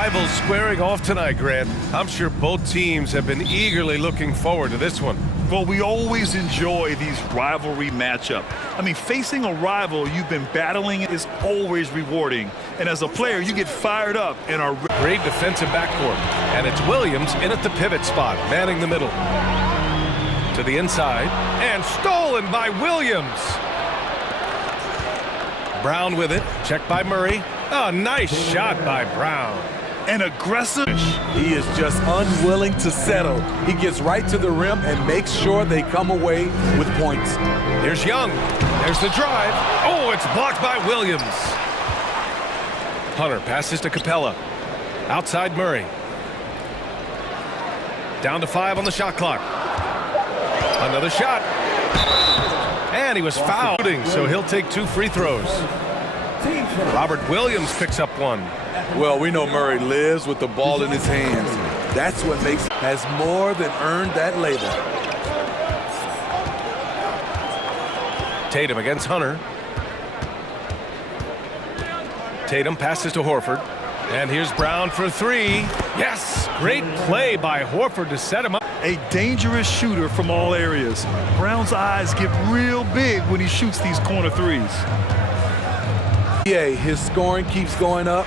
rivals squaring off tonight, Grant. I'm sure both teams have been eagerly looking forward to this one. Well, we always enjoy these rivalry matchups. I mean, facing a rival you've been battling is always rewarding. And as a player, you get fired up and are... Great defensive backcourt. And it's Williams in at the pivot spot, manning the middle. To the inside, and stolen by Williams. Brown with it, checked by Murray. Oh, nice shot by Brown. An aggressive... He is just unwilling to settle. He gets right to the rim and makes sure they come away with points. Here's Young. There's the drive. Oh, it's blocked by Williams. Hunter passes to Capella. Outside Murray. Down to 5 on the shot clock. Another shot. And he was fouled, so he'll take 2 free throws. Robert Williams picks up one. Well, we know Murray lives with the ball in his hands. That's what makes him has more than earned that label. Tatum against Hunter. Tatum passes to Horford. And here's Brown for 3. Yes! Great play by Horford to set him up. A dangerous shooter from all areas. Brown's eyes get real big when he shoots these corner threes. Yeah, his scoring keeps going up.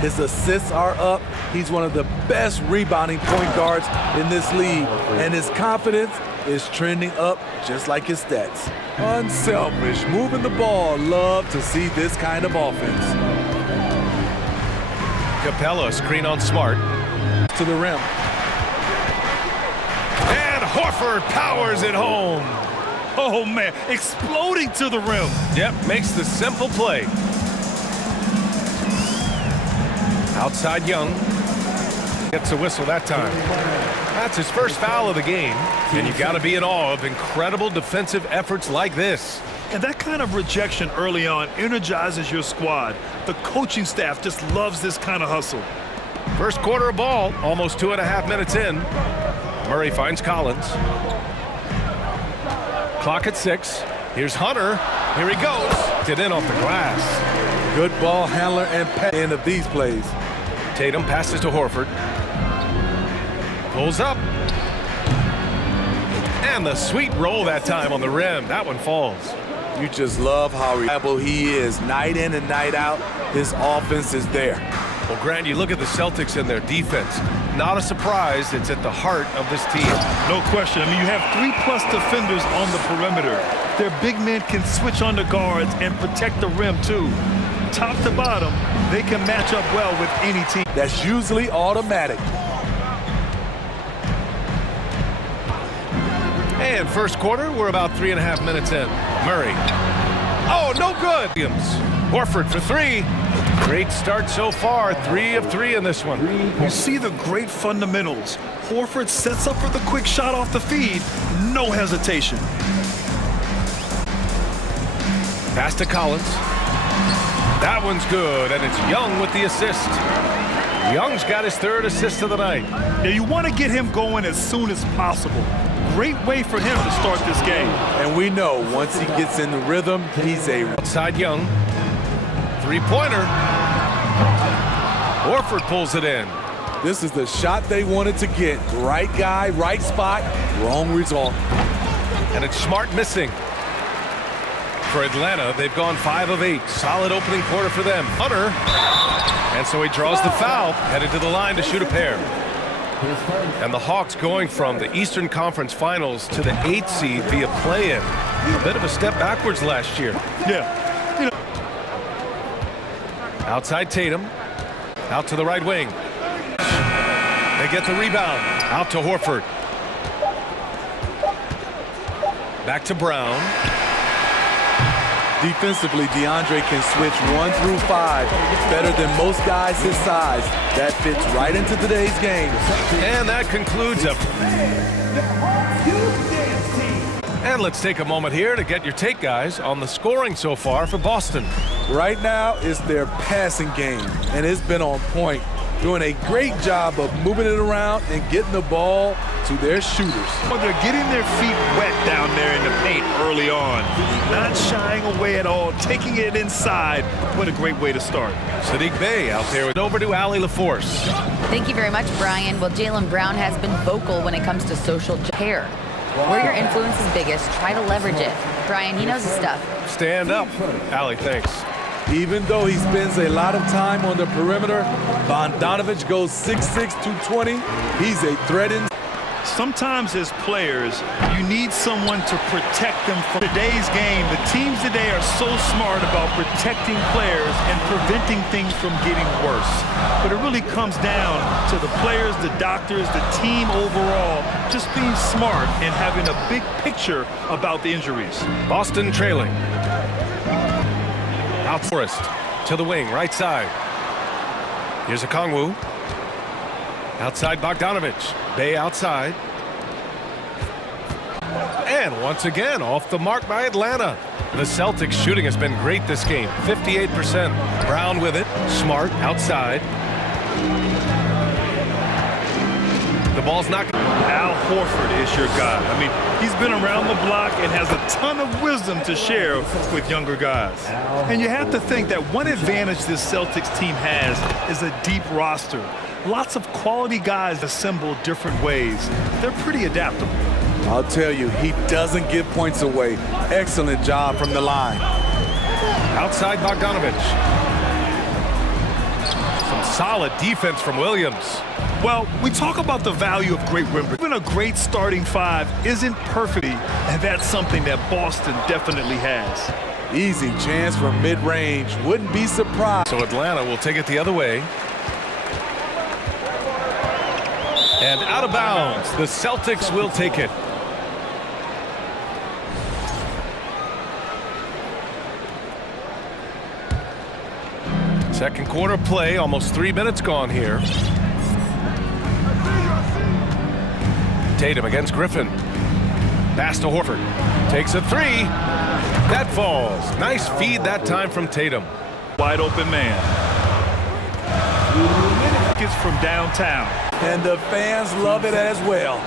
His assists are up. He's one of the best rebounding point guards in this league. And his confidence is trending up just like his stats. Unselfish, moving the ball. Love to see this kind of offense. Capella screen on Smart. To the rim. And Horford powers it home. Oh, man, exploding to the rim. Yep, makes the simple play. Outside Young. Gets a whistle that time. That's his first foul of the game. And you've got to be in awe of incredible defensive efforts like this. And that kind of rejection early on energizes your squad. The coaching staff just loves this kind of hustle. First quarter of ball, almost 2.5 minutes in. Murray finds Collins. Clock at 6. Here's Hunter. Here he goes. It in off the glass. Good ball handler and end of these plays. Tatum passes to Horford. Pulls up. And the sweet roll that time on the rim. That one falls. You just love how reliable he is. Night in and night out, his offense is there. Well, Grant, you look at the Celtics and their defense. Not a surprise, it's at the heart of this team. No question. I mean, you have 3+ defenders on the perimeter. Their big men can switch on the guards and protect the rim, too. Top to bottom, they can match up well with any team. That's usually automatic. And first quarter, we're about 3.5 minutes in. Murray. Oh, no good. Williams. Horford for 3. Great start so far. 3 of 3 in this one. You see the great fundamentals. Horford sets up for the quick shot off the feed. No hesitation. Pass to Collins. That one's good, and it's Young with the assist. Young's got his 3rd assist of the night. Yeah, you want to get him going as soon as possible. Great way for him to start this game. And we know once he gets in the rhythm, he's a... Outside Young. 3-pointer. Horford pulls it in. This is the shot they wanted to get. Right guy, right spot, wrong result. And it's Smart missing. For Atlanta, they've gone 5 of 8. Solid opening quarter for them. Hunter. And so he draws the foul, headed to the line to shoot a pair. And the Hawks going from the Eastern Conference Finals to the 8th seed via play-in. A bit of a step backwards last year. Yeah. You know. Outside Tatum. Out to the right wing. They get the rebound. Out to Horford. Back to Brown. Defensively, DeAndre can switch 1 through 5 better than most guys his size. That fits right into today's game. And that concludes it. And let's take a moment here to get your take, guys, on the scoring so far for Boston. Right now, it's their passing game, and it's been on point. doing a great job of moving it around and getting the ball to their shooters. Well, they're getting their feet wet down there in the paint early on. Not shying away at all, taking it inside. What a great way to start. Sadiq Bey out there with over to Allie LaForce. Thank you very much, Brian. Well, Jaylen Brown has been vocal when it comes to social care. Where your influence is biggest, try to leverage it. Brian, he knows his stuff. Stand up. Allie, thanks. Even though he spends a lot of time on the perimeter, Bogdanovich goes 6'6", 220. He's a threat in. Sometimes as players, you need someone to protect them from today's game. The teams today are so smart about protecting players and preventing things from getting worse. But it really comes down to the players, the doctors, the team overall, just being smart and having a big picture about the injuries. Boston trailing. Out Forrest to the wing, right side. Here's Okongwu. Outside Bogdanovich. Bey outside. And once again, off the mark by Atlanta. The Celtics shooting has been great this game. 58%. Brown with it. Smart outside. The ball's not. Al Horford is your guy. I mean, he's been around the block and has a ton of wisdom to share with younger guys. And you have to think that one advantage this Celtics team has is a deep roster. Lots of quality guys assembled different ways. They're pretty adaptable. I'll tell you, he doesn't give points away. Excellent job from the line. Outside Bogdanovich. Some solid defense from Williams. Well, we talk about the value of great rim. Even a great starting five isn't perfect, and that's something that Boston definitely has. Easy chance from mid-range. Wouldn't be surprised. So Atlanta will take it the other way. And out of bounds. The Celtics will take it. Second quarter play, almost 3 minutes gone here. Tatum against Griffin. Pass to Horford. Takes a three. That falls. Nice feed that time from Tatum. Wide open man. It's from downtown. And the fans love it as well.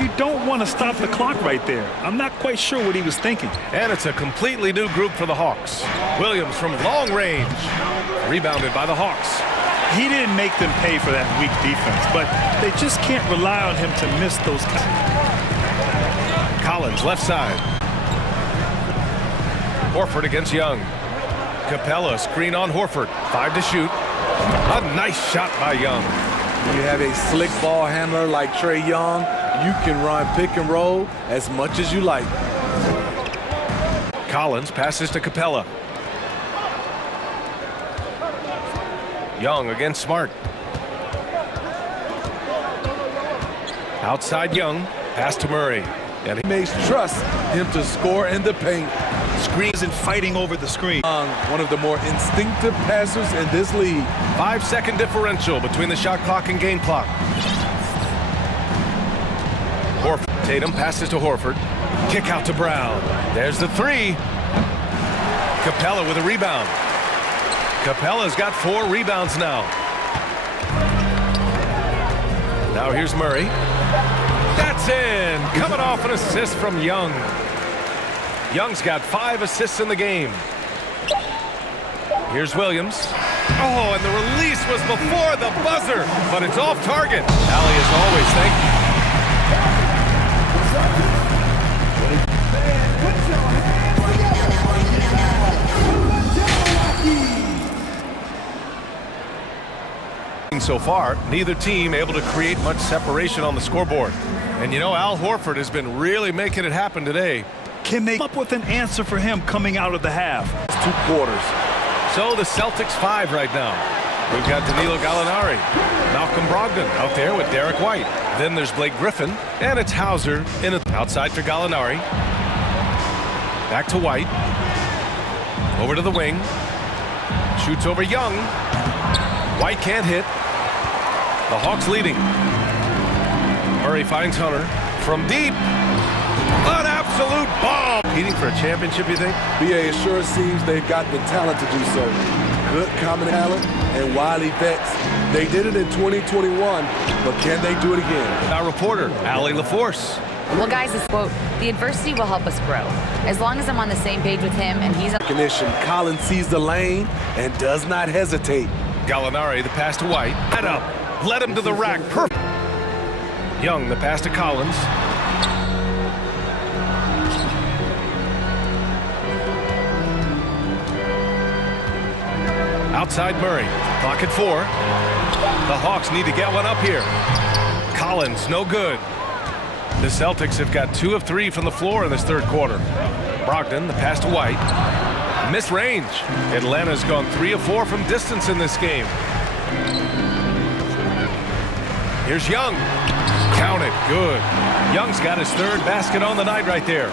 You don't want to stop the clock right there. I'm not quite sure what he was thinking. And it's a completely new group for the Hawks. Williams from long range. Rebounded by the Hawks. He didn't make them pay for that weak defense, but they just can't rely on him to miss those. Collins, left side. Horford against Young. Capella, screen on Horford. 5 to shoot. A nice shot by Young. When you have a slick ball handler like Trae Young, you can run pick and roll as much as you like. Collins passes to Capella. Young against Smart. Outside Young. Pass to Murray. And he makes trust him to score in the paint. Screens and fighting over the screen. One of the more instinctive passers in this league. 5-second differential between the shot clock and game clock. Horford. Tatum passes to Horford. Kick out to Brown. There's the three. Capella with a rebound. Capella's got 4 rebounds now. Now here's Murray. That's in. Coming off an assist from Young. Young's got 5 assists in the game. Here's Williams. Oh, and the release was before the buzzer, but it's off target. Allie, as always, thank you. So far, neither team able to create much separation on the scoreboard. And you know, Al Horford has been really making it happen today. Can they come up with an answer for him coming out of the half? It's 2 quarters. So the Celtics 5 right now. We've got Danilo Gallinari, Malcolm Brogdon out there with Derek White. Then there's Blake Griffin, and it's Hauser in outside for Gallinari. Back to White. Over to the wing. Shoots over Young. White can't hit. The Hawks leading. Murray finds Hunter from deep. An absolute bomb. Competing for a championship, you think? BA, it sure seems they've got the talent to do so. Good common talent and wily vets. They did it in 2021, but can they do it again? Our reporter, Allie LaForce. Well, guys, this quote, the adversity will help us grow. As long as I'm on the same page with him and he's... Recognition. Collins sees the lane and does not hesitate. Gallinari, the pass to White. Head up. Led him to the rack. Perfect. Young, the pass to Collins. Outside Murray. Clock at 4. The Hawks need to get one up here. Collins, no good. The Celtics have got 2 of 3 from the floor in this third quarter. Brogdon, the pass to White. Missed range. Atlanta's gone 3 of 4 from distance in this game. Here's Young. Count it. Good. Young's got his third basket on the night right there.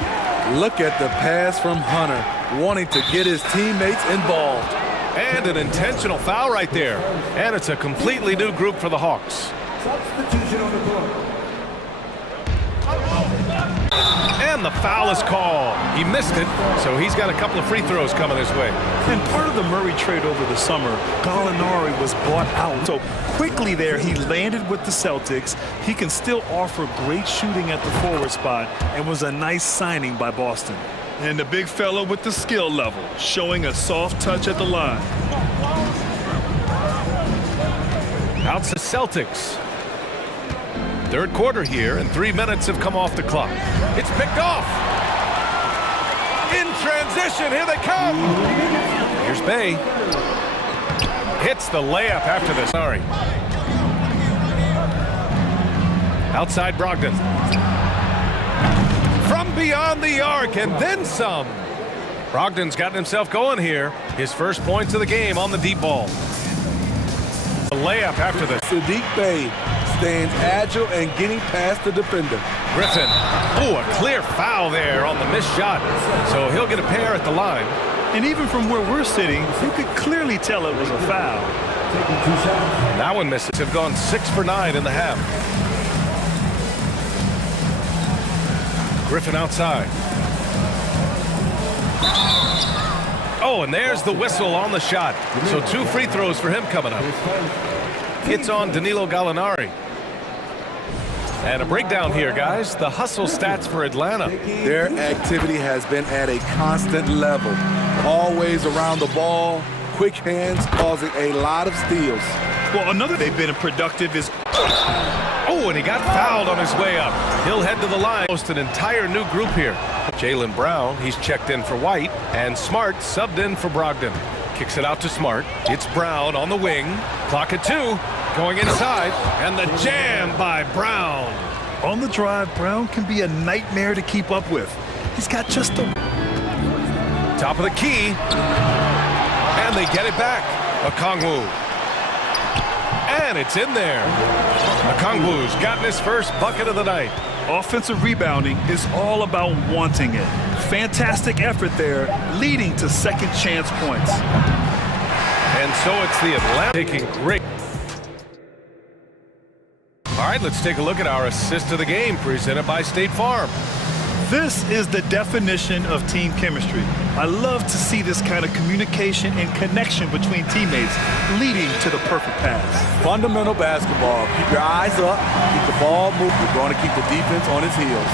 Look at the pass from Hunter, wanting to get his teammates involved. And an intentional foul right there. And it's a completely new group for the Hawks. Substitution on the floor. And the foul is called. He missed it, so he's got a couple of free throws coming his way. And part of the Murray trade over the summer, Gallinari was bought out. So quickly there, he landed with the Celtics. He can still offer great shooting at the forward spot and was a nice signing by Boston. And the big fella with the skill level, showing a soft touch at the line. Out to Celtics. Third quarter here, and 3 minutes have come off the clock. It's picked off. In transition, here they come. Here's Bay. Hits the layup after this. Sorry. Outside Brogdon. From beyond the arc, and then some. Brogdon's gotten himself going here. His first points of the game on the deep ball. A layup after this. Saddiq Bey staying agile and getting past the defender. Griffin. Oh, a clear foul there on the missed shot. So he'll get a pair at the line. And even from where we're sitting, you could clearly tell it was a foul. That one misses. Have gone 6 for 9 in the half. Griffin outside. Oh, and there's the whistle on the shot. So 2 free throws for him coming up. It's on Danilo Gallinari. And a breakdown here, guys. The hustle stats for Atlanta. Their activity has been at a constant level. Always around the ball, quick hands causing a lot of steals. Well, another they've been productive is... Oh, and he got fouled on his way up. He'll head to the line. Almost an entire new group here. Jaylen Brown, he's checked in for White. And Smart subbed in for Brogdon. Kicks it out to Smart. It's Brown on the wing. Clock at 2. Going inside. And the jam by Brown. On the drive, Brown can be a nightmare to keep up with. He's got just the... Top of the key. And they get it back. Okongwu. And it's in there. Okongwu's gotten his first bucket of the night. Offensive rebounding is all about wanting it. Fantastic effort there, leading to second chance points. And so it's the Atlanta taking great. All right, let's take a look at our assist of the game presented by State Farm. This is the definition of team chemistry. I love to see this kind of communication and connection between teammates leading to the perfect pass. Fundamental basketball. Keep your eyes up, keep the ball moving. You're going to keep the defense on its heels.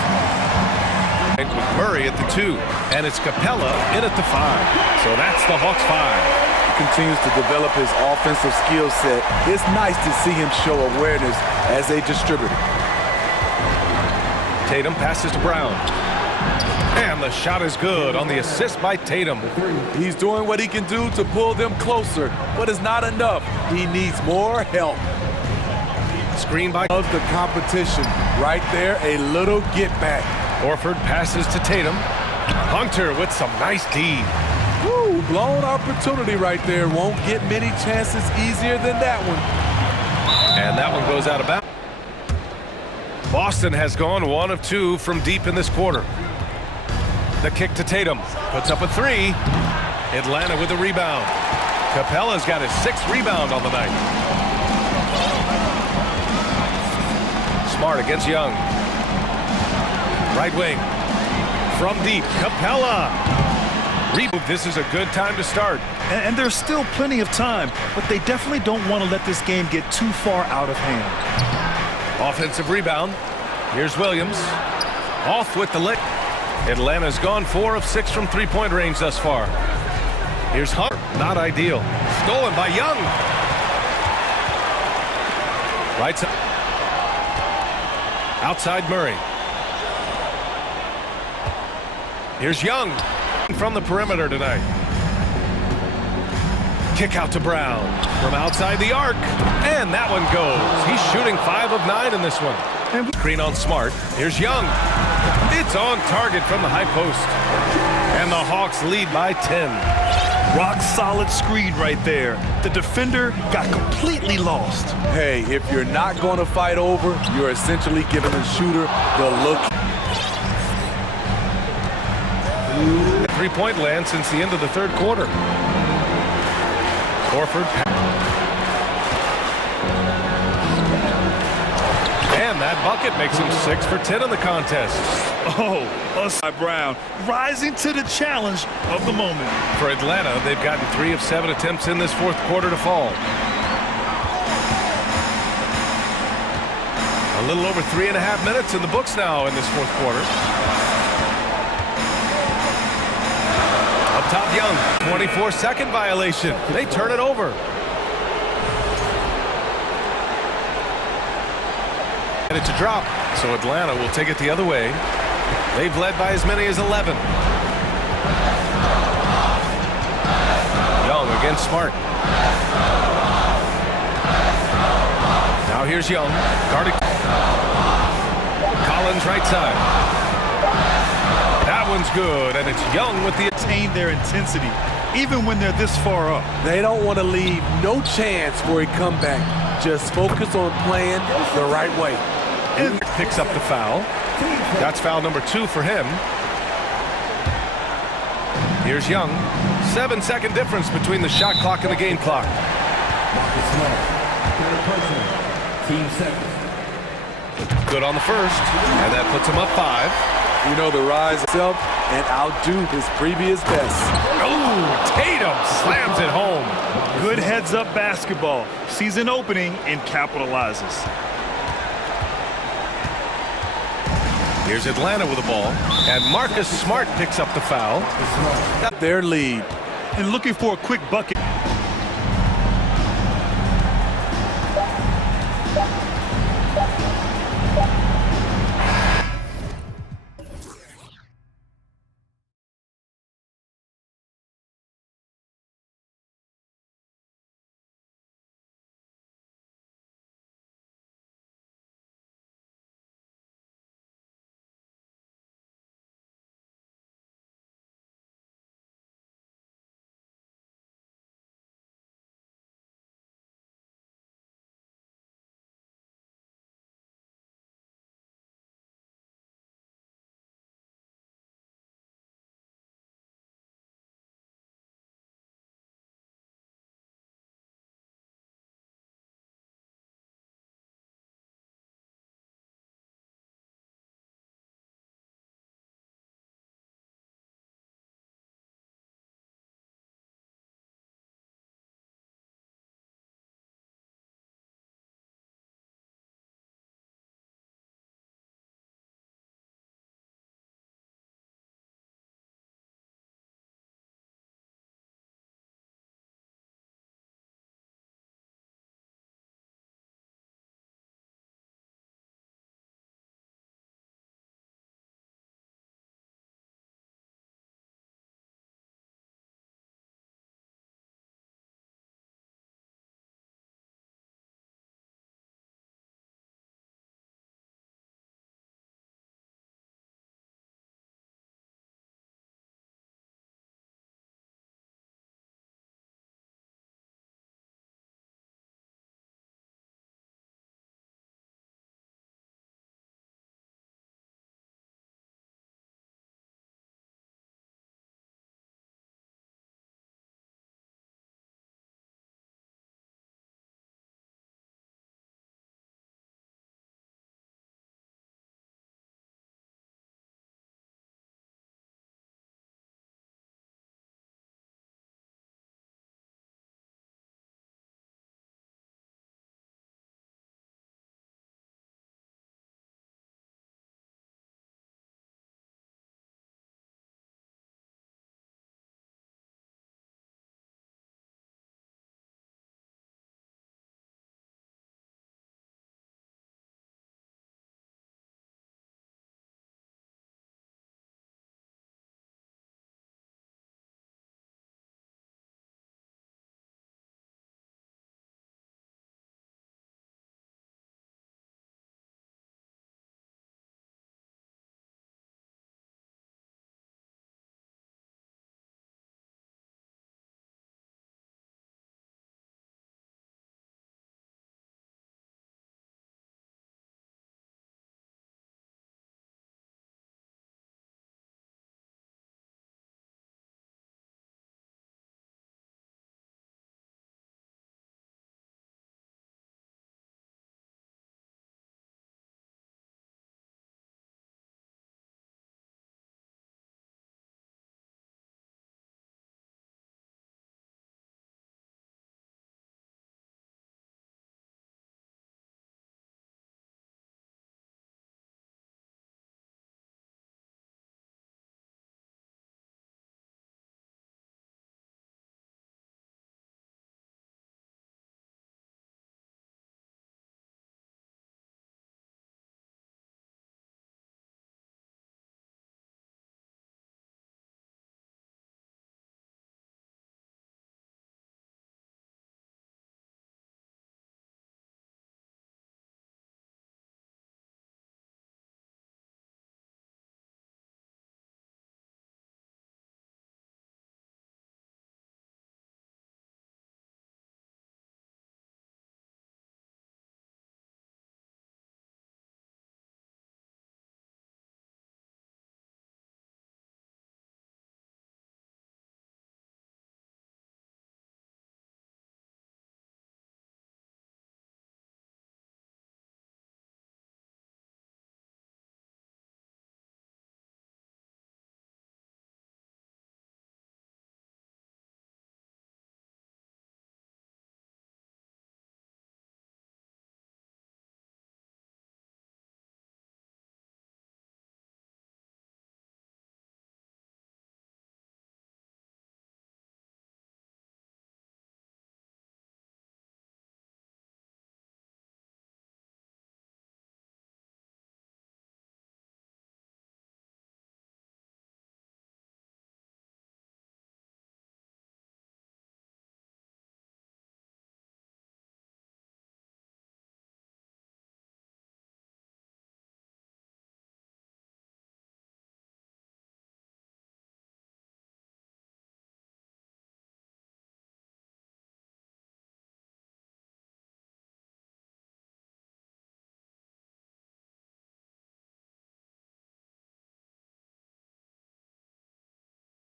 And with Murray at the 2, and it's Capella in at the 5. So that's the Hawks 5. He continues to develop his offensive skill set. It's nice to see him show awareness as a distributor. Tatum passes to Brown. And the shot is good on the assist by Tatum. He's doing what he can do to pull them closer, but it's not enough. He needs more help. Screen by Of the competition. Right there, a little get back. Horford passes to Tatum. Hunter with some nice D. Woo, blown opportunity right there. Won't get many chances easier than that one. And that one goes out of bounds. Boston has gone 1 of 2 from deep in this quarter. The kick to Tatum. Puts up a 3. Atlanta with the rebound. Capella's got his 6th rebound on the night. Smart against Young. Right wing. From deep. Capella. This is a good time to start. And there's still plenty of time, but they definitely don't want to let this game get too far out of hand. Offensive rebound. Here's Williams. Off with the lick. Atlanta's gone 4 of 6 from three-point range thus far. Here's Hunter. Not ideal. Stolen by Young. Right side. Outside Murray. Here's Young from the perimeter tonight. Kick out to Brown from outside the arc. And that one goes. He's shooting 5 of 9 in this one. Green on Smart. Here's Young. It's on target from the high post. And the Hawks lead by 10. Rock solid screen right there. The defender got completely lost. Hey, if you're not going to fight over, you're essentially giving the shooter the look. Three-point land since the end of the third quarter. Horford. And that bucket makes him 6 for 10 in the contest. Oh, Usai Brown rising to the challenge of the moment. For Atlanta, they've gotten 3 of 7 attempts in this fourth quarter to fall. A little over 3.5 minutes in the books now in this fourth quarter. Up top, Young. 24-second violation. They turn it over. And it's a drop, so Atlanta will take it the other way. They've led by as many as 11. Young against Smart. Now here's Young. Guarding. Collins right side. That one's good, and it's Young with the Attain their intensity, even when they're this far up. They don't want to leave no chance for a comeback. Just focus on playing the right way. And picks up the foul. That's foul number 2 for him. Here's Young. 7-second difference between the shot clock and the game clock. Good on the first, and that puts him up 5. You know, the rise itself and outdo his previous best. Oh, Tatum slams it home. Good heads-up basketball. Sees an opening and capitalizes. Here's Atlanta with the ball, and Marcus Smart picks up the foul. Their lead. And looking for a quick bucket.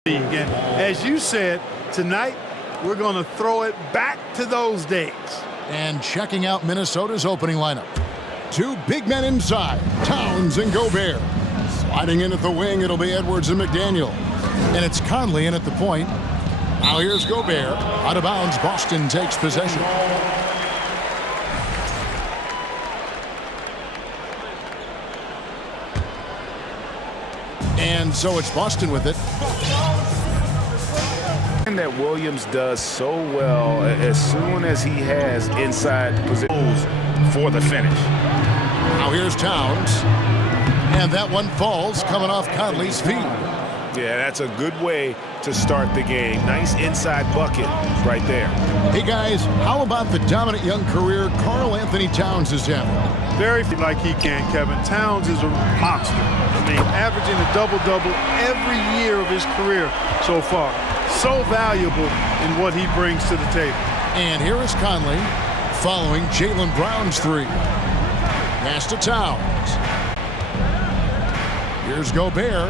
And as you said, tonight we're going to throw it back to those days. And checking out Minnesota's opening lineup. Two big men inside, Towns and Gobert. Sliding in at the wing, it'll be Edwards and McDaniel. And it's Conley in at the point. Now here's Gobert. Out of bounds, Boston takes possession. And so it's Boston with it. And that Williams does so well as soon as he has inside positions for the finish. Now here's Towns. And that one falls coming off Conley's feet. Yeah, that's a good way to start the game. Nice inside bucket right there. Hey guys, how about the dominant young career Karl Anthony Towns is having? Very like he can, Kevin. Towns is a monster. I mean, averaging a double-double every year of his career so far. So valuable in what he brings to the table. And here is Conley following Jaylen Brown's three. Pass to Towns. Here's Gobert.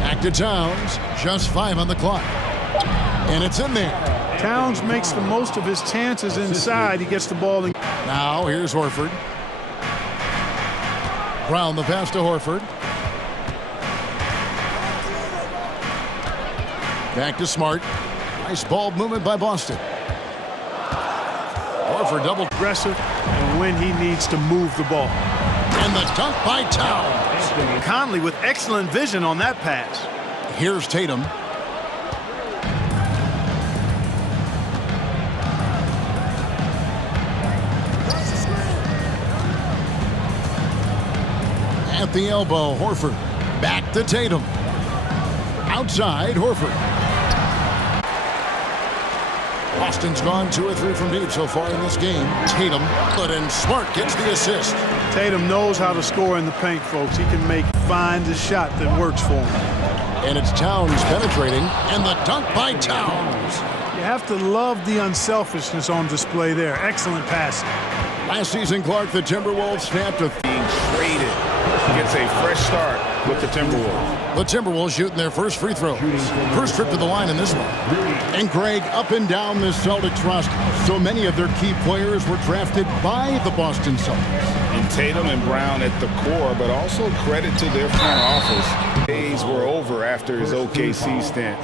Back to Towns. Just 5 on the clock. And it's in there. Towns makes the most of his chances inside. He gets the ball in. Now here's Horford. Brown the pass to Horford. Back to Smart. Nice ball movement by Boston. Horford double. Aggressive and when he needs to move the ball. And the dunk by Towns. Conley with excellent vision on that pass. Here's Tatum. At the elbow, Horford. Back to Tatum. Outside, Horford. Boston's gone 2 or 3 from deep so far in this game. Tatum, but and Smart gets the assist. Tatum knows how to score in the paint, folks. He can find the shot that works for him. And it's Towns penetrating, and the dunk by Towns. You have to love the unselfishness on display there. Excellent passing. Last season, Clark, the Timberwolves snapped a Being traded. Gets a fresh start with the Timberwolves. The Timberwolves shooting their first free throw. First trip to the line in this one. And Greg, up and down this Celtics roster, so many of their key players were drafted by the Boston Celtics. And Tatum and Brown at the core, but also credit to their front office. Days were over after his OKC stint,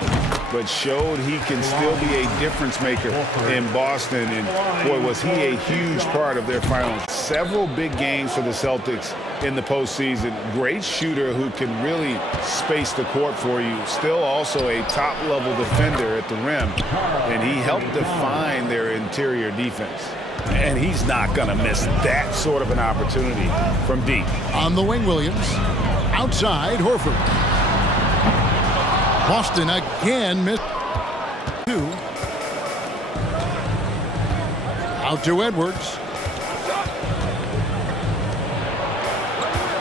but showed he can still be a difference maker in Boston. And boy, was he a huge part of their finals. Several big games for the Celtics in the postseason. Great shooter who can really space the court for you. Still also a top-level defender at the rim, and he helped define their interior defense. And he's not going to miss that sort of an opportunity from deep. On the wing, Williams. Outside, Horford. Boston again missed 2. Out to Edwards.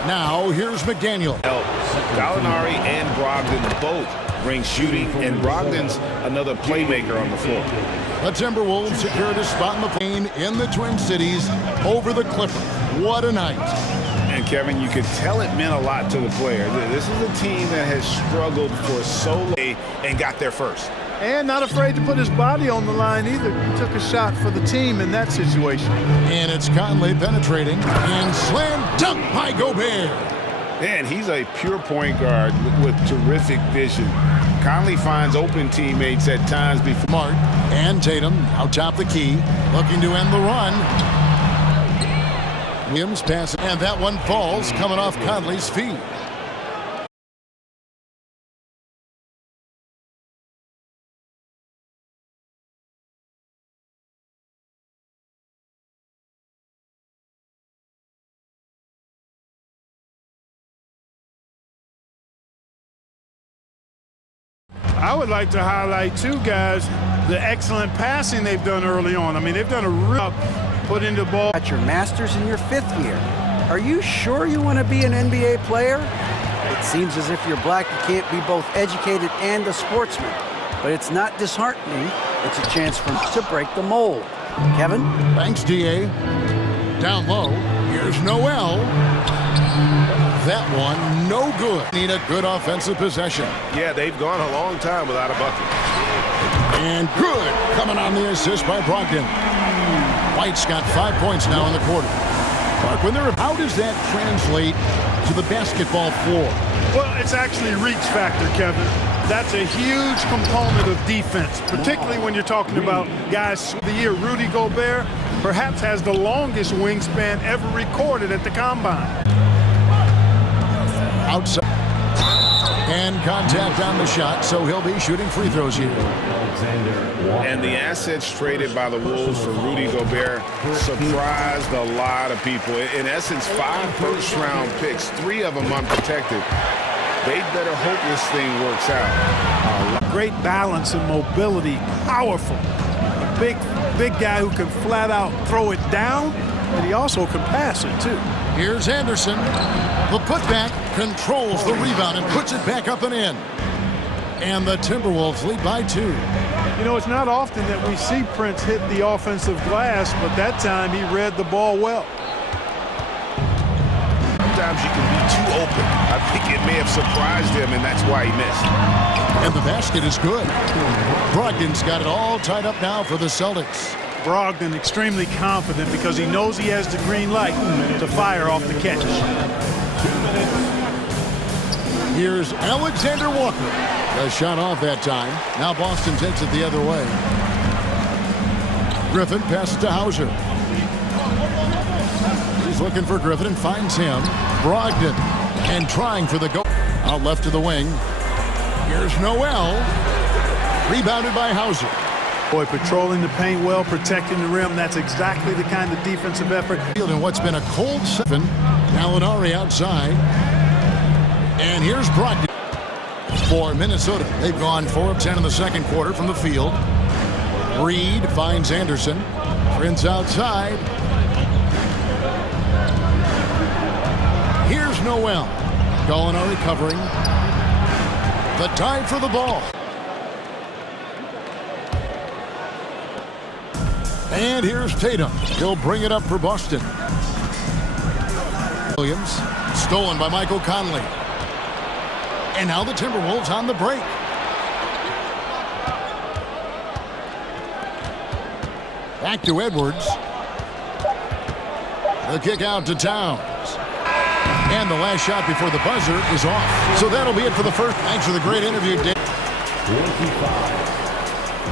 Now here's McDaniel. Gallinari and Brogdon both bring shooting, and Brogdon's another playmaker on the floor. The Timberwolves secured a spot in the plane in the Twin Cities over the Clippers. What a night. And Kevin, you could tell it meant a lot to the player. This is a team that has struggled for so long and got there first. And not afraid to put his body on the line either. He took a shot for the team in that situation. And it's Conley penetrating and slam dunk by Gobert. And he's a pure point guard with terrific vision. Conley finds open teammates at times before. Smart and Tatum out top the key, looking to end the run. Williams passing, and that one falls coming off Conley's feet. I would like to highlight, too, guys, the excellent passing they've done early on. I mean, they've done a real put into ball. At your master's in your 5th year. Are you sure you want to be an NBA player? It seems as if you're black, you can't be both educated and a sportsman. But it's not disheartening. It's a chance to break the mold. Kevin? Thanks, DA. Down low, here's Noel. That one, no good. Need a good offensive possession. Yeah, they've gone a long time without a bucket. And good. Coming on the assist by Brogdon. White's got 5 points now in the quarter. How does that translate to the basketball floor? Well, it's actually reach factor, Kevin. That's a huge component of defense, particularly when you're talking about guys of the year. Rudy Gobert perhaps has the longest wingspan ever recorded at the combine. Outside. And contact on the shot, so he'll be shooting free throws here. And the assets traded by the Wolves for Rudy Gobert surprised a lot of people. In essence, 5 first-round picks, 3 of them unprotected. They better hope this thing works out. Great balance and mobility, powerful. A big guy who can flat out throw it down, and he also can pass it too. Here's Anderson. The putback controls the rebound and puts it back up and in. And the Timberwolves lead by 2. You know, it's not often that we see Prince hit the offensive glass, but that time he read the ball well. Sometimes you can be too open. I think it may have surprised him, and that's why he missed. And the basket is good. Brogdon's got it all tied up now for the Celtics. Brogdon extremely confident because he knows he has the green light to fire off the catch. Here's Alexander Walker. A shot off that time. Now Boston takes it the other way. Griffin passes to Hauser. He's looking for Griffin and finds him. Brogdon. And trying for the goal. Out left to the wing. Here's Noel. Rebounded by Hauser. Boy, patrolling the paint well, protecting the rim. That's exactly the kind of defensive effort. In what's been a cold 7. Gallinari outside. And here's Brogdon. For Minnesota, they've gone 4 of 10 in the second quarter from the field. Reed finds Anderson. Prince outside. Here's Noel. Gallinari covering. The time for the ball. And here's Tatum. He'll bring it up for Boston. Williams, stolen by Michael Conley. And now the Timberwolves on the break. Back to Edwards. The kick out to Towns. And the last shot before the buzzer is off. So that'll be it for the first. Thanks for the great interview, Dave. 25.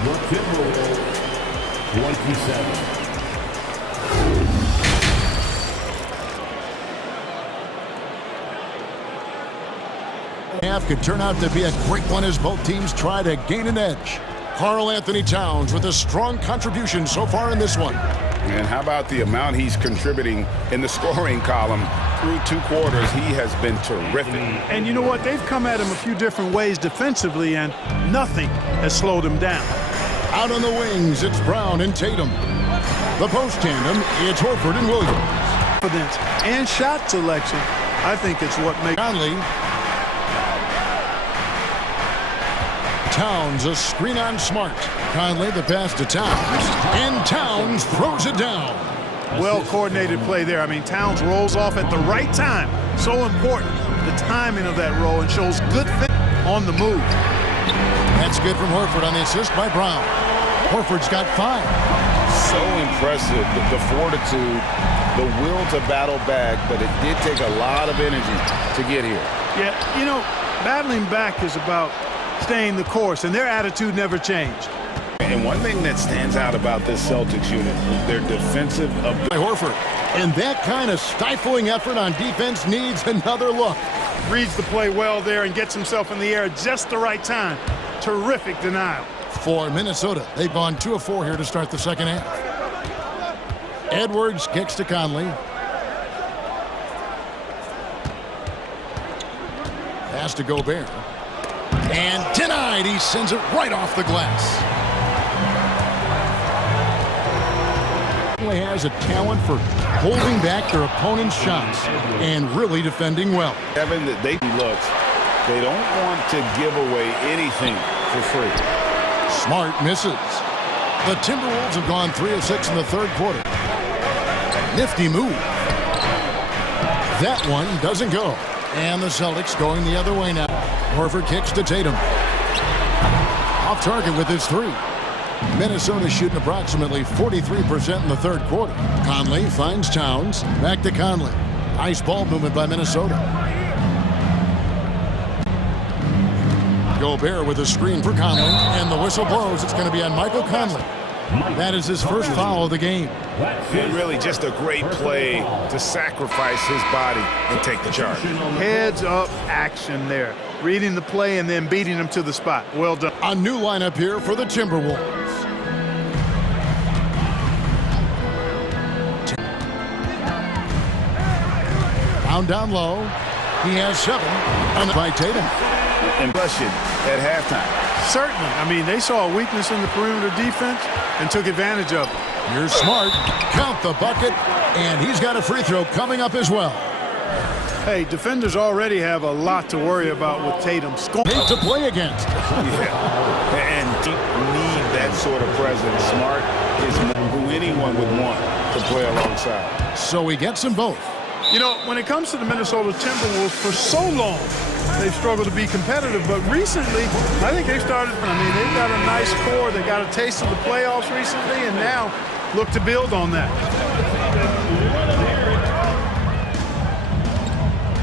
The Timberwolves, 27. Half could turn out to be a quick one as both teams try to gain an edge. Karl Anthony Towns with a strong contribution so far in this one. And how about the amount he's contributing in the scoring column? Through 2 quarters, he has been terrific. And you know what? They've come at him a few different ways defensively, and nothing has slowed him down. Out on the wings, it's Brown and Tatum. The post tandem, it's Horford and Williams. Confidence and shot selection, I think it's what makes Conley. Towns, a screen on Smart. Conley, the pass to Towns. And Towns throws it down. Well-coordinated play there. I mean, Towns rolls off at the right time. So important, the timing of that roll, and shows good fit on the move. That's good from Horford on the assist by Brown. Horford's got 5. So impressive, the fortitude, the will to battle back, but it did take a lot of energy to get here. Yeah, you know, battling back is about staying the course, and their attitude never changed. And one thing that stands out about this Celtics unit is their defensive ability. Horford. And that kind of stifling effort on defense needs another look. Reads the play well there and gets himself in the air at just the right time. Terrific denial. For Minnesota, they've gone 2 of 4 here to start the second half. Edwards kicks to Conley. Pass to Gobert. And denied. He sends it right off the glass. Has a talent for holding back their opponent's shots and really defending well. Kevin, that they looks, they don't want to give away anything for free. Smart misses. The Timberwolves have gone 3 of 6 in the third quarter. Nifty move. That one doesn't go. And the Celtics going the other way now. Horford kicks to Tatum. Off target with his three. Minnesota shooting approximately 43% in the third quarter. Conley finds Towns. Back to Conley. Nice ball movement by Minnesota. Gobert with a screen for Conley. And the whistle blows. It's going to be on Michael Conley. That is his first foul of the game. And really just a great play to sacrifice his body and take the charge. Heads up action there. Reading the play and then beating him to the spot. Well done. A new lineup here for the Timberwolves. Down low. He has 7 on the by Tatum. And question at halftime. Certainly. I mean, they saw a weakness in the perimeter defense and took advantage of it. Here's Smart. Count the bucket. And he's got a free throw coming up as well. Hey, defenders already have a lot to worry about with Tatum scoring. Need to play against. Yeah. And need that sort of presence. Smart is who anyone would want to play alongside. So he gets them both. You know, when it comes to the Minnesota Timberwolves, for so long, they've struggled to be competitive. But recently, I think they've started, they've got a nice core. They got a taste of the playoffs recently, and now look to build on that.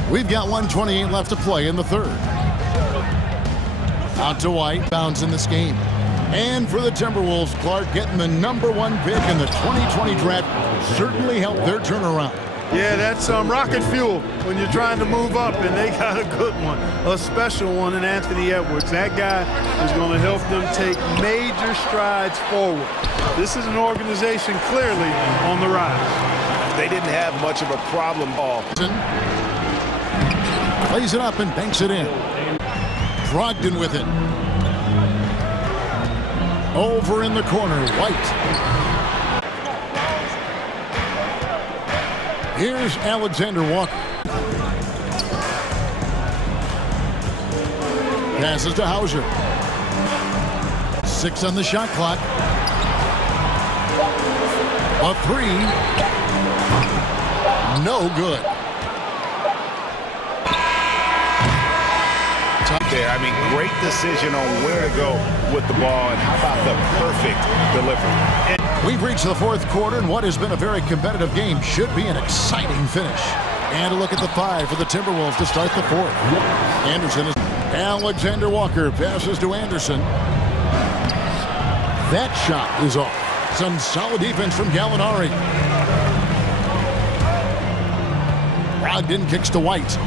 We've got 1:28 left to play in the third. Out to White, bounds in this game. And for the Timberwolves, Clark getting the #1 pick in the 2020 draft certainly helped their turnaround. Yeah, that's rocket fuel when you're trying to move up, and they got a good one, a special one in Anthony Edwards. That guy is going to help them take major strides forward. This is an organization clearly on the rise. They didn't have much of a problem ball. Plays it up and banks it in. Brogdon with it. Over in the corner, White. Here's Alexander Walker. Passes to Hauser. 6 on the shot clock. A 3. No good. There, great decision on where to go with the ball, and how about the perfect delivery. We've reached the fourth quarter, and what has been a very competitive game should be an exciting finish. And a look at the 5 for the Timberwolves to start the fourth. Anderson is Alexander Walker passes to Anderson. That shot is off. Some solid defense from Gallinari. Brogdon kicks to White.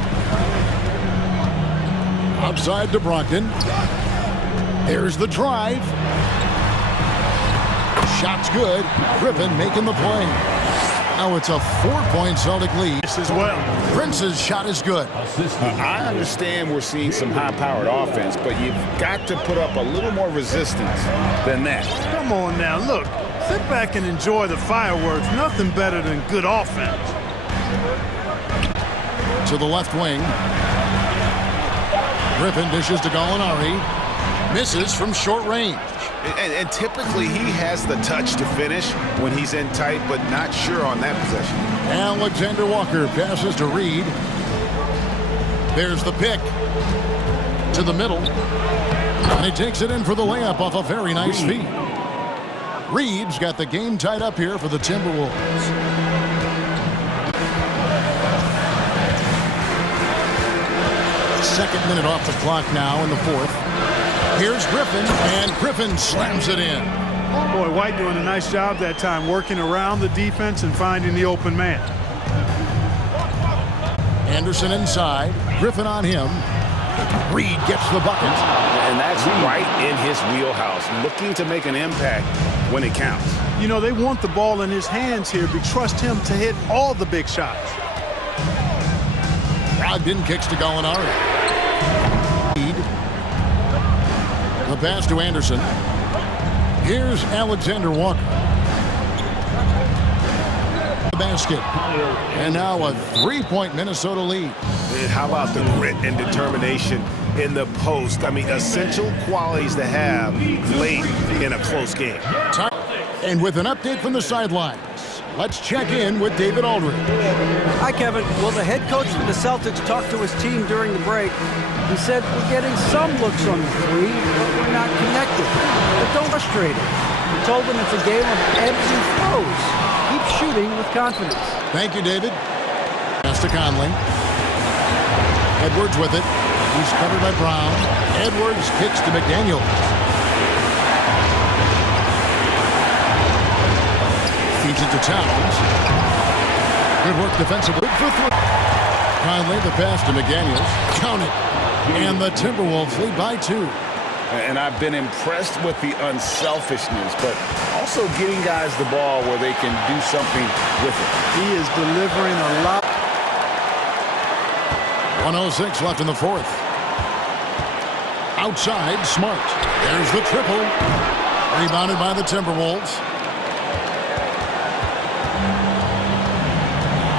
Outside to Brogdon. There's the drive. Shot's good. Griffin making the play. Now it's a 4-point Celtic lead. As well. Prince's shot is good. I understand we're seeing some high-powered offense, but you've got to put up a little more resistance than that. Come on now, look. Sit back and enjoy the fireworks. Nothing better than good offense. To the left wing. Griffin dishes to Gallinari. Misses from short range. And typically he has the touch to finish when he's in tight, but not sure on that possession. Alexander Walker passes to Reed. There's the pick. To the middle. And he takes it in for the layup off a very nice feed. Reed's got the game tied up here for the Timberwolves. Second minute off the clock now in the fourth. Here's Griffin, and Griffin slams it in. Boy, White doing a nice job that time, working around the defense and finding the open man. Anderson inside. Griffin on him. Reed gets the bucket. And that's right in his wheelhouse, looking to make an impact when it counts. You know, they want the ball in his hands here, but trust him to hit all the big shots. Brogdon kicks to Gallinari. The pass to Anderson. Here's Alexander Walker. The basket. And now a 3-point Minnesota lead. And how about the grit and determination in the post? Essential qualities to have late in a close game. And with an update from the sidelines, Let's check in with David Aldridge. Hi, Kevin. Well, the head coach for the Celtics talked to his team during the break. He said, we're getting some looks on the three, but we're not connected. But don't frustrate him. He told them it's a game of ebbs and flows. Keep shooting with confidence. Thank you, David. Pass to Conley. Edwards with it. He's covered by Brown. Edwards kicks to McDaniel. Feeds it to Towns. Good work defensively for three. Conley, the pass to McDaniels. Count it. And the Timberwolves lead by 2. And I've been impressed with the unselfishness, but also getting guys the ball where they can do something with it. He is delivering a lot. 1:06 left in the fourth. Outside, Smart. There's the triple. Rebounded by the Timberwolves.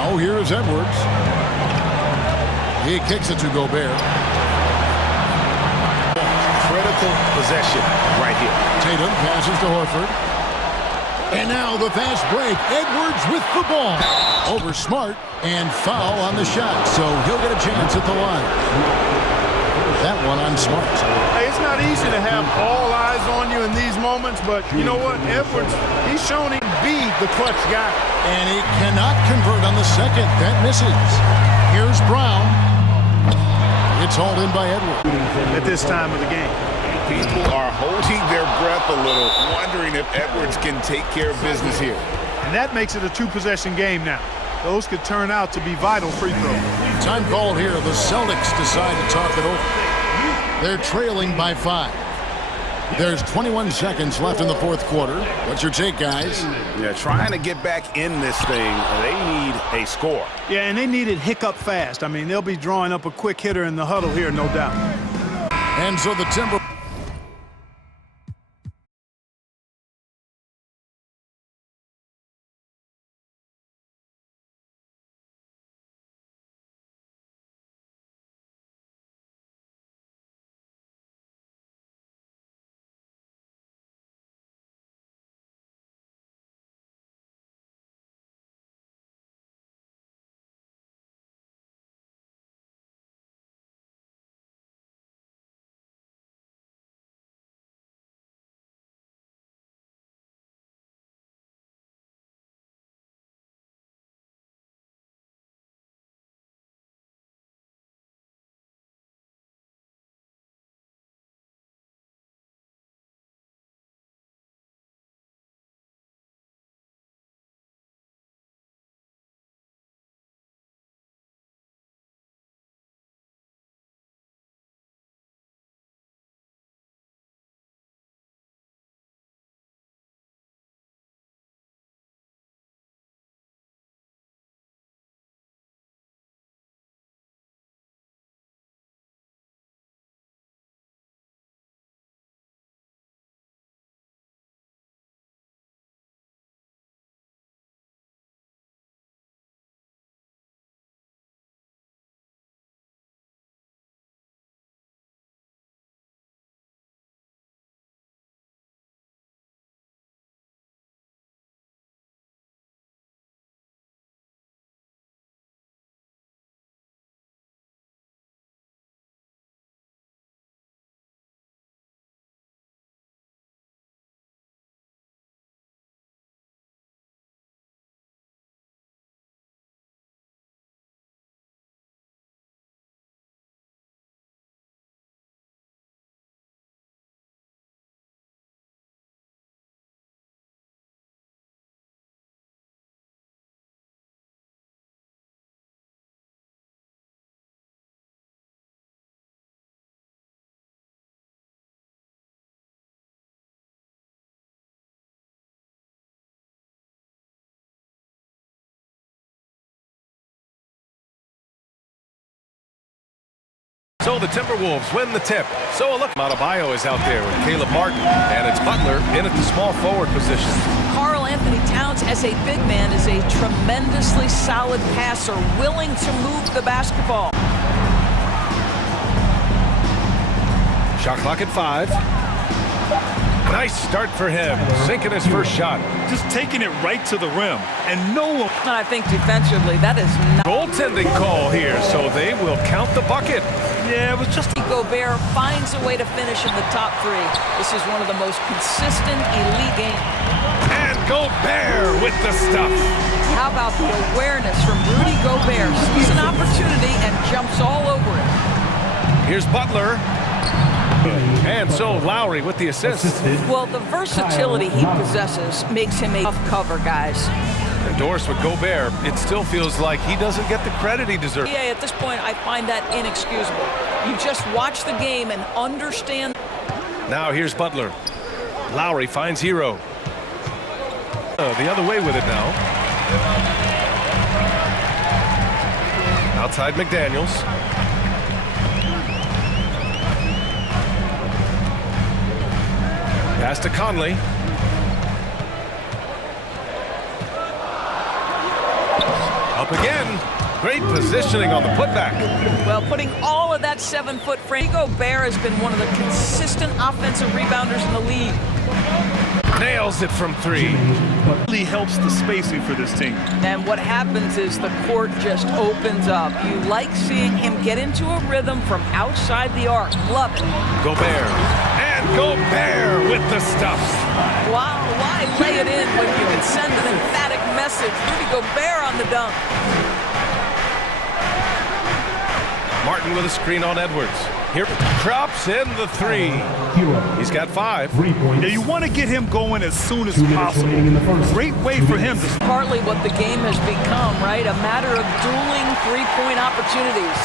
Now here's Edwards. He kicks it to Gobert. Critical possession right here. Tatum passes to Horford. And now the fast break. Edwards with the ball. Over Smart and foul on the shot. So he'll get a chance at the line. That one on Smart. Hey, it's not easy to have all eyes on you in these moments, but you know what? Edwards, he's shown he can be the clutch guy. And he cannot convert on the second. That misses. Here's Brown. It's hauled in by Edwards. At this time of the game. People are holding their breath a little, wondering if Edwards can take care of business here. And that makes it a two-possession game now. Those could turn out to be vital free throws. Time called here. The Celtics decide to talk it over. They're trailing by 5. There's 21 seconds left in the fourth quarter. What's your take, guys? Yeah, trying to get back in this thing, they need a score. Yeah, and they need it hiccup fast. I mean, they'll be drawing up a quick hitter in the huddle here, no doubt. And so the Timber... So the Timberwolves win the tip. So a look. Adebayo is out there with Caleb Martin, and it's Butler in at the small forward position. Karl Anthony Towns, as a big man, is a tremendously solid passer, willing to move the basketball. Shot clock at 5. Nice start for him, sinking his first shot. Just taking it right to the rim, and no one... I think defensively, that is not... Goaltending call here, so they will count the bucket. Yeah, it was just... Gobert finds a way to finish in the top three. This is one of the most consistent, elite games. And Gobert with the stuff. How about the awareness from Rudy Gobert? Sees an opportunity and jumps all over it. Here's Butler. And so Lowry with the assist. Well, the versatility he possesses makes him a tough cover, guys. Endorsed with Gobert, it still feels like he doesn't get the credit he deserves. Yeah, at this point, I find that inexcusable. You just watch the game and understand. Now here's Butler. Lowry finds Hero. The other way with it now. Outside McDaniels. Pass to Conley. Up again. Great positioning on the putback. Well, putting all of that 7-foot frame, Gobert has been one of the consistent offensive rebounders in the league. Nails it from three. Really helps the spacing for this team. And what happens is the court just opens up. You like seeing him get into a rhythm from outside the arc. Love it. Gobert. And Gobert with the stuff. Wow, why lay it in when you can send an emphatic message? Rudy Gobert on the dunk. Martin with a screen on Edwards. Here drops in the three. He's got 5. Yeah, you want to get him going as soon as possible. Great way for him to... Partly what the game has become, right? A matter of dueling three-point opportunities.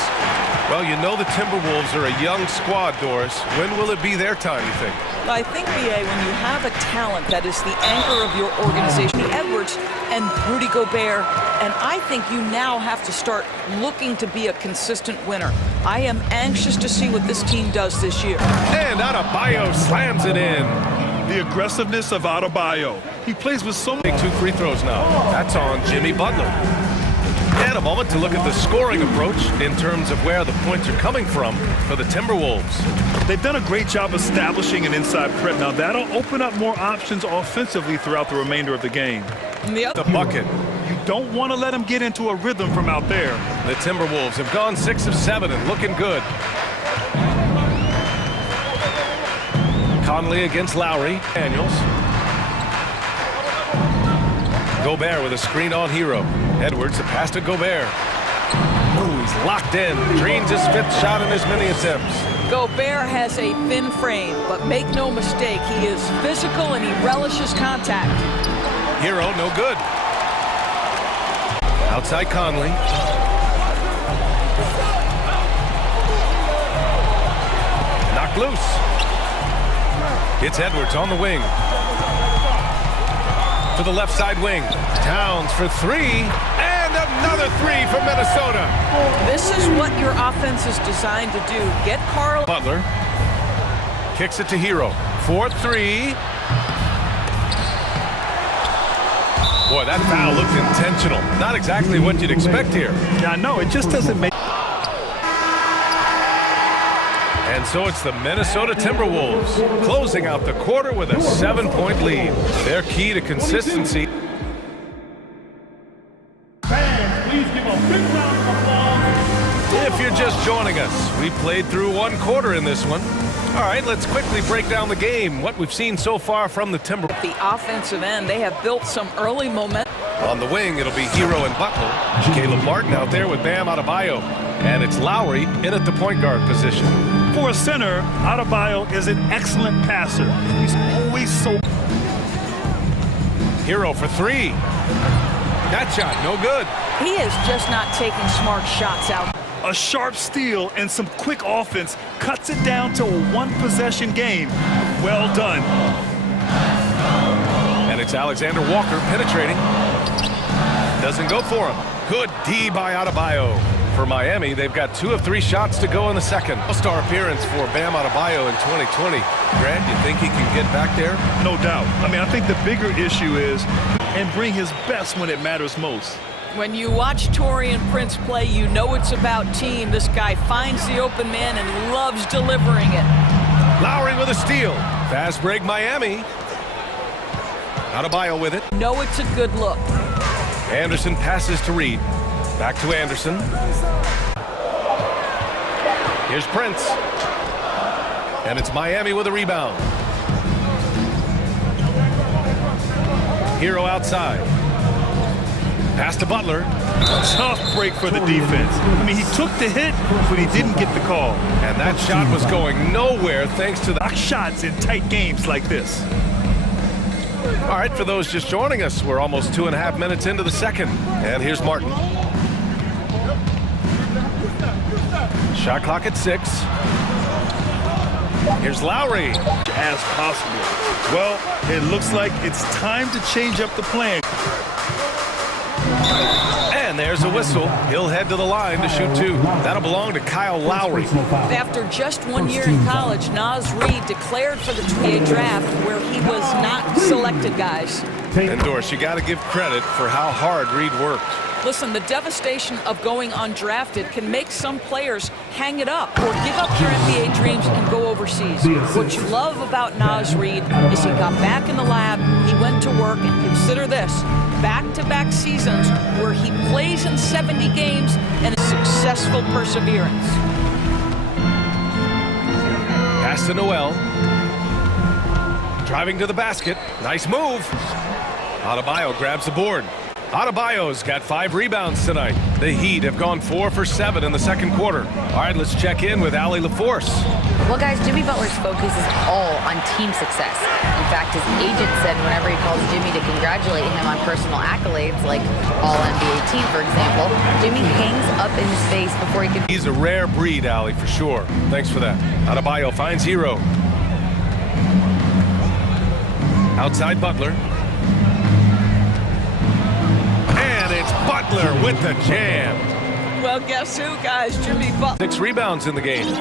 Well, you know the Timberwolves are a young squad, Doris. When will it be their time, you think? I think, B.A., when you have a talent that is the anchor of your organization, Edwards and Rudy Gobert, and I think you now have to start looking to be a consistent winner. I am anxious to see what this team does this year. And Adebayo slams it in. The aggressiveness of Adebayo. He plays with so many... 2 free throws now. That's on Jimmy Butler. And a moment to look at the scoring approach in terms of where the points are coming from for the Timberwolves. They've done a great job establishing an inside prep. Now that'll open up more options offensively throughout the remainder of the game. The bucket. You don't want to let them get into a rhythm from out there. The Timberwolves have gone 6 of 7 and looking good. Conley against Lowry. Daniels. Gobert with a screen on Hero. Edwards, a pass to Gobert. Ooh, he's locked in. Drains his 5th shot in as many attempts. Gobert has a thin frame, but make no mistake, he is physical and he relishes contact. Hero, no good. Outside Conley. Knocked loose. It's Edwards on the wing. To the left side wing. Towns for 3. And another 3 for Minnesota. This is what your offense is designed to do. Get Carl. Butler. Kicks it to Hero. 4-3. Boy, that foul looked intentional. Not exactly what you'd expect here. Yeah, no, it just doesn't make... And so it's the Minnesota Timberwolves closing out the quarter with a 7-point lead. Their key to consistency. Fans, please give a big round of applause. If you're just joining us, we played through 1 quarter in this one. All right, let's quickly break down the game. What we've seen so far from the Timberwolves. At the offensive end, they have built some early momentum. On the wing, it'll be Hero and Butler. Caleb Martin out there with Bam Adebayo. And it's Lowry in at the point guard position. For a center, Adebayo is an excellent passer. He's always so... Hero for 3. That shot, no good. He is just not taking smart shots out. A sharp steal and some quick offense cuts it down to a 1-possession game. Well done. And it's Alexander Walker penetrating. Doesn't go for him. Good D by Adebayo. For Miami, they've got 2 of 3 shots to go in the second. All-star appearance for Bam Adebayo in 2020. Grant, you think he can get back there? No doubt. I mean, I think the bigger issue is and bring his best when it matters most. When you watch Taurean Prince play, you know it's about team. This guy finds the open man and loves delivering it. Lowry with a steal. Fast break, Miami. Adebayo with it. No, it's a good look. Anderson passes to Reed. Back to Anderson. Here's Prince. And it's Miami with a rebound. Hero outside. Pass to Butler. Tough break for the defense. I mean, he took the hit, but he didn't get the call. And that shot was going nowhere thanks to the Block shots in tight games like this. All right, for those just joining us, we're almost 2.5 minutes into the second. And here's Martin. Shot clock at 6. Here's Lowry. As possible. Well, it looks like it's time to change up the plan. And there's a whistle. He'll head to the line to shoot 2. That'll belong to Kyle Lowry. After just 1 year in college, Naz Reid declared for the NBA draft where he was not selected, guys. And Doris, you got to give credit for how hard Reid worked. Listen, the devastation of going undrafted can make some players hang it up or give up their NBA dreams and go overseas. What you love about Naz Reid is he got back in the lab, he went to work, and consider this, back-to-back seasons where he plays in 70 games and a successful perseverance. Pass to Noel. Driving to the basket. Nice move. Adebayo grabs the board. Adebayo's got 5 rebounds tonight. The Heat have gone 4 for 7 in the second quarter. All right, let's check in with Allie LaForce. Well, guys, Jimmy Butler's focus is all on team success. In fact, his agent said whenever he calls Jimmy to congratulate him on personal accolades, like All-NBA team, for example, Jimmy hangs up in his face before he can... He's a rare breed, Allie, for sure. Thanks for that. Adebayo finds Hero. Outside Butler. It's Butler with the jam. Well, guess who, guys? Jimmy Butler. 6 rebounds in the game.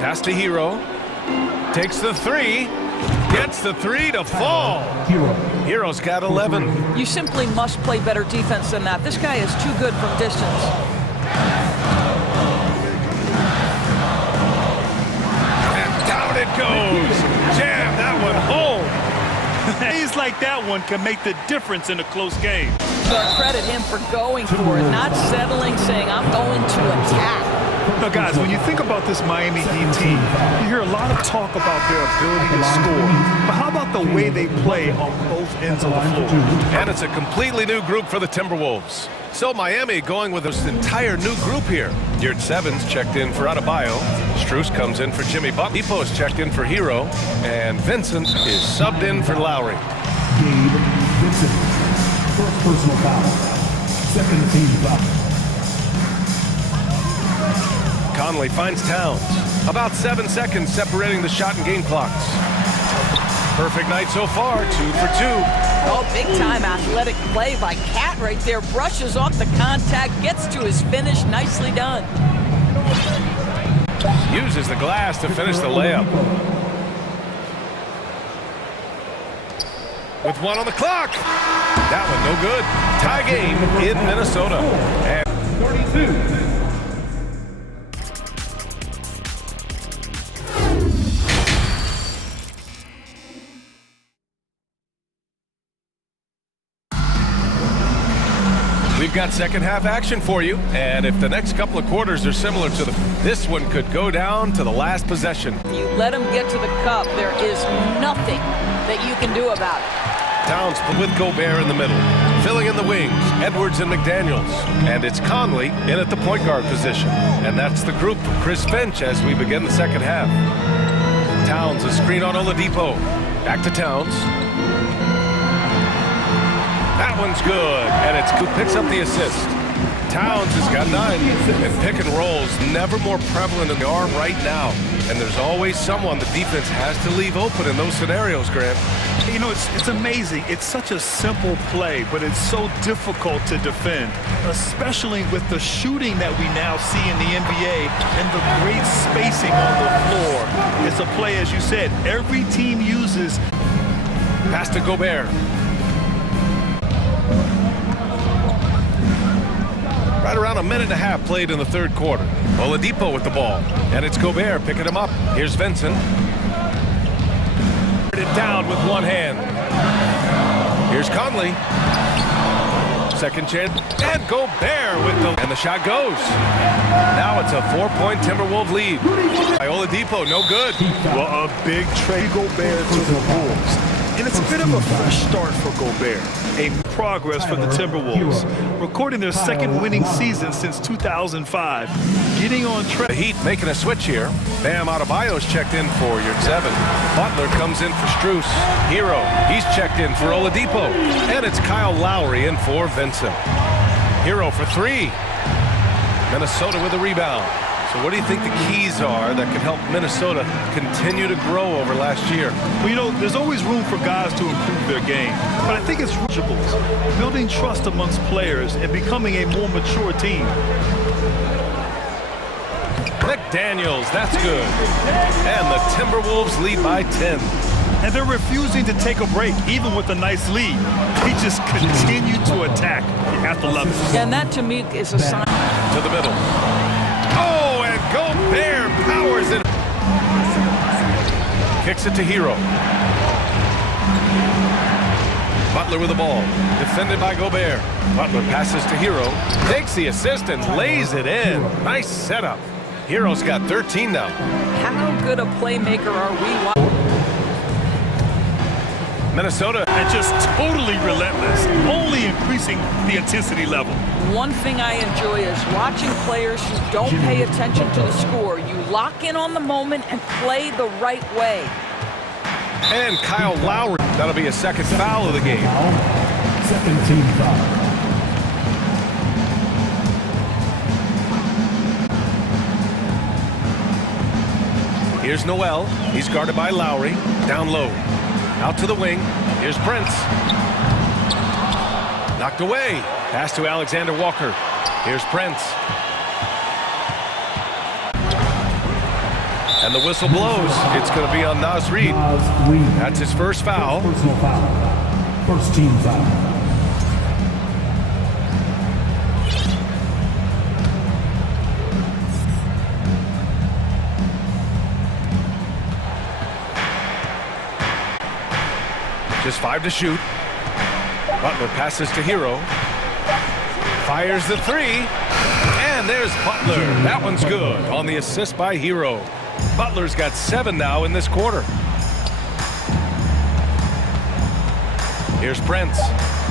Pass to Hero. Takes the 3. Gets the 3 to fall. Hero's got 11. You simply must play better defense than that. This guy is too good from distance. And down it goes. Jam that one home. Plays like that one can make the difference in a close game. But credit him for going for it, not settling, saying, I'm going to attack. Now, guys, when you think about this Miami Heat team, you hear a lot of talk about their ability to score. But how about the way they play on both ends of the floor? And it's a completely new group for the Timberwolves. So Miami going with this entire new group here. Yurt Sevens checked in for Adebayo. Strus comes in for Jimmy Butler. Depot's checked in for Hero. And Vincent is subbed in for Lowry. Gabe Vincent, first personal foul, second team foul. Conley finds Towns. About 7 seconds separating the shot and game clocks. Perfect night so far, 2 for 2. Oh, big-time athletic play by Cat right there. Brushes off the contact, gets to his finish. Nicely done. Uses the glass to finish the layup. With 1 on the clock. That one no good. Tie game in Minnesota. And 32. we've got second half action for you. And if the next couple of quarters are similar to this one could go down to the last possession. You let him get to the cup, there is nothing that you can do about it. Towns with Gobert in the middle. Filling in the wings, Edwards and McDaniels. And it's Conley in at the point guard position. And that's the group for Chris Finch as we begin the second half. Towns, a screen on Oladipo. Back to Towns. That one's good, and it's who picks up the assist. Towns has got 9, and pick and rolls never more prevalent than they are right now. And there's always someone the defense has to leave open in those scenarios, Grant. You know, it's amazing. It's such a simple play, but it's so difficult to defend, especially with the shooting that we now see in the NBA and the great spacing on the floor. It's a play, as you said, every team uses. Pass to Gobert. Right around a minute and a half played in the third quarter. Oladipo with the ball. And it's Gobert picking him up. Here's Vincent. It down with one hand. Here's Conley. Second chance, and Gobert with the... And the shot goes. Now it's a 4-point Timberwolves lead. Oladipo, no good. Well, a big trade Gobert to the Wolves. And it's a bit of a fresh start for Gobert. A progress for the Timberwolves. Recording their second winning season since 2005. Getting on track. The Heat making a switch here. Bam Adebayo's checked in for your 7. Butler comes in for Strus. Hero, he's checked in for Oladipo. And it's Kyle Lowry in for Vincent. Hero for 3. Minnesota with a rebound. So what do you think the keys are that can help Minnesota continue to grow over last year? Well, you know, there's always room for guys to improve their game. But I think it's rituals, building trust amongst players and becoming a more mature team. McDaniels, that's good. And the Timberwolves lead by 10. And they're refusing to take a break, even with a nice lead. They just continue to attack. You have to love it. And that, to me, is a sign. To the middle. Oh, and Gobert powers it. Kicks it to Hero. Butler with the ball. Defended by Gobert. Butler passes to Hero. Takes the assist and lays it in. Nice setup. Hero's got 13 now. How good a playmaker are we? Minnesota. And just totally relentless, only increasing the intensity level. One thing I enjoy is watching players who don't pay attention to the score. You lock in on the moment and play the right way. And Kyle Lowry. That'll be a second foul of the game. Second team foul. Here's Noel. He's guarded by Lowry. Down low. Out to the wing. Here's Prince. Knocked away. Pass to Alexander Walker. Here's Prince. And the whistle blows. It's going to be on Naz Reid. That's his first foul. Personal foul. First team foul. Just 5 to shoot. Butler passes to Hero. Fires the 3. And there's Butler. That one's good on the assist by Hero. Butler's got 7 now in this quarter. Here's Prince.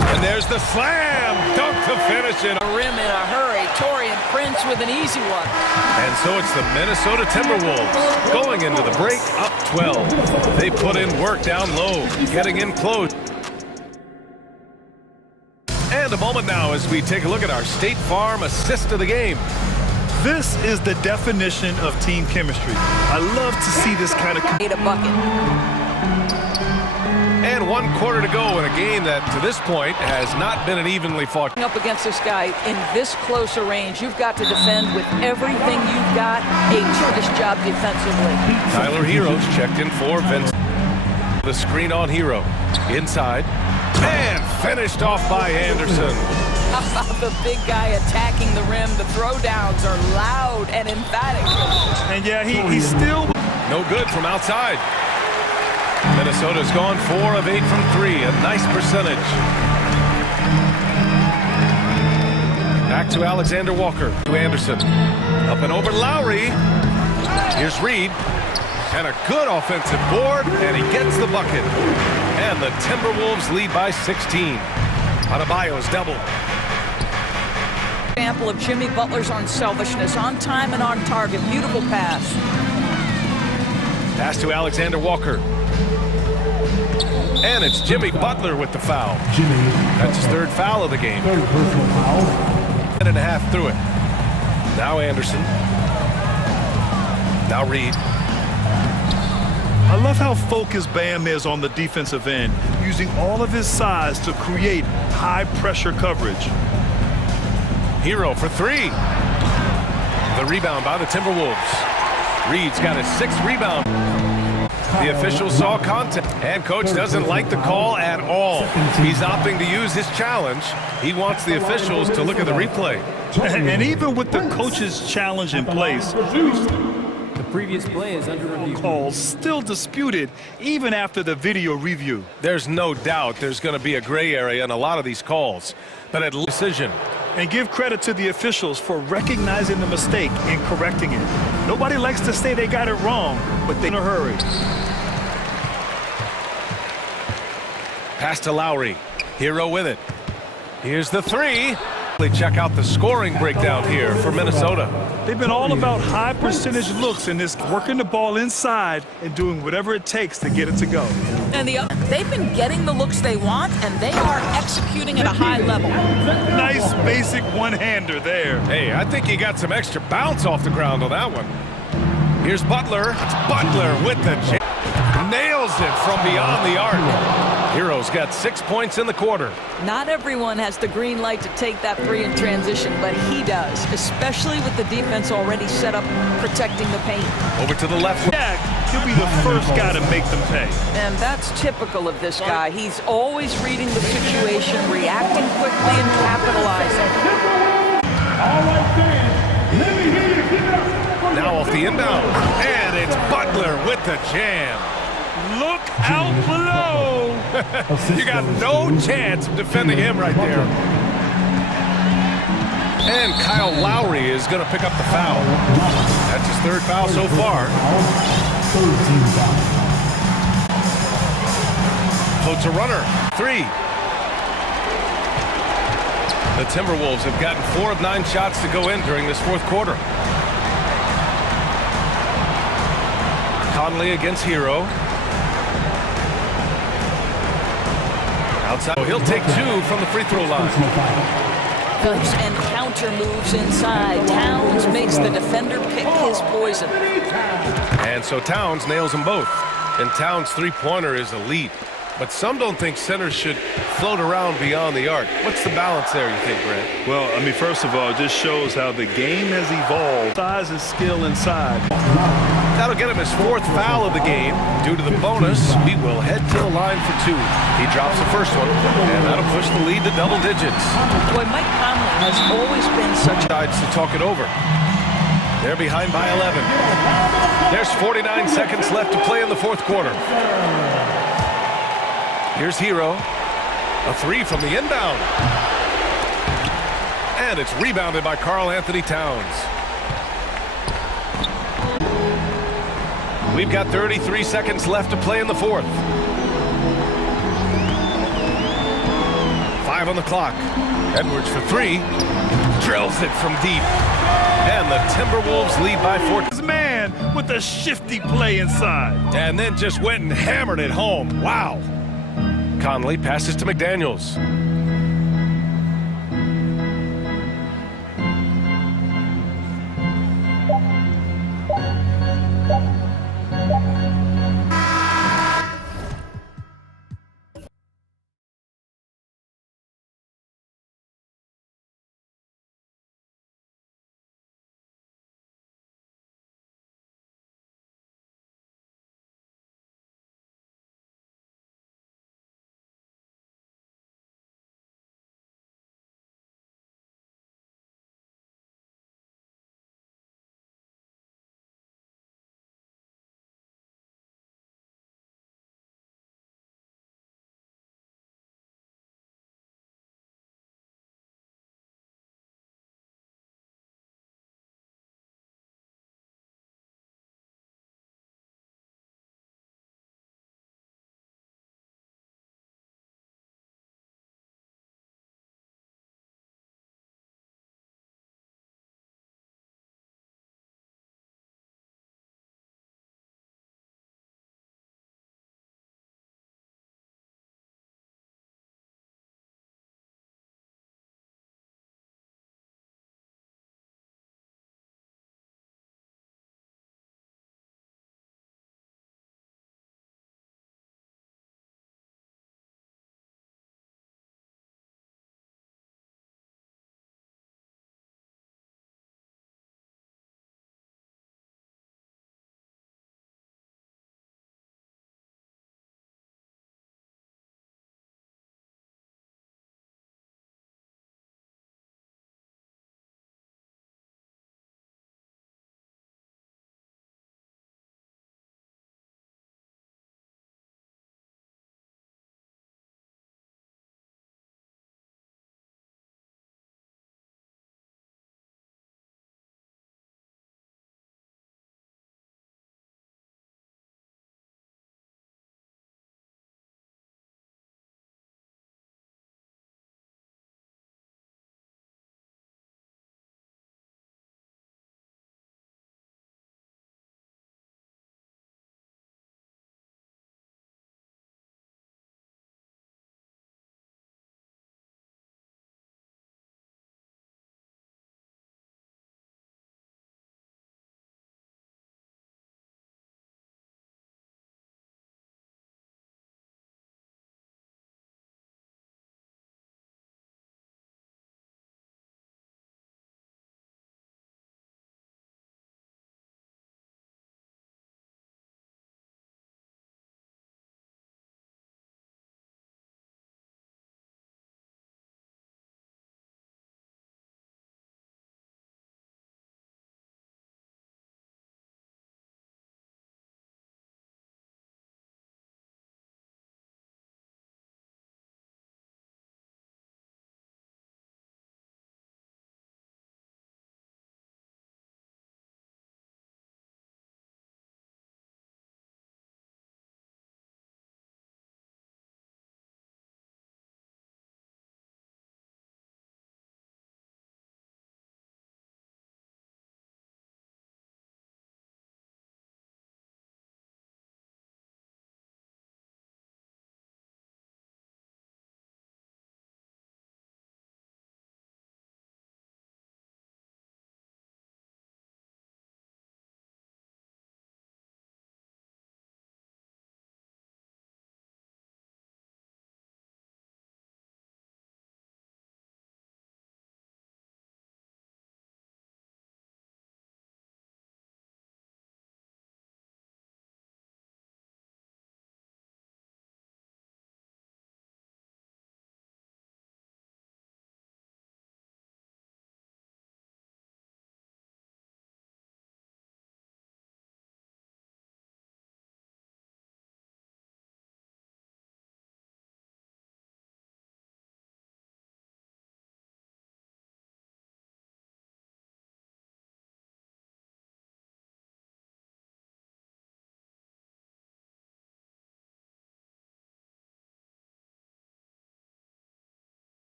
And there's the slam. Dunk to finish it. A rim in a hurry. Torian Prince with an easy one. And so it's the Minnesota Timberwolves going into the break up 12. They put in work down low, getting in close. And a moment now as we take a look at our State Farm assist of the game. This is the definition of team chemistry. I love to see this kind of... Made a bucket. And 1 quarter to go in a game that, to this point, has not been an evenly fought. Up against this guy in this close a range, you've got to defend with everything you've got. A tremendous job defensively. Tyler Hero's checked in for Vince. The screen on Hero. Inside. And finished off by Anderson. How about the big guy attacking the rim? The throwdowns are loud and emphatic. And yeah, he's still... No good from outside. Minnesota's gone 4 of 8 from 3. A nice percentage. Back to Alexander Walker. To Anderson. Up and over Lowry. Here's Reid. And a good offensive board. And he gets the bucket. And the Timberwolves lead by 16. Adebayo's double. Example of Jimmy Butler's unselfishness. On time and on target. Beautiful pass. Pass to Alexander Walker. And it's Jimmy Butler with the foul. That's his 3rd foul of the game. Third personal foul. 10.5 through it. Now Anderson. Now Reid. I love how focused Bam is on the defensive end, using all of his size to create high-pressure coverage. Hero for 3. The rebound by the Timberwolves. Reid's got his 6th rebound. The officials saw contact, and coach doesn't like the call at all. He's opting to use his challenge. He wants the officials to look at the replay. And even with the coach's challenge in place, previous play is under review. Calls still disputed even after the video review. There's no doubt there's going to be a gray area in a lot of these calls, but at decision. And give credit to the officials for recognizing the mistake and correcting it. Nobody likes to say they got it wrong, but they're in a hurry. Pass to Lowry. Hero with it. Here's the three. Check out the scoring breakdown here for Minnesota. They've been all about high percentage looks in this, working the ball inside and doing whatever it takes to get it to go. And they've been getting the looks they want, and they are executing at a high level. Nice basic one-hander there. Hey, I think he got some extra bounce off the ground on that one. Here's Butler. It's Butler with the jam. Nails it from beyond the arc. Hero's got 6 points in the quarter. Not everyone has the green light to take that three in transition, but he does, especially with the defense already set up protecting the paint. Over to the left. Jack, he'll be the first guy to make them pay. And that's typical of this guy. He's always reading the situation, reacting quickly, and capitalizing. Now off the inbound. And it's Butler with the jam. Look out below. You got no chance of defending him right there. And Kyle Lowry is going to pick up the foul. That's his third foul so far. Floats a runner. Three. The Timberwolves have gotten 4 of 9 shots to go in during this fourth quarter. Conley against Hero. Outside. He'll take 2 from the free throw line. And counter moves inside. Towns makes the defender pick his poison. And so Towns nails them both. And Towns' three-pointer is elite. But some don't think centers should float around beyond the arc. What's the balance there, you think, Grant? Well, I mean, first of all, this shows how the game has evolved. Size and skill inside. That'll get him his 4th foul of the game. Due to the bonus, we will head to the line for 2. He drops the first one, and that'll push the lead to double digits. Boy, Mike Conley has always been such a... Decides to talk it over. They're behind by 11. There's 49 seconds left to play in the fourth quarter. Here's Hero. A three from the inbound. And it's rebounded by Karl Anthony Towns. We've got 33 seconds left to play in the fourth. 5 on the clock. Edwards for 3. Drills it from deep. And the Timberwolves lead by 4. This man with a shifty play inside. And then just went and hammered it home. Wow. Conley passes to McDaniels.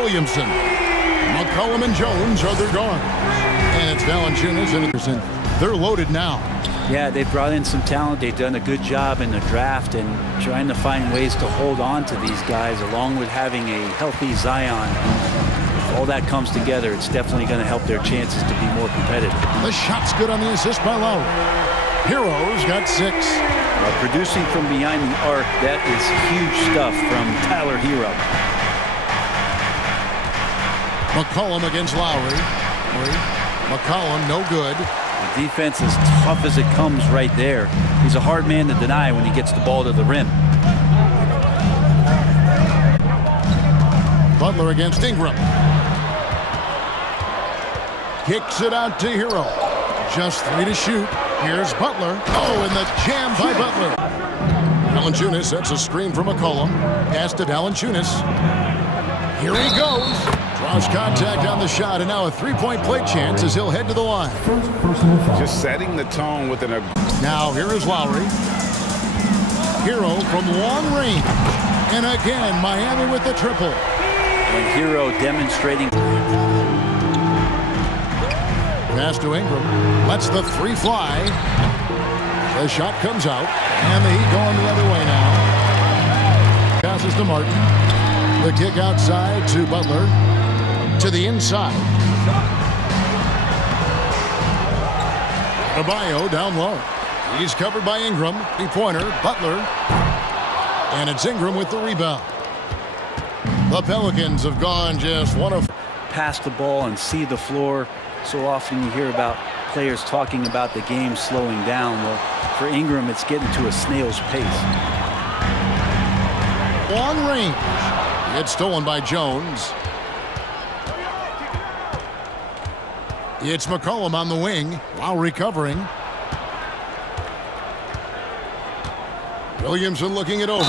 Williamson. McCollum and Jones are their guards. And it's Valanciunas and Anderson. They're loaded now. Yeah, they brought in some talent. They've done a good job in the draft and trying to find ways to hold on to these guys, along with having a healthy Zion. If all that comes together, it's definitely going to help their chances to be more competitive. The shot's good on the assist by Lowry. Hero's got 6. Producing from behind the arc, that is huge stuff from Tyler Hero. McCollum against Lowry. McCollum, no good. The defense is tough as it comes right there. He's a hard man to deny when he gets the ball to the rim. Butler against Ingram. Kicks it out to Hero. Just 3 to shoot. Here's Butler. Oh, and the jam by Butler. Valanciunas sets a screen for McCollum. Pass to Valanciunas. Here he goes. Draws contact on the shot, and now a 3-point play chance as he'll head to the line. Just setting the tone with an... Now here is Lowry. Hero from long range. And again, Miami with the triple. And Hero demonstrating. Pass to Ingram. Lets the 3 fly. The shot comes out. And the Heat going the other way now. Passes to Martin. The kick outside to Butler. To the inside. Adebayo down low. He's covered by Ingram. 3-pointer. Butler. And it's Ingram with the rebound. The Pelicans have gone just one of... Pass the ball and see the floor. So often you hear about players talking about the game slowing down. Well, for Ingram, it's getting to a snail's pace. Long range. It's stolen by Jones. It's McCollum on the wing. Lowry covering. Williamson looking it over.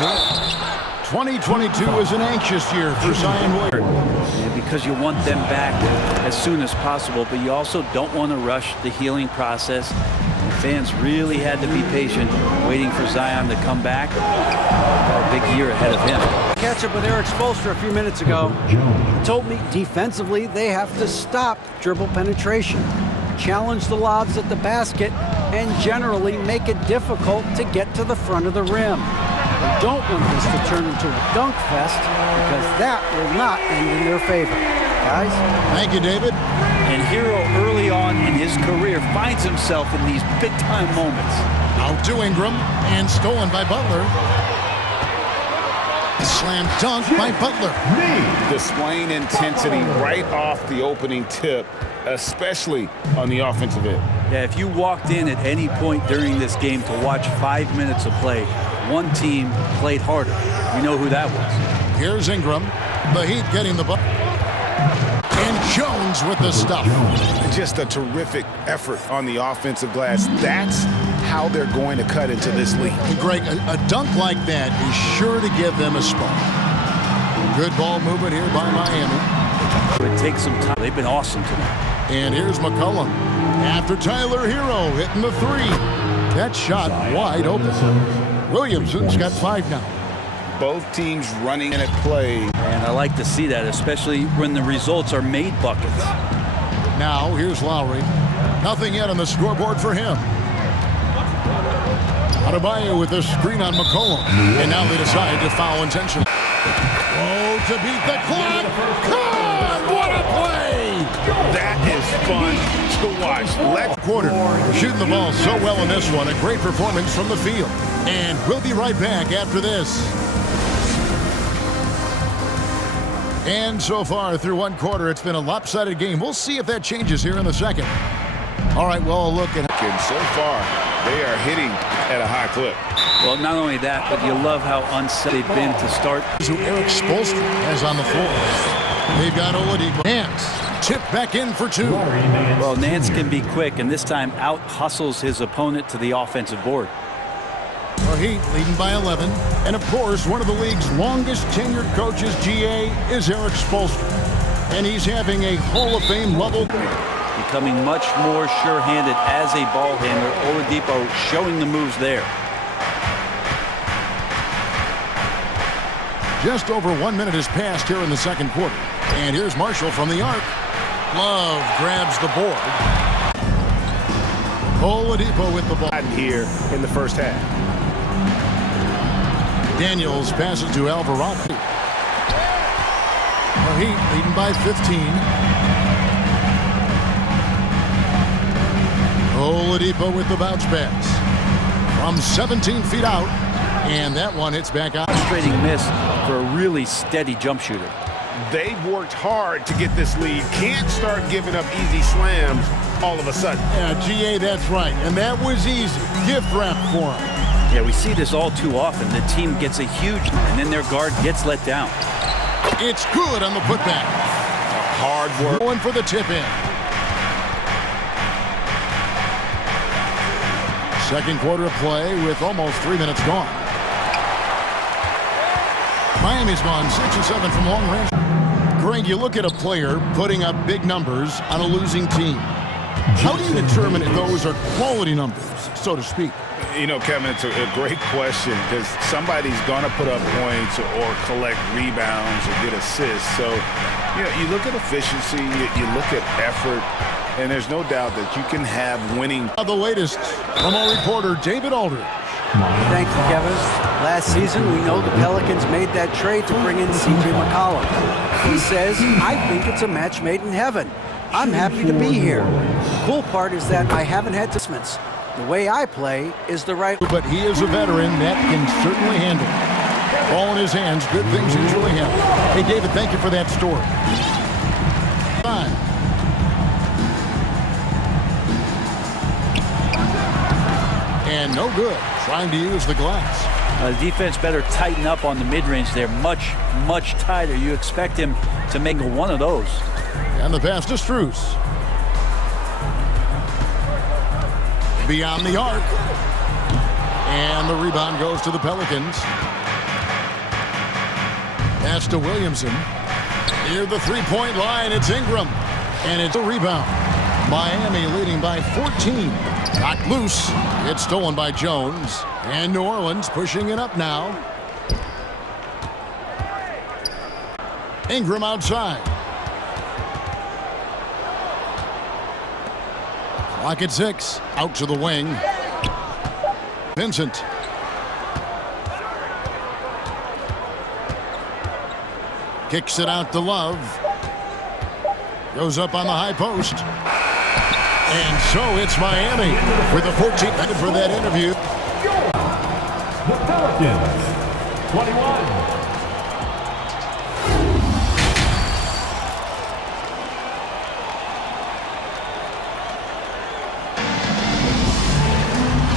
2022 is an anxious year for Zion Williamson. Yeah, because you want them back as soon as possible, but you also don't want to rush the healing process. And fans really had to be patient, waiting for Zion to come back. Got a big year ahead of him. Catch up with Eric Spoelstra a few minutes ago. He told me defensively they have to stop dribble penetration, challenge the lobs at the basket, and generally make it difficult to get to the front of the rim. They don't want this to turn into a dunk fest because that will not end in their favor. Guys? Thank you, David. And Hero early on in his career finds himself in these big-time moments. Out to Ingram and stolen by Butler. Slam dunk by Butler. Displaying intensity right off the opening tip, especially on the offensive end. Yeah, if you walked in at any point during this game to watch 5 minutes of play, one team played harder. We know who that was. Here's Ingram. The Heat getting the ball. And Jones with the stuff. Just a terrific effort on the offensive glass. That's how they're going to cut into this league. And Greg, a dunk like that is sure to give them a spark. Good ball movement here by Miami. It takes some time. They've been awesome tonight. And here's McCollum. After Tyler Hero hitting the 3. That shot wide open. Williamson's got 5 now. Both teams running in at play. And I like to see that, especially when the results are made buckets. Now, here's Lowry. Nothing yet on the scoreboard for him. Adebayo with the screen on McCollum. And now they decide to foul intentionally. Oh, to beat the clock. God, what a play! That is fun to watch. Quarter. Shooting the ball so well in this one. A great performance from the field. And we'll be right back after this. And so far through one quarter, it's been a lopsided game. We'll see if that changes here in the second. All right, well, a look at... And so far, they are hitting at a high clip. Well, not only that, but you love how unset they've been to start. Who Eric Spoelstra has on the floor. They've got Oladipo. Nance tip back in for 2. Well, Nance can be quick, and this time out-hustles his opponent to the offensive board. The Heat leading by 11. And, of course, one of the league's longest tenured coaches, GA, is Eric Spoelstra. And he's having a Hall of Fame level. Becoming much more sure-handed as a ball handler. Oladipo showing the moves there. Just over 1 minute has passed here in the second quarter. And here's Marshall from the arc. Love grabs the board. Oladipo with the ball. Here in the first half. Daniels passes to Alvarado. The Heat leading by 15. Oladipo with the bounce pass. From 17 feet out. And that one hits back out. Frustrating miss for a really steady jump shooter. They've worked hard to get this lead. Can't start giving up easy slams all of a sudden. Yeah, GA, that's right. And that was easy. Gift wrap for him. Yeah, we see this all too often. The team gets a huge, and then their guard gets let down. It's good on the putback. Hard work. Going for the tip in. Second quarter of play with almost 3 minutes gone. Miami's gone 6 or 7 from long range. Greg, you look at a player putting up big numbers on a losing team. How do you determine if those are quality numbers, so to speak? You know, Kevin, it's a great question because somebody's going to put up points or collect rebounds or get assists. So, you know, you look at efficiency, you look at effort, and there's no doubt that you can have winning. The latest from our reporter, David Aldridge. Thank you, Kevin. Last season, we know the Pelicans made that trade to bring in C.J. McCollum. He says, I think it's a match made in heaven. I'm happy to be here. The cool part is that I haven't had dismissals. The way I play is the right. But he is a veteran that can certainly handle it. Ball in his hands, good things usually happen. Hey, David, thank you for that story. Fine. And no good. Trying to use the glass. The defense better tighten up on the mid-range there. Much, much tighter. You expect him to make one of those. And the pass to Strus. Beyond the arc. And the rebound goes to the Pelicans. Pass to Williamson. Near the three-point line, it's Ingram. And it's a rebound. Miami leading by 14. Knocked loose. It's stolen by Jones. And New Orleans pushing it up now. Ingram outside. Clock at 6. Out to the wing. Vincent. Kicks it out to Love. Goes up on the high post. And so it's Miami with a 14th minute for that interview. The Pelicans, 21.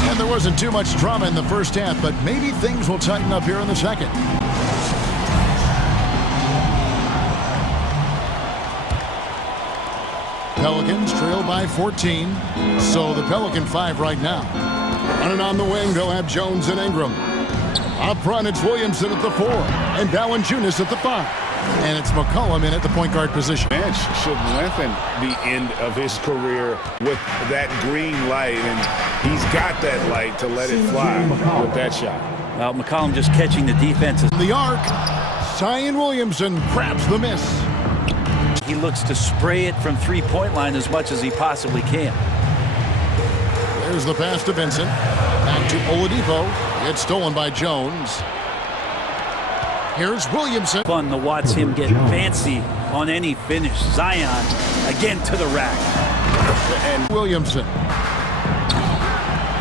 And there wasn't too much drama in the first half, but maybe things will tighten up here in the second. Pelicans trail by 14. So the Pelican 5 right now. Running on the wing, they'll have Jones and Ingram. Up front, it's Williamson at the 4. And Valanciunas at the 5. And it's McCollum in at the point guard position. Bench should lengthen the end of his career with that green light. And he's got that light to let it fly with that shot. Well, McCollum just catching the defenses. The arc. Zion Williamson grabs the miss. He looks to spray it from three-point line as much as he possibly can. There's the pass to Vincent. Back to Oladipo. It's stolen by Jones. Here's Williamson. Fun to watch him get fancy on any finish. Zion again to the rack. And Williamson.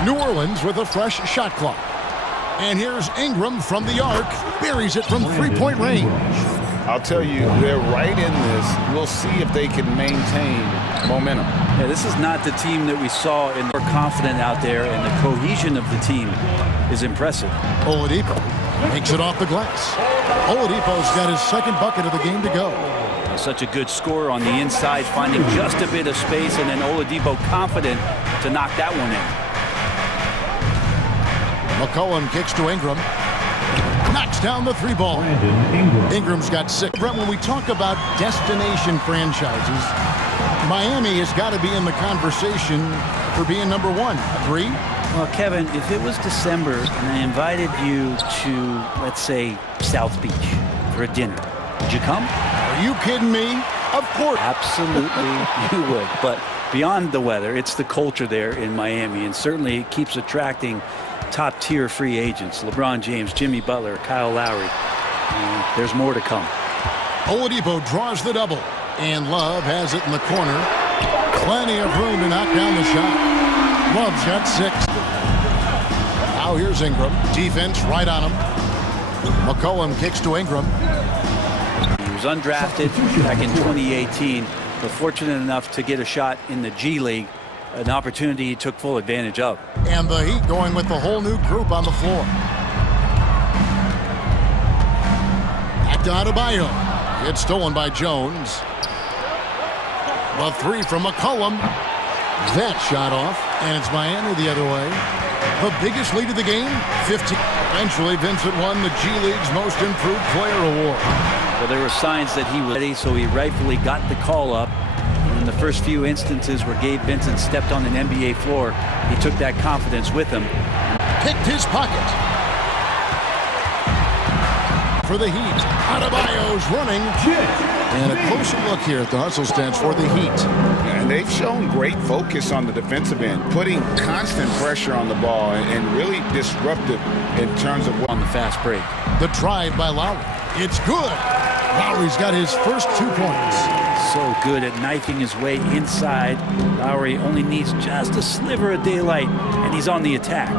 New Orleans with a fresh shot clock. And here's Ingram from the arc. Buries it from three-point range. I'll tell you, they're right in this. We'll see if they can maintain momentum. Yeah, this is not the team that we saw, and they're confident out there, and the cohesion of the team is impressive. Oladipo makes it off the glass. Oladipo's got his second bucket of the game to go. Such a good scorer on the inside, finding just a bit of space, and then Oladipo confident to knock that one in. McCollum kicks to Ingram. Knocks down the three ball. Ingram's got 6. Brett, when we talk about destination franchises, Miami has got to be in the conversation for being number 1. Agree? Well, Kevin, if it was December and I invited you to, let's say, South Beach for a dinner, would you come? Are you kidding me? Of course. Absolutely, you would. But beyond the weather, it's the culture there in Miami, and certainly it keeps attracting top-tier free agents. LeBron James, Jimmy Butler, Kyle Lowry. There's more to come. Oladipo draws the double, and Love has it in the corner. Plenty of room to knock down the shot. Love's got 6. Now here's Ingram. Defense right on him. McCollum kicks to Ingram. He was undrafted back in 2018, but fortunate enough to get a shot in the G League, an opportunity he took full advantage of. And the Heat going with the whole new group on the floor. Back to Adebayo. It's stolen by Jones. The 3 from McCollum. That shot off, and it's Miami the other way. The biggest lead of the game, 15. Eventually, Vincent won the G League's Most Improved Player Award. Well, there were signs that he was ready, so he rightfully got the call up. In the first few instances where Gabe Vincent stepped on an NBA floor, he took that confidence with him. Picked his pocket. For the Heat, Adebayo's running. And a closer look here at the hustle stats for the Heat. And they've shown great focus on the defensive end, putting constant pressure on the ball and really disruptive in terms of on the fast break. The drive by Lowry. It's good. Lowry's got his first 2 points. So good at knifing his way inside. Lowry only needs just a sliver of daylight, and he's on the attack.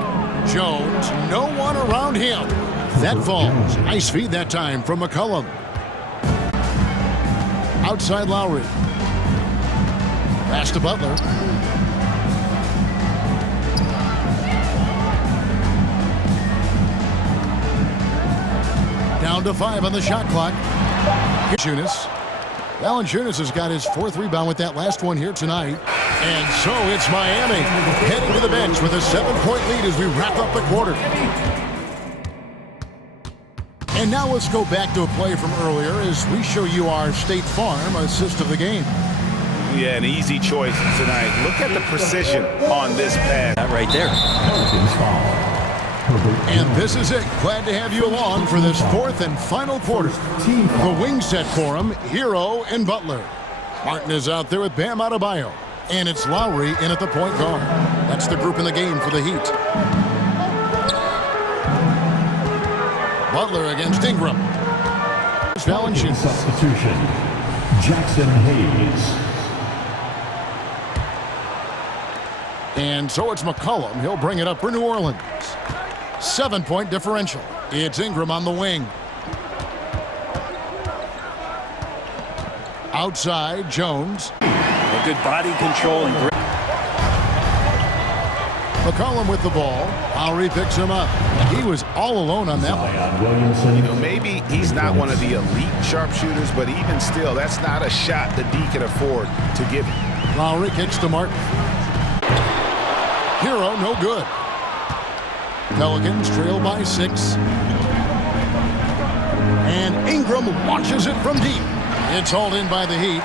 Jones, no one around him. That falls. Nice feed that time from McCollum. Outside Lowry. Pass to Butler. Down to 5 on the shot clock. Valanciunas. Valanciunas has got his 4th rebound with that last one here tonight. And so it's Miami heading to the bench with a 7-point lead as we wrap up the quarter. And now let's go back to a play from earlier as we show you our State Farm assist of the game. Yeah, an easy choice tonight. Look at the precision on this pass. That right there. And this is it. Glad to have you along for this 4th and final quarter. The wing set for him, Hero and Butler. Martin is out there with Bam Adebayo. And it's Lowry in at the point guard. That's the group in the game for the Heat. Butler against Ingram. Valanciunas. Substitution. Jackson Hayes. And so it's McCollum. He'll bring it up for New Orleans. 7-point differential. It's Ingram on the wing. Outside, Jones. A good body control and grip. McCollum with the ball. Lowry picks him up. He was all alone on that one. You know, maybe he's not one of the elite sharpshooters, but even still, that's not a shot that D can afford to give him. Lowry kicks to Martin. Hero, no good. Pelicans trail by 6. And Ingram launches it from deep. It's hauled in by the Heat.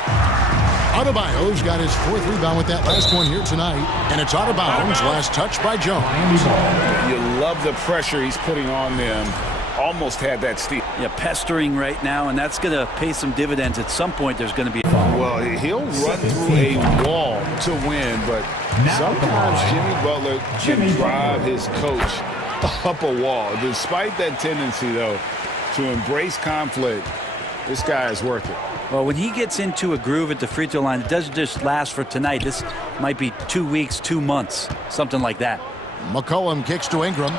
Adebayo's got his 4th rebound with that last one here tonight. And it's out of bounds. Last touch by Jones. You love the pressure he's putting on them. Almost had that steal. Yeah, pestering right now, and that's going to pay some dividends. At some point, there's going to be... Well, he'll run through a wall to win, but sometimes Jimmy Butler can drive his coach up a wall. Despite that tendency, though, to embrace conflict, this guy is worth it. Well, when he gets into a groove at the free throw line, it doesn't just last for tonight. This might be 2 weeks, 2 months, something like that. McCollum kicks to Ingram.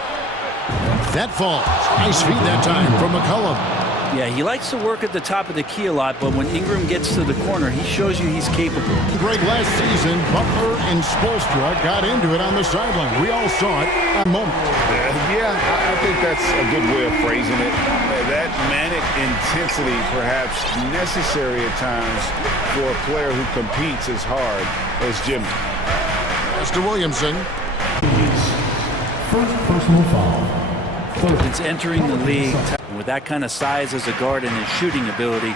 That falls. Nice feed that time from McCollum. Yeah, he likes to work at the top of the key a lot, but when Ingram gets to the corner, he shows you he's capable. Greg, last season, Butler and Spoelstra got into it on the sideline. We all saw it at a moment. Yeah, I think that's a good way of phrasing it. That manic intensity, perhaps necessary at times for a player who competes as hard as Jimmy. Pass to Williamson. First personal foul. Since entering the league with that kind of size as a guard and his shooting ability,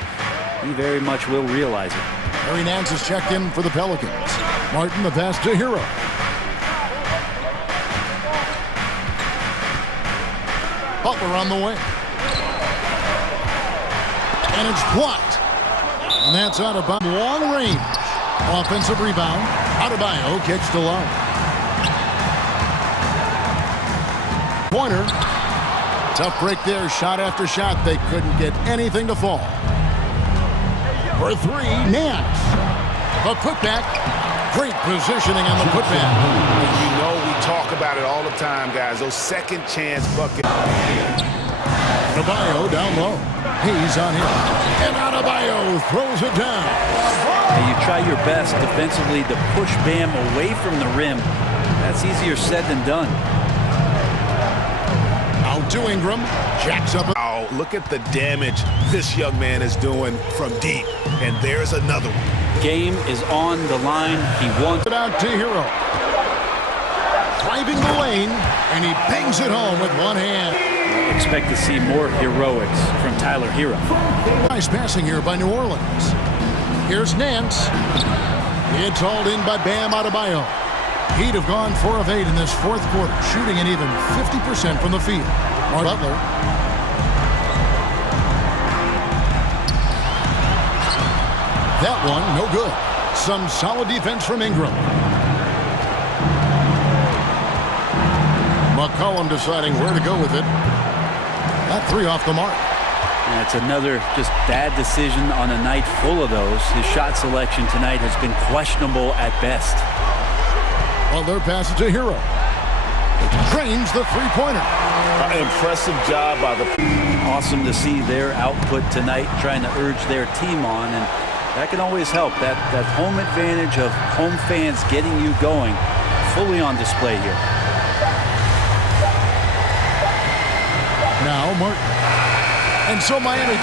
he very much will realize it. Harry Nance is checked in for the Pelicans. Martin the pass to Hero. Butler on the way. And it's blocked. And that's out of bounds. Long range. Offensive rebound. Adebayo kicks to low. Pointer. Tough break there. Shot after shot. They couldn't get anything to fall. For three, Nance. The putback. Great positioning on the putback. You know we talk about it all the time, guys. Those second chance buckets. Adebayo down low. He's on him. And Adebayo throws it down. And you try your best defensively to push Bam away from the rim. That's easier said than done. Out to Ingram. Jacks up. Oh, look at the damage this young man is doing from deep. And there's another one. Game is on the line. He wants it out to Hero. Driving the lane, and he bangs it home with one hand. Expect to see more heroics from Tyler Hero. Nice passing here by New Orleans. Here's Nance. It's hauled in by Bam Adebayo. He'd have gone 4 of 8 in this fourth quarter, shooting an even 50% from the field. Butler. That one, no good. Some solid defense from Ingram. McCollum deciding where to go with it. That 3 off the mark. And it's another just bad decision on a night full of those. His shot selection tonight has been questionable at best. Butler passes to Hero. Drains the three-pointer. Impressive job by the... Awesome to see their output tonight, trying to urge their team on, and that can always help. That home advantage of home fans getting you going, fully on display here. Now Martin. And so Miami...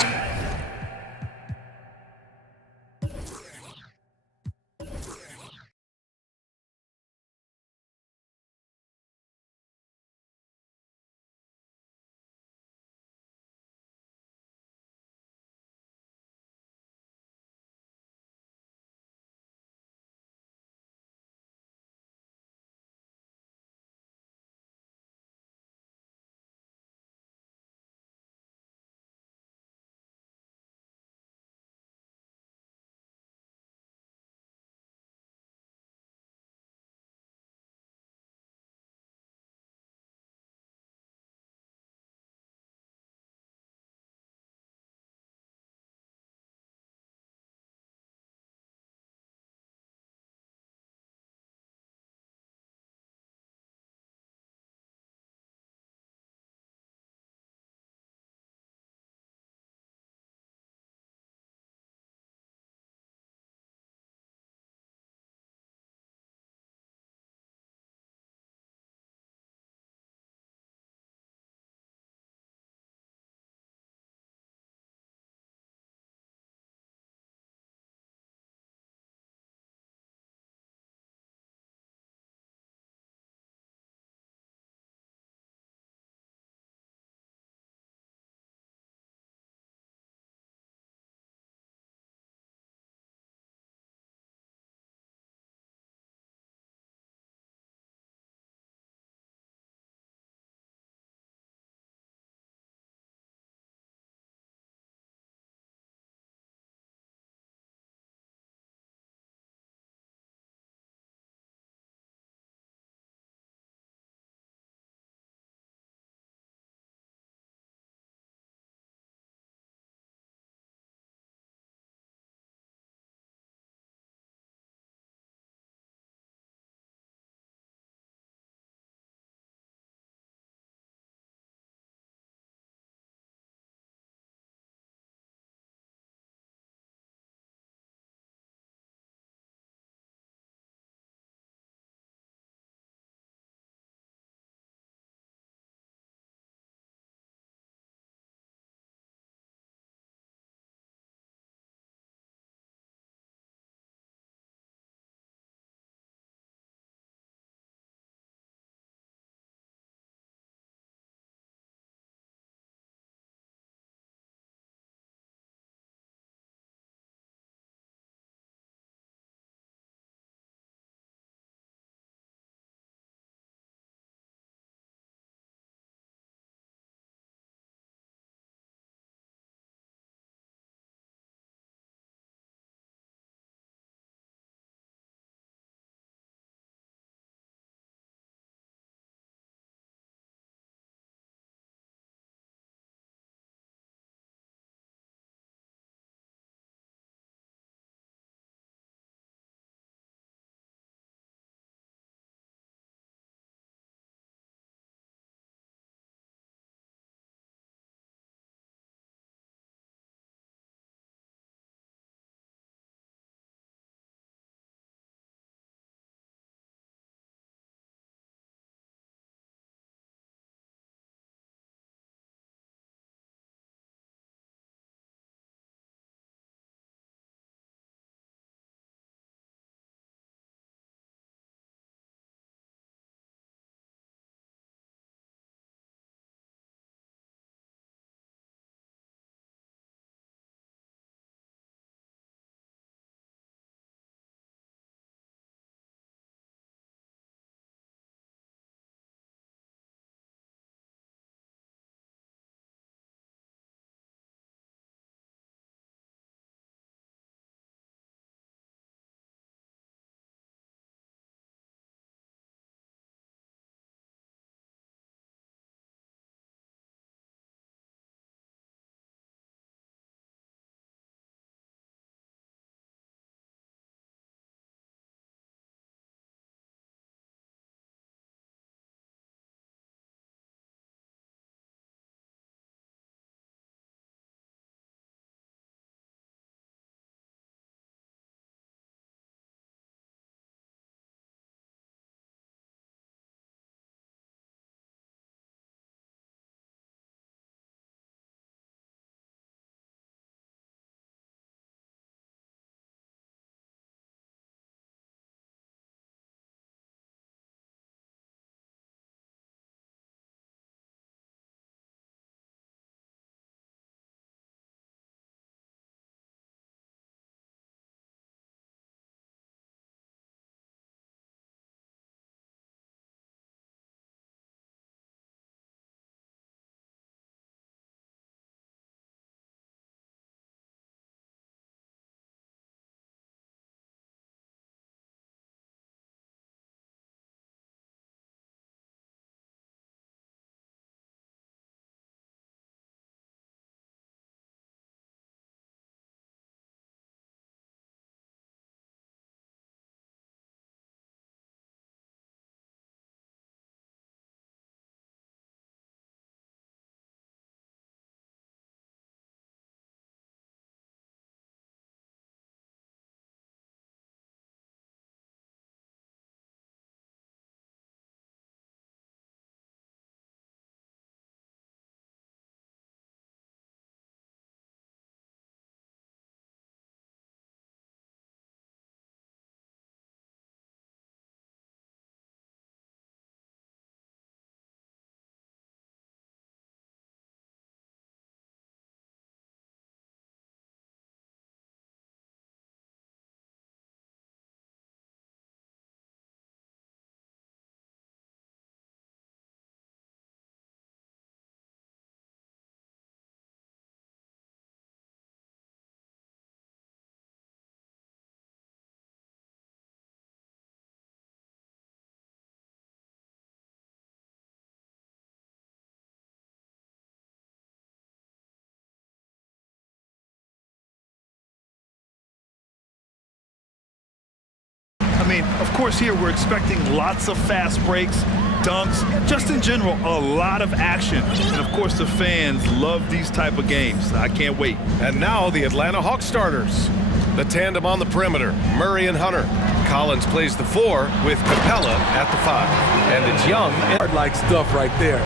mean, of course, here we're expecting lots of fast breaks, dunks, just in general, a lot of action. And, of course, the fans love these type of games. I can't wait. And now the Atlanta Hawks starters. The tandem on the perimeter, Murray and Hunter. Collins plays the 4 with Capella at the 5. And it's Young. Like stuff right there.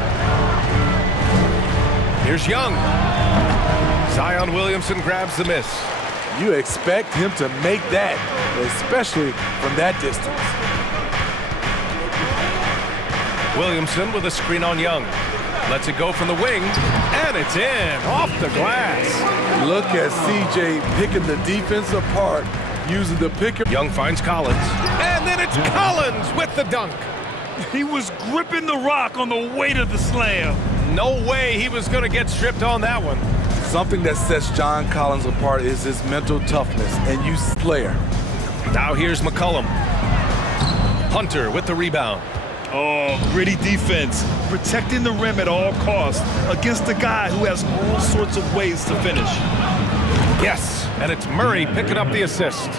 Here's Young. Zion Williamson grabs the miss. You expect him to make that, especially from that distance. Williamson with a screen on Young. Lets it go from the wing, and it's in, off the glass. Look at CJ picking the defense apart, using the pick. Young finds Collins, and then it's Collins with the dunk. He was gripping the rock on the way to the slam. No way he was going to get stripped on that one. Something that sets John Collins apart is his mental toughness and use player. Now here's McCollum. Hunter with the rebound. Oh, gritty defense, protecting the rim at all costs against a guy who has all sorts of ways to finish. Yes, and it's Murray picking up the assist.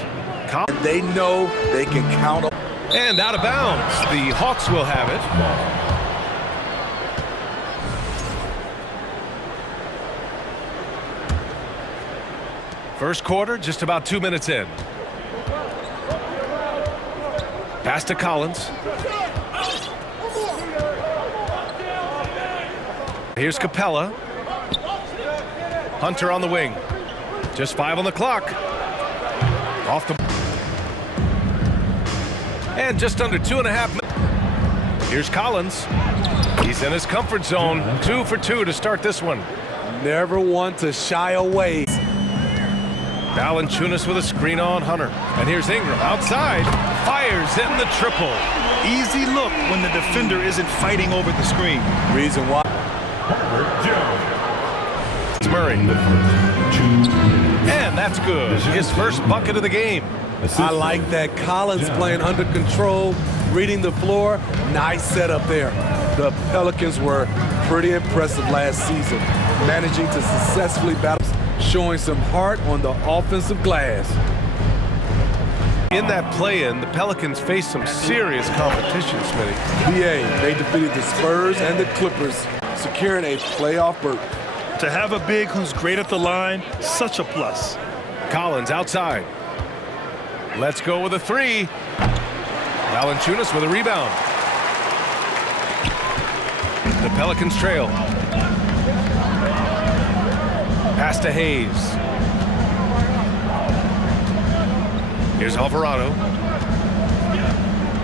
They know they can count on. And out of bounds, the Hawks will have it. First quarter, just about 2 minutes in. Pass to Collins. Here's Capella. Hunter on the wing. Just 5 on the clock. Off the... And just under 2.5 minutes. Here's Collins. He's in his comfort zone. 2 for 2 to start this one. Never want to shy away. Valanciunas with a screen on Hunter. And here's Ingram outside. Fires in the triple. Easy look when the defender isn't fighting over the screen. Reason why. It's Murray. And that's good. His first bucket of the game. I like that. Collins playing under control, reading the floor. Nice setup there. The Pelicans were pretty impressive last season, managing to successfully battle, showing some heart on the offensive glass. In that play-in, the Pelicans faced some serious competition, Smitty. BA, they defeated the Spurs and the Clippers, securing a playoff berth. To have a big who's great at the line, such a plus. Collins outside. Let's go with a 3. Valanciunas with a rebound. The Pelicans trail. Pass to Hayes. Here's Alvarado.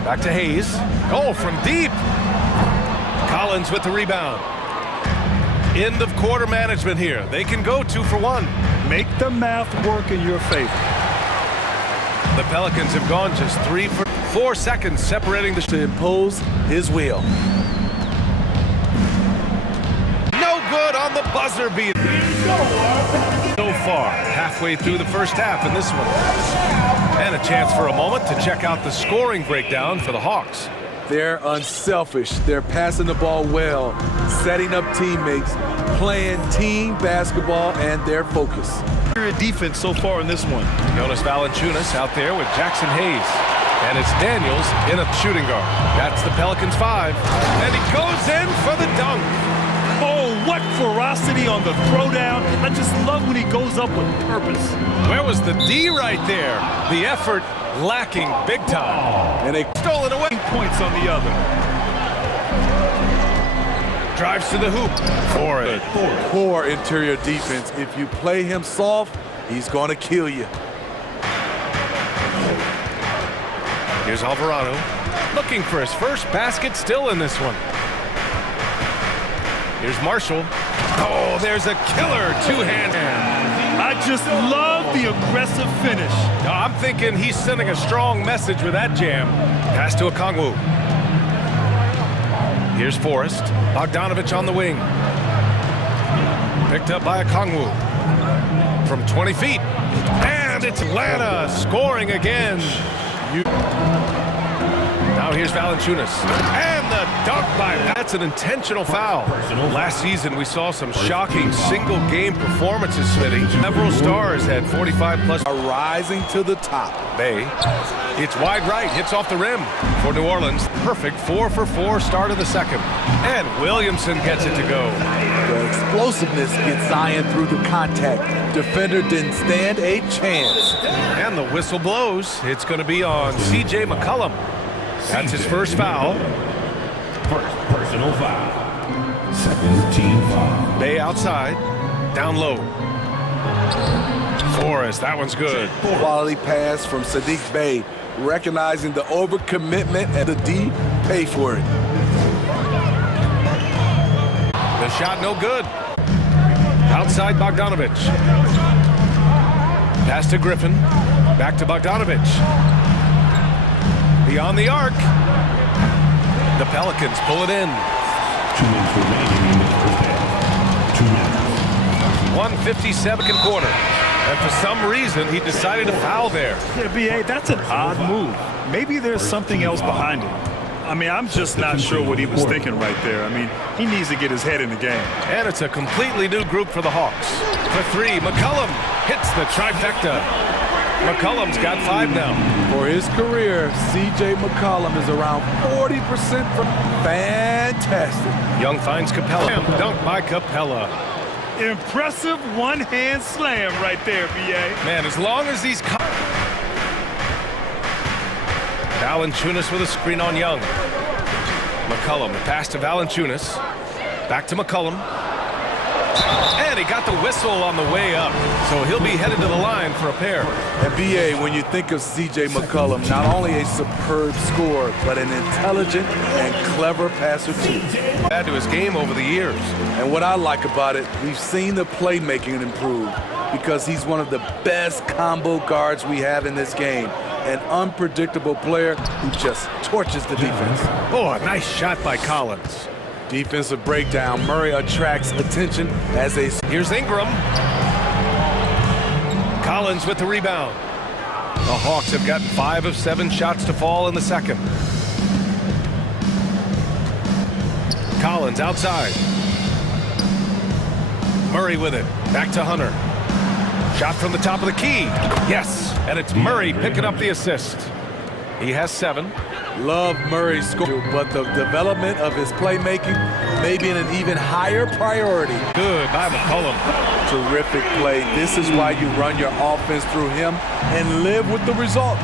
Back to Hayes. Oh, from deep. Collins with the rebound. End of quarter management here. They can go 2 for 1. Make the math work in your favor. The Pelicans have gone just 3 for 4 seconds separating the... To impose his will. No good on the buzzer beater. So far, halfway through the first half in this one. And a chance for a moment to check out the scoring breakdown for the Hawks. They're unselfish. They're passing the ball well, setting up teammates, playing team basketball, and their focus. Defense so far in this one. Jonas Valanciunas out there with Jackson Hayes. And it's Daniels in a shooting guard. That's the Pelicans 5. And he goes in for the dunk. Oh, what ferocity on the throwdown. I just love when he goes up with purpose. Where was the D right there? The effort lacking big time. And they stole it away. Points on the other. Drives to the hoop for it. Poor interior defense. If you play him soft, he's going to kill you. Here's Alvarado looking for his first basket, still in this one. Here's Marshall. Oh, there's a killer two-hand. I just love the aggressive finish. No, I'm thinking he's sending a strong message with that jam. Pass to Okongwu. Here's Forrest. Bogdanovich on the wing. Picked up by Okongwu. From 20 feet. And it's Atlanta scoring again. Now here's Valanciunas. And the Dunk by that's an intentional foul. Last season we saw some shocking single-game performances, Smitty. Several stars had 45-plus. Rising to the top. Bay, it's wide right, hits off the rim for New Orleans. Perfect 4-for-4 start of the second. And Williamson gets it to go. The explosiveness gets Zion through the contact. Defender didn't stand a chance. And the whistle blows. It's going to be on C.J. McCollum. That's his first foul. First personal foul. Second team foul. Bay outside, down low. Forrest, that one's good. Quality pass from Sadiq Bey, recognizing the overcommitment and the D pay for it. The shot no good. Outside Bogdanovich. Pass to Griffin. Back to Bogdanovich. Beyond the arc. The Pelicans pull it in. 2 minutes remaining in the first half. 2 minutes. 1:57 quarter. And for some reason, he decided to foul there. Yeah, B.A., that's an odd move. Maybe there's something else behind it. I mean, I'm just not sure what he was thinking right there. I mean, he needs to get his head in the game. And it's a completely new group for the Hawks. For three, McCollum hits the trifecta. McCollum's got 5 now. For his career, C.J. McCollum is around 40% from fantastic. Young finds Capella. Dunk by Capella. Impressive one-hand slam right there, B.A. Man, as long as these... Valanciunas with a screen on Young. McCollum, pass to Valanciunas. Back to McCollum. And he got the whistle on the way up. So he'll be headed to the line for a pair. And B.A., when you think of C.J. McCollum, not only a superb scorer, but an intelligent and clever passer too. Add to his game over the years. And what I like about it, we've seen the playmaking improve because he's one of the best combo guards we have in this game. An unpredictable player who just torches the defense. Oh, a nice shot by Collins. Defensive breakdown. Murray attracts attention as a... Here's Ingram. Collins with the rebound. The Hawks have gotten 5 of 7 shots to fall in the second. Collins outside. Murray with it. Back to Hunter. Shot from the top of the key. Yes, and it's Murray picking up the assist. He has 7. Love Murray's score, but the development of his playmaking may be an even higher priority. Good by McCollum. Terrific play. This is why you run your offense through him and live with the results.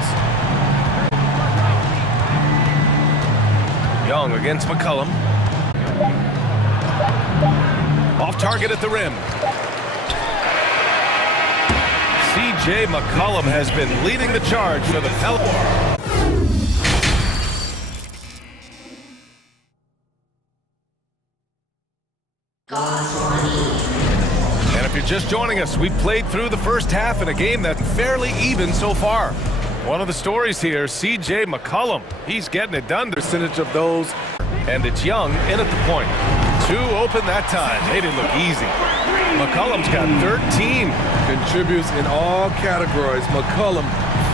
Young against McCollum. Off target at the rim. C.J. McCollum has been leading the charge for the Pelicans. And if you're just joining us, we played through the first half in a game that's fairly even so far. One of the stories here, C.J. McCollum. He's getting it done. Percentage of those. And it's Young in at the point. 2 open that time. They didn't look easy. McCollum's got 13. Contributes in all categories. McCollum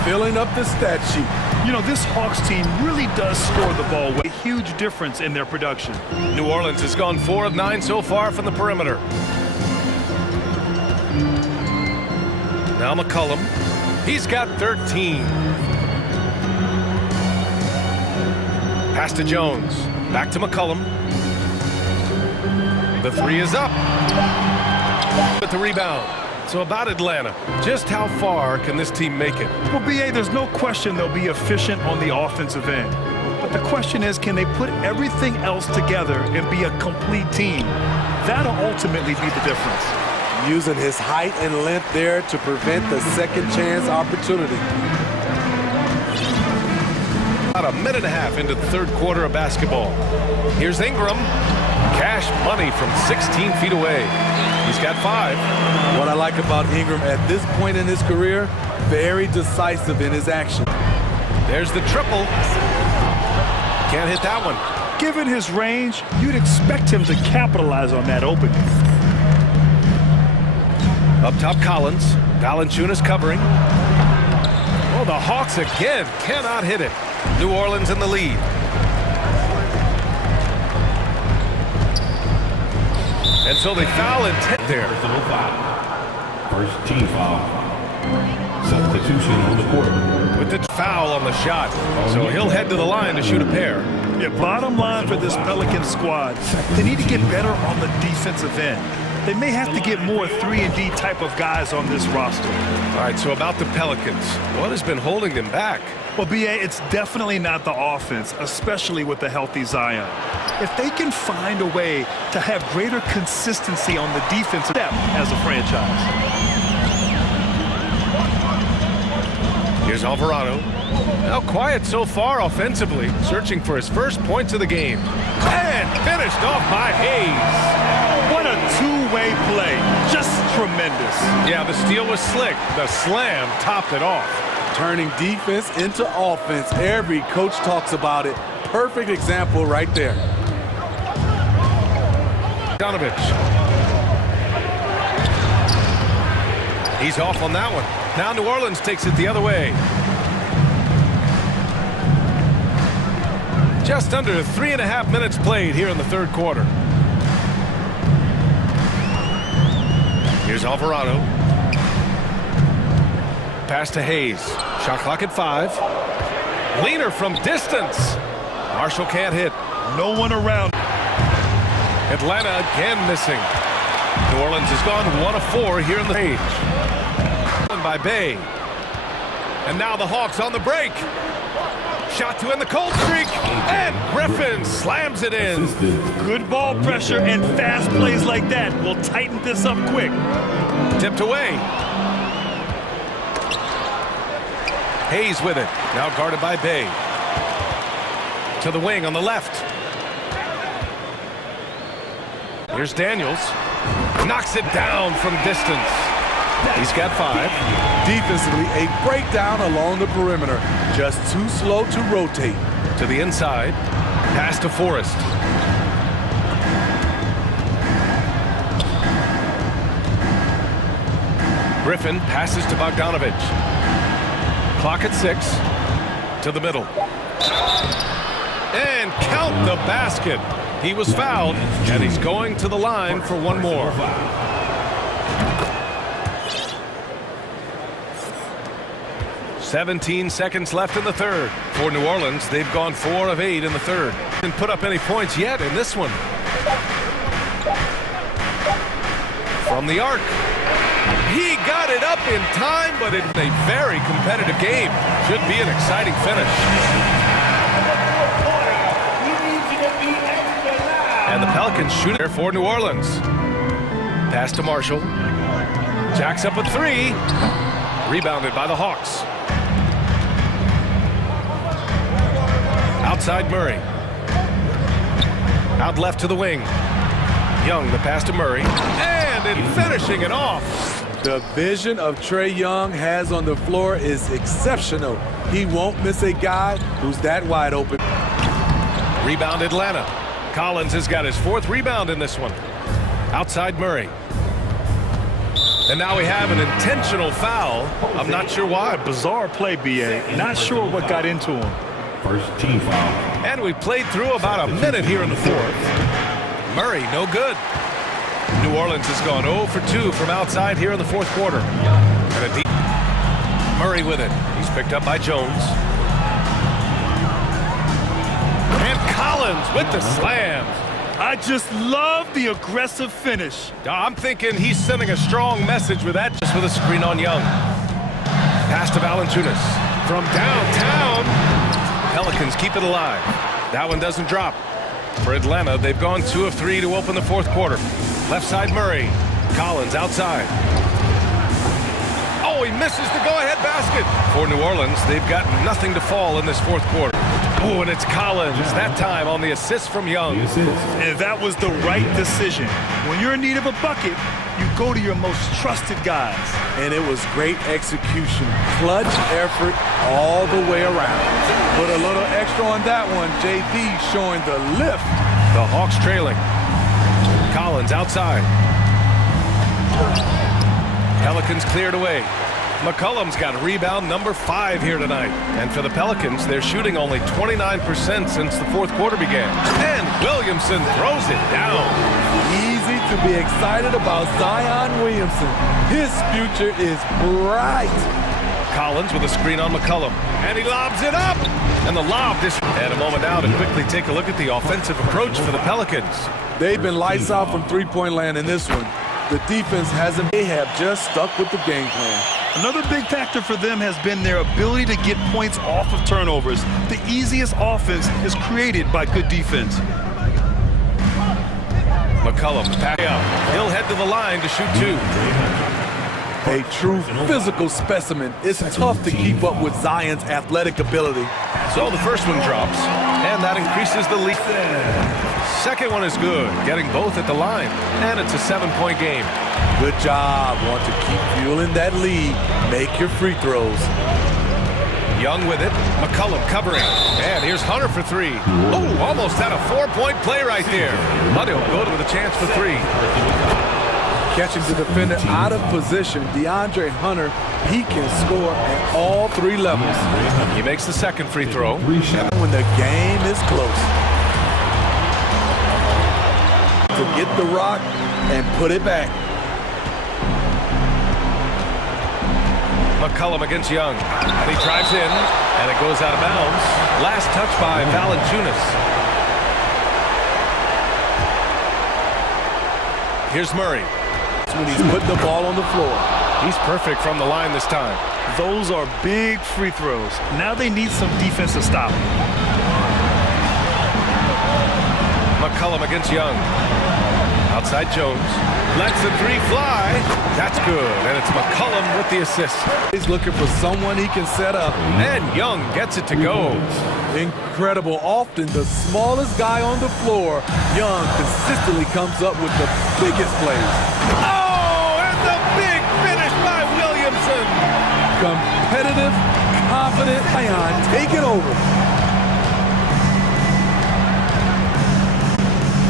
filling up the stat sheet. You know, this Hawks team really does score the ball with a huge difference in their production. New Orleans has gone 4 of 9 so far from the perimeter. Now McCollum. He's got 13. Pass to Jones. Back to McCollum. The 3 is up. With the rebound. So about Atlanta, just how far can this team make it? Well, B.A., there's no question they'll be efficient on the offensive end. But the question is, can they put everything else together and be a complete team? That'll ultimately be the difference. Using his height and length there to prevent the second chance opportunity. About a minute and a half into the third quarter of basketball. Here's Ingram. Cash money from 16 feet away. He's got 5. What I like about Ingram at this point in his career, very decisive in his action. There's the triple. Can't hit that one. Given his range, you'd expect him to capitalize on that opening. Up top, Collins. Valanciunas covering. Oh, the Hawks again cannot hit it. New Orleans in the lead. And so they foul intent there. Personal foul. First team foul. Substitution on the court. With the foul on the shot. So he'll head to the line to shoot a pair. Yeah, bottom line for this Pelican squad, they need to get better on the defensive end. They may have to get more 3-and-D type of guys on this roster. All right, so about the Pelicans, what has been holding them back? Well, B.A., it's definitely not the offense, especially with the healthy Zion. If they can find a way to have greater consistency on the defensive step as a franchise. Here's Alvarado. Now quiet so far offensively, searching for his first points of the game. And finished off by Hayes. What a two-way play. Just tremendous. Yeah, the steal was slick. The slam topped it off. Turning defense into offense. Every coach talks about it. Perfect example right there. Donovich. He's off on that one. Now New Orleans takes it the other way. Just under 3.5 minutes played here in the third quarter. Here's Alvarado. Pass to Hayes. Shot clock at 5. Leaner from distance. Marshall can't hit. No one around. Atlanta again missing. New Orleans has gone 1 of 4 here in the page. By Bay. And now the Hawks on the break. Shot to end the cold streak. And Griffin slams it in. Good ball pressure and fast plays like that will tighten this up quick. Tipped away. Hayes with it. Now guarded by Bay. To the wing on the left. Here's Daniels. Knocks it down from distance. He's got 5. Defensively, a breakdown along the perimeter. Just too slow to rotate. To the inside. Pass to Forrest. Griffin passes to Bogdanovich. Clock at 6. To the middle. And count the basket. He was fouled, and he's going to the line for one more. 17 seconds left in the third. For New Orleans, they've gone 4 of 8 in the third. Didn't put up any points yet in this one. From the arc. He got it up in time, but it's a very competitive game. Should be an exciting finish. And the Pelicans shoot there for New Orleans. Pass to Marshall. Jacks up a 3. Rebounded by the Hawks. Outside Murray. Out left to the wing. Young, the pass to Murray. And in finishing it off. The vision of Trae Young has on the floor is exceptional. He won't miss a guy who's that wide open. Rebound Atlanta. Collins has got his 4th rebound in this one. Outside Murray. And now we have an intentional foul. I'm not sure why. Bizarre play, B.A. Not sure what got into him. First team foul. And we played through about a minute here in the 4th. Murray, no good. New Orleans has gone 0 for 2 from outside here in the 4th quarter. And a deep Murray with it. He's picked up by Jones. And Collins with the slam. I just love the aggressive finish. I'm thinking he's sending a strong message with that, just with a screen on Young. Pass to Valanciunas. From downtown. Pelicans keep it alive. That one doesn't drop. For Atlanta, they've gone 2 of 3 to open the 4th quarter. Left side Murray. Collins outside. Oh, he misses the go-ahead basket. For New Orleans, they've got nothing to fall in this 4th quarter. Oh, and it's Collins, that time on the assist from Young. And that was the right decision. When you're in need of a bucket, you go to your most trusted guys. And it was great execution. Clutch effort all the way around. Put a little extra on that one. JV showing the lift. The Hawks trailing. Collins outside. Pelicans cleared away. McCollum's got rebound number 5 here tonight. And for the Pelicans, they're shooting only 29% since the fourth quarter began. And Williamson throws it down. Easy to be excited about Zion Williamson. His future is bright. Collins with a screen on McCollum. And he lobs it up. And the lob this. And a moment now to quickly take a look at the offensive approach for the Pelicans. They've been lights out from three-point land in this one. The defense hasn't. They have just stuck with the game plan. Another big factor for them has been their ability to get points off of turnovers. The easiest offense is created by good defense. McCollum back out. He'll head to the line to shoot 2. A true physical specimen. It's tough to keep up with Zion's athletic ability. So the first one drops, and that increases the lead. Second one is good, getting both at the line, and it's a 7-point game. Good job. Want to keep fueling that lead. Make your free throws. Young with it. McCollum covering. And here's Hunter for 3. Oh, almost had a 4-point play right there. But he'll go with a chance for 3. Catching the defender out of position, DeAndre Hunter, he can score at all 3 levels. He makes the second free throw. When the game is close. To get the rock and put it back. McCollum against Young. And he drives in, and it goes out of bounds. Last touch by Valanciunas. Here's Murray. When he's putting the ball on the floor. He's perfect from the line this time. Those are big free throws. Now they need some defense to stop. McCollum against Young. Outside Jones. Lets the 3 fly. That's good. And it's McCollum with the assist. He's looking for someone he can set up. And Young gets it to go. Incredible. Often the smallest guy on the floor, Young consistently comes up with the biggest plays. Oh, and the big finish by Williamson. Competitive, confident, Zion taking over.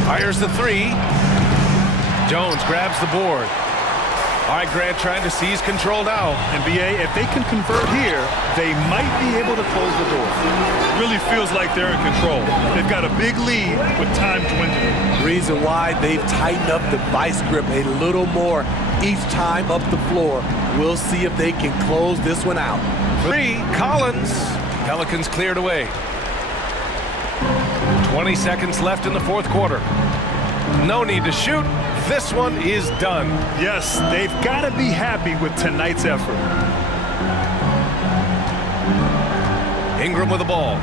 Fires the 3. Jones grabs the board. All right, Grant trying to seize control now. NBA, if they can convert here, they might be able to close the door. Really feels like they're in control. They've got a big lead with time dwindling. Reason why they've tightened up the vice grip a little more each time up the floor. We'll see if they can close this one out. 3, Collins. Pelicans cleared away. 20 seconds left in the fourth quarter. No need to shoot. This one is done. Yes, they've got to be happy with tonight's effort. Ingram with the ball.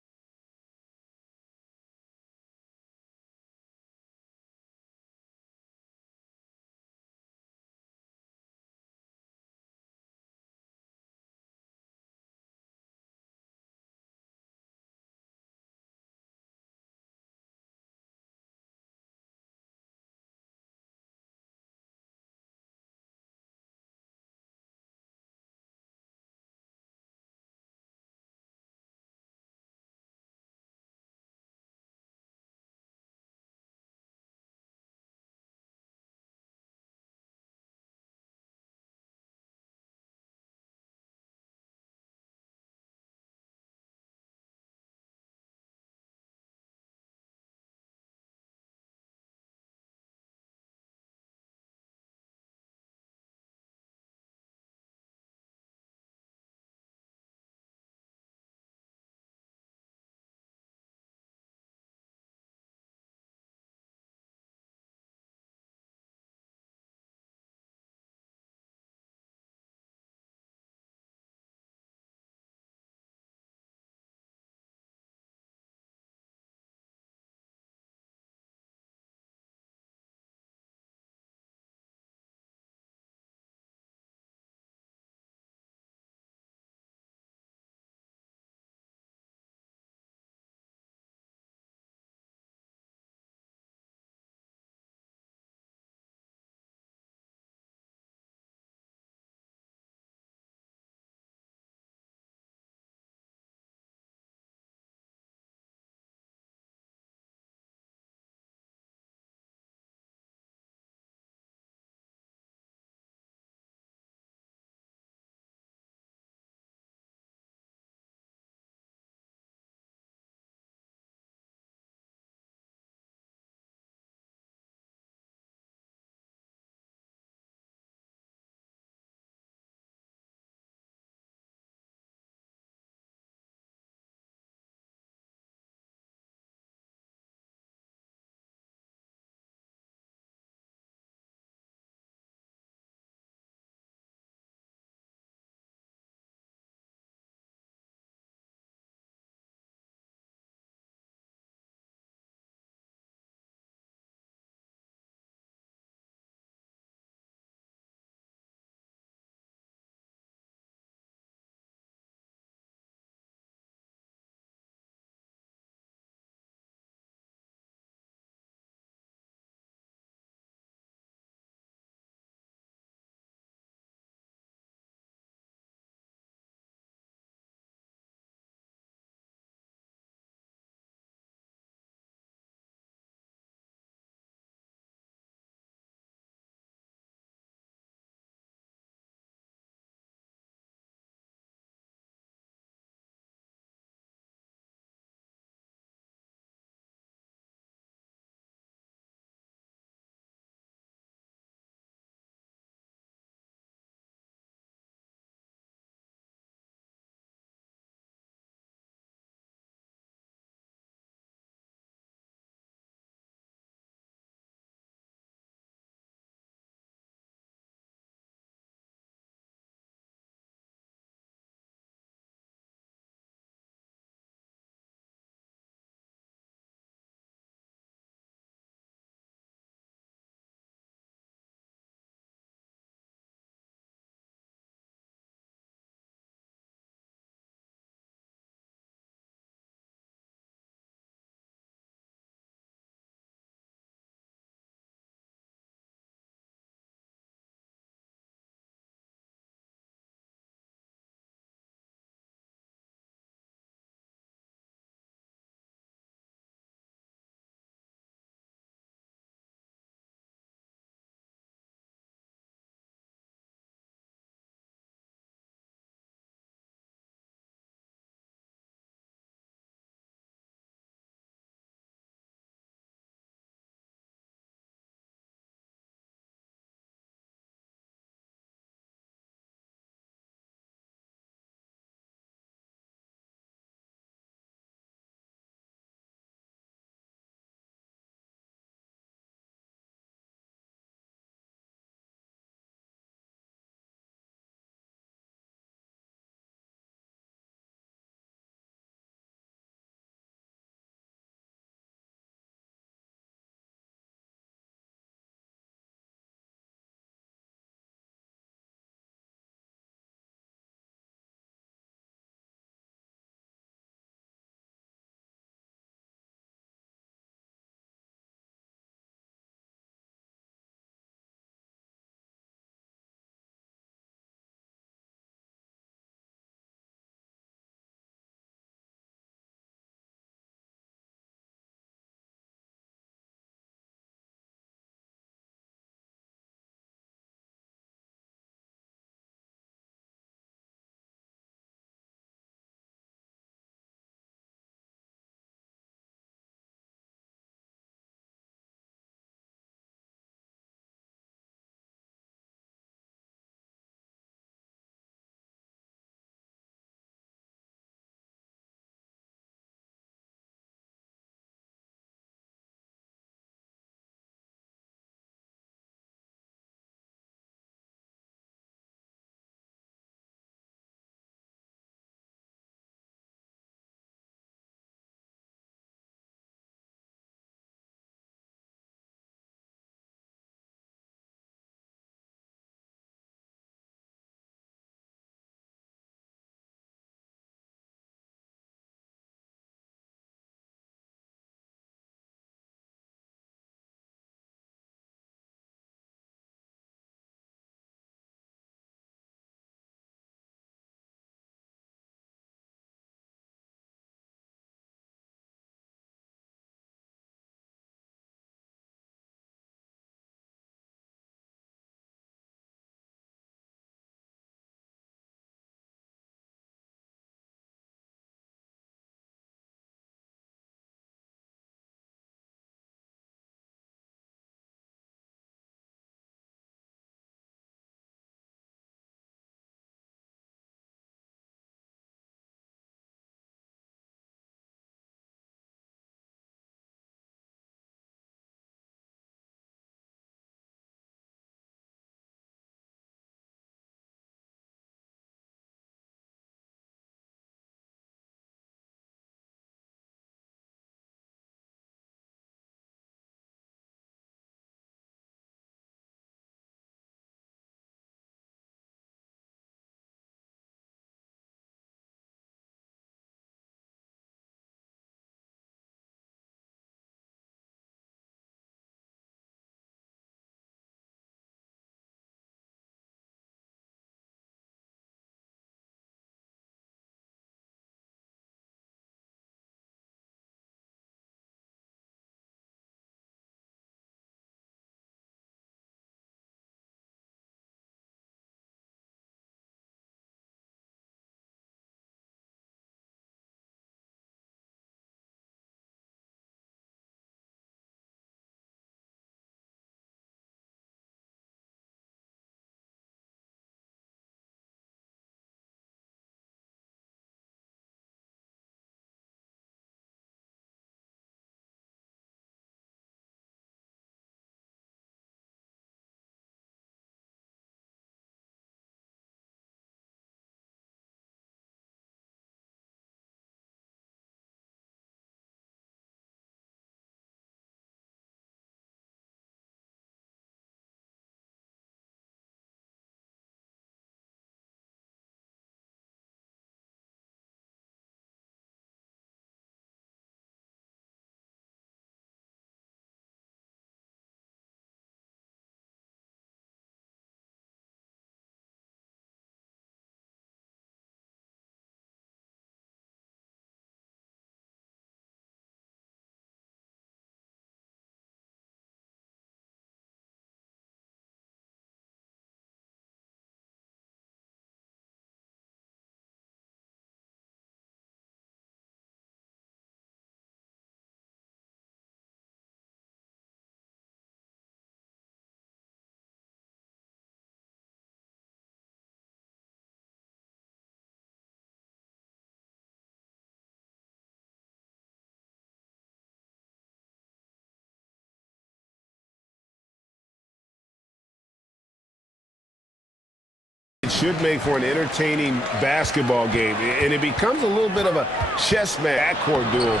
should make for an entertaining basketball game. And it becomes a little bit of a chess match, backcourt duel.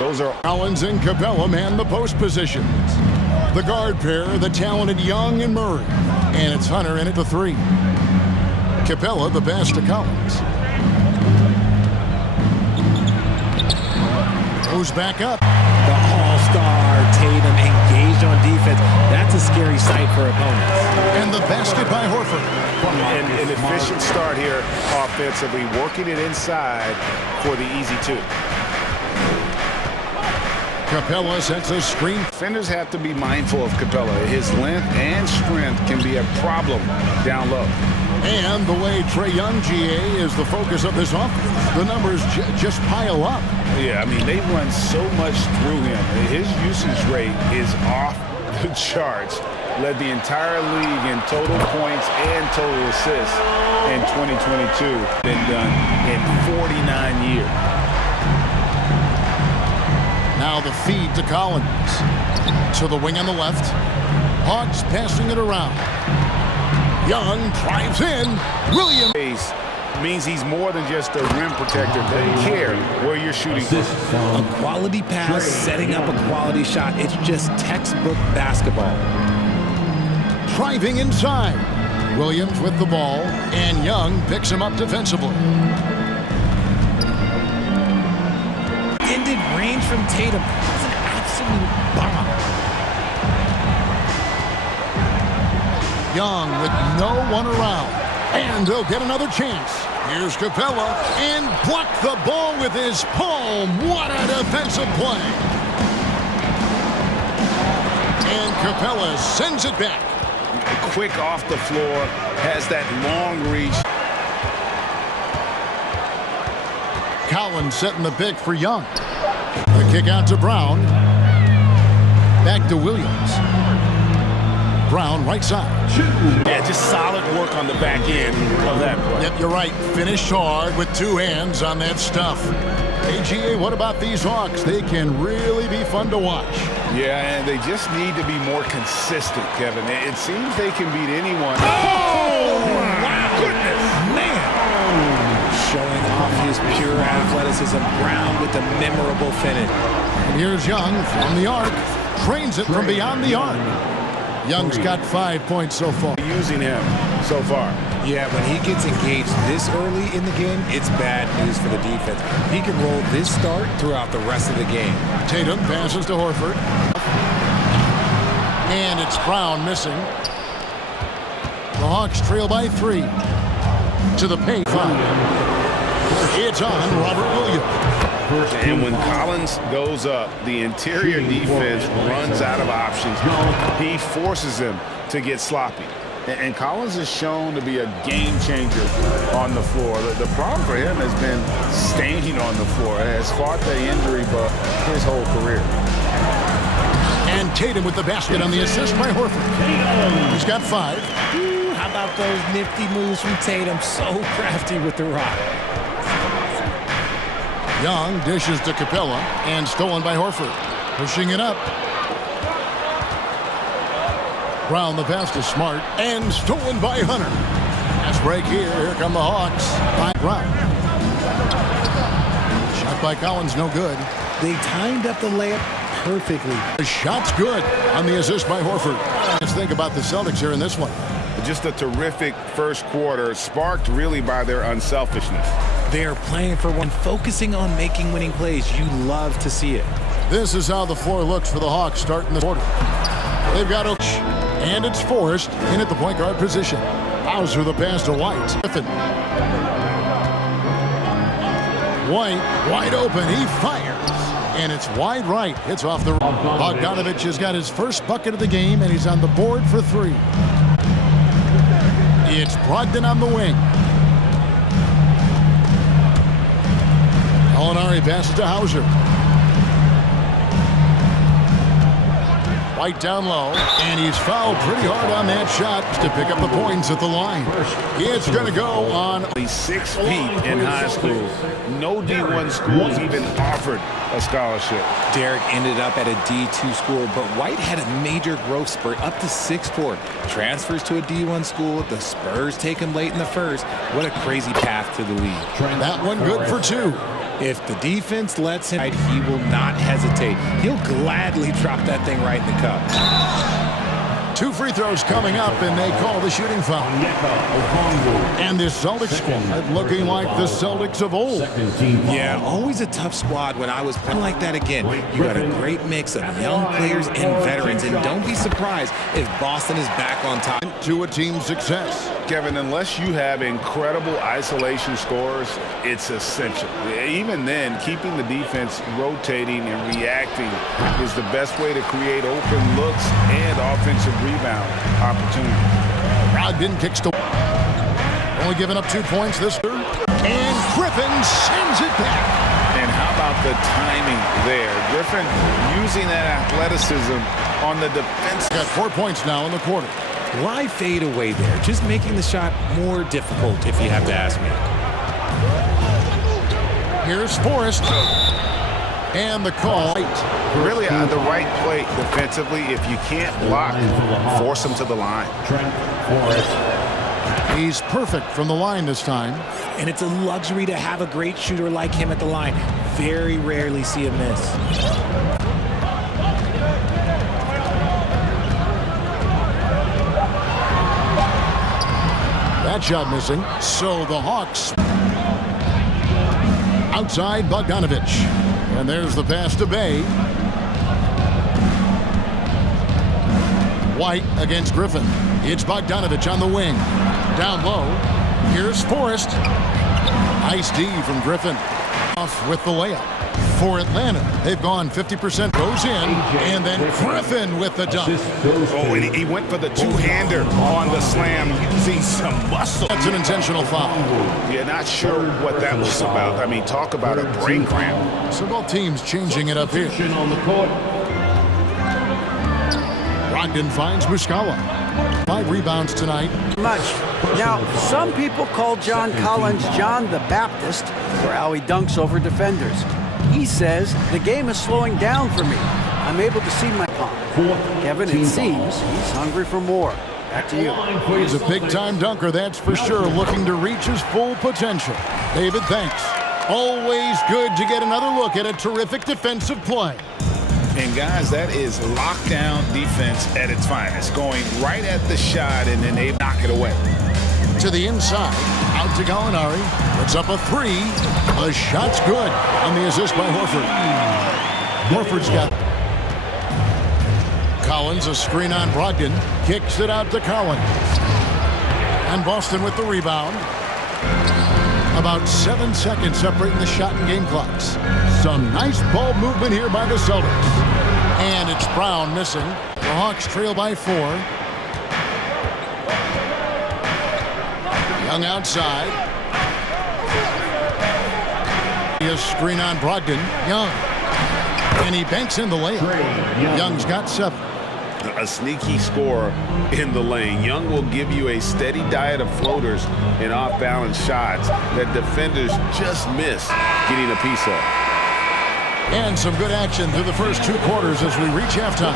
Those are Collins and Capella man the post positions. The guard pair, the talented Young and Murray. And it's Hunter in at the 3. Capella the pass to Collins. Goes back up. The all-star Tatum engaged on defense. That's a scary sight for opponents. And the basket by Horford. And an efficient start here offensively, working it inside for the easy 2. Capella sets a screen. Defenders have to be mindful of Capella. His length and strength can be a problem down low. And the way Trae Young, GA, is the focus of this offense. The numbers just pile up. Yeah, I mean, they run so much through him. His usage rate is off the charts. Led the entire league in total points and total assists in 2022. Been done in 49 years. Now the feed to Collins. To the wing on the left. Hawks passing it around. Young drives in. Williams. Means he's more than just a rim protector. They care where you're shooting. A quality pass, setting up a quality shot. It's just textbook basketball. Driving inside. Williams with the ball. And Young picks him up defensively. Extended range from Tatum. It's an absolute bomb. Young with no one around. And he'll get another chance. Here's Capella. And blocked the ball with his palm. What a defensive play. And Capella sends it back. Quick off the floor. Has that long reach. Collins setting the pick for Young. The kick out to Brown. Back to Williams. Brown right side. Yeah, just solid work on the back end of that play. Yep, you're right. Finished hard with 2 hands on that stuff. Hey, GA, what about these Hawks? They can really be fun to watch. Yeah, and they just need to be more consistent, Kevin. It seems they can beat anyone. Oh, wow. Goodness. Man. Showing off his pure athleticism. Brown with a memorable finish. And here's Young from the arc. Trains it from beyond the arc. Young's got 5 points so far. Using him so far. Yeah, when he gets engaged this early in the game, it's bad news for the defense. He can roll this start throughout the rest of the game. Tatum passes to Horford. And it's Brown missing. The Hawks trail by 3. To the paint. 5. It's on Robert Williams. And when Collins goes up, the interior defense runs out of options. He forces them to get sloppy. And Collins is shown to be a game changer on the floor. The problem for him has been staying on the floor. Has fought the injury bug his whole career. And Tatum with the basket on the assist by Horford. He's got 5. Ooh, how about those nifty moves from Tatum? So crafty with the rock. Young dishes to Capella and stolen by Horford. Pushing it up. Brown the pass to Smart and stolen by Hunter. Pass break here. Here come the Hawks. By Brown. Shot by Collins, no good. They timed up the layup perfectly. The shot's good on the assist by Horford. Let's think about the Celtics here in this one. Just a terrific first quarter, sparked really by their unselfishness. They're playing for one, focusing on making winning plays. You love to see it. This is how the floor looks for the Hawks starting the quarter. They've got Oak, and it's Forrest in at the point guard position. Bowser the pass to White. Griffin. White, wide open, he fires. And it's wide right, hits off the rim. Bogdanovich has got his first bucket of the game, and he's on the board for 3. It's Brogdon on the wing. Molinari passes to Hauser. White down low, and he's fouled pretty hard on that shot to pick up the points at the line. It's going to go on. He's 6 feet in high school. No D1 schools even offered a scholarship. Derek ended up at a D2 school, but White had a major growth spurt up to 6'4". Transfers to a D1 school. The Spurs take him late in the first. What a crazy path to the league. That one good for 2. If the defense lets him, he will not hesitate. He'll gladly drop that thing right in the cup. 2 free throws coming up, and they call the shooting foul. And this Celtics squad looking like the Celtics of old. Yeah, always a tough squad when I was playing like that again. You got a great mix of young players and veterans, and don't be surprised if Boston is back on top. To a team's success. Kevin, unless you have incredible isolation scores, it's essential. Even then, keeping the defense rotating and reacting is the best way to create open looks and offensive rebound opportunity. Brogdon kicks to only giving up 2 points this third, and Griffin sends it back. And how about the timing there? Griffin using that athleticism on the defense. Got 4 points now in the quarter. Why fade away there? Just making the shot more difficult, if you have to ask me. Here's Forrest. And the call. Really the right play defensively. If you can't block, force him to the line. He's perfect from the line this time. And it's a luxury to have a great shooter like him at the line. Very rarely see him miss. That shot missing. So the Hawks outside Bogdanovich. And there's the pass to Bay. White against Griffin. It's Bogdanovich on the wing. Down low. Here's Forrest. Nice D from Griffin. Off with the layup. For Atlanta, they've gone 50%. Goes in, and then Griffin with the dunk. Oh, and he went for the two-hander on the slam, using some muscle. That's an intentional foul. Yeah, not sure what that was about. I mean, talk about a brain cramp. So both teams changing it up here. Brogdon finds Muscala. 5 rebounds tonight. Much. Now, some people call John Collins John the Baptist for how he dunks over defenders. He says, the game is slowing down for me. I'm able to see my palm. Kevin, it seems he's hungry for more. Back to you. He's a big-time dunker, that's for sure, looking to reach his full potential. David, thanks. Always good to get another look at a terrific defensive play. And guys, that is lockdown defense at its finest. Going right at the shot, and then they knock it away. To the inside, out to Gallinari. Puts up a 3. The shot's good on the assist by Horford. Horford's got Collins, a screen on Brogdon. Kicks it out to Collins. And Boston with the rebound. About 7 seconds separating the shot and game clocks. Some nice ball movement here by the Celtics. And it's Brown missing. The Hawks trail by 4. Young outside. A screen on Brogdon. Young. And he banks in the layup. Young's got 7. A sneaky scorer in the lane. Young will give you a steady diet of floaters and off-balance shots that defenders just miss getting a piece of. And some good action through the first 2 quarters as we reach halftime.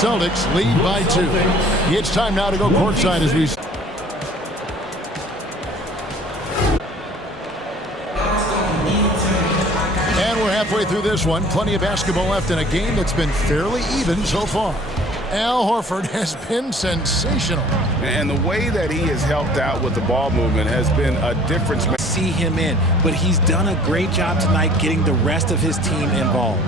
Celtics lead by 2. It's time now to go courtside as we... Halfway through this one, plenty of basketball left in a game that's been fairly even so far. Al Horford has been sensational. And the way that he has helped out with the ball movement has been a difference. See him in, but he's done a great job tonight getting the rest of his team involved.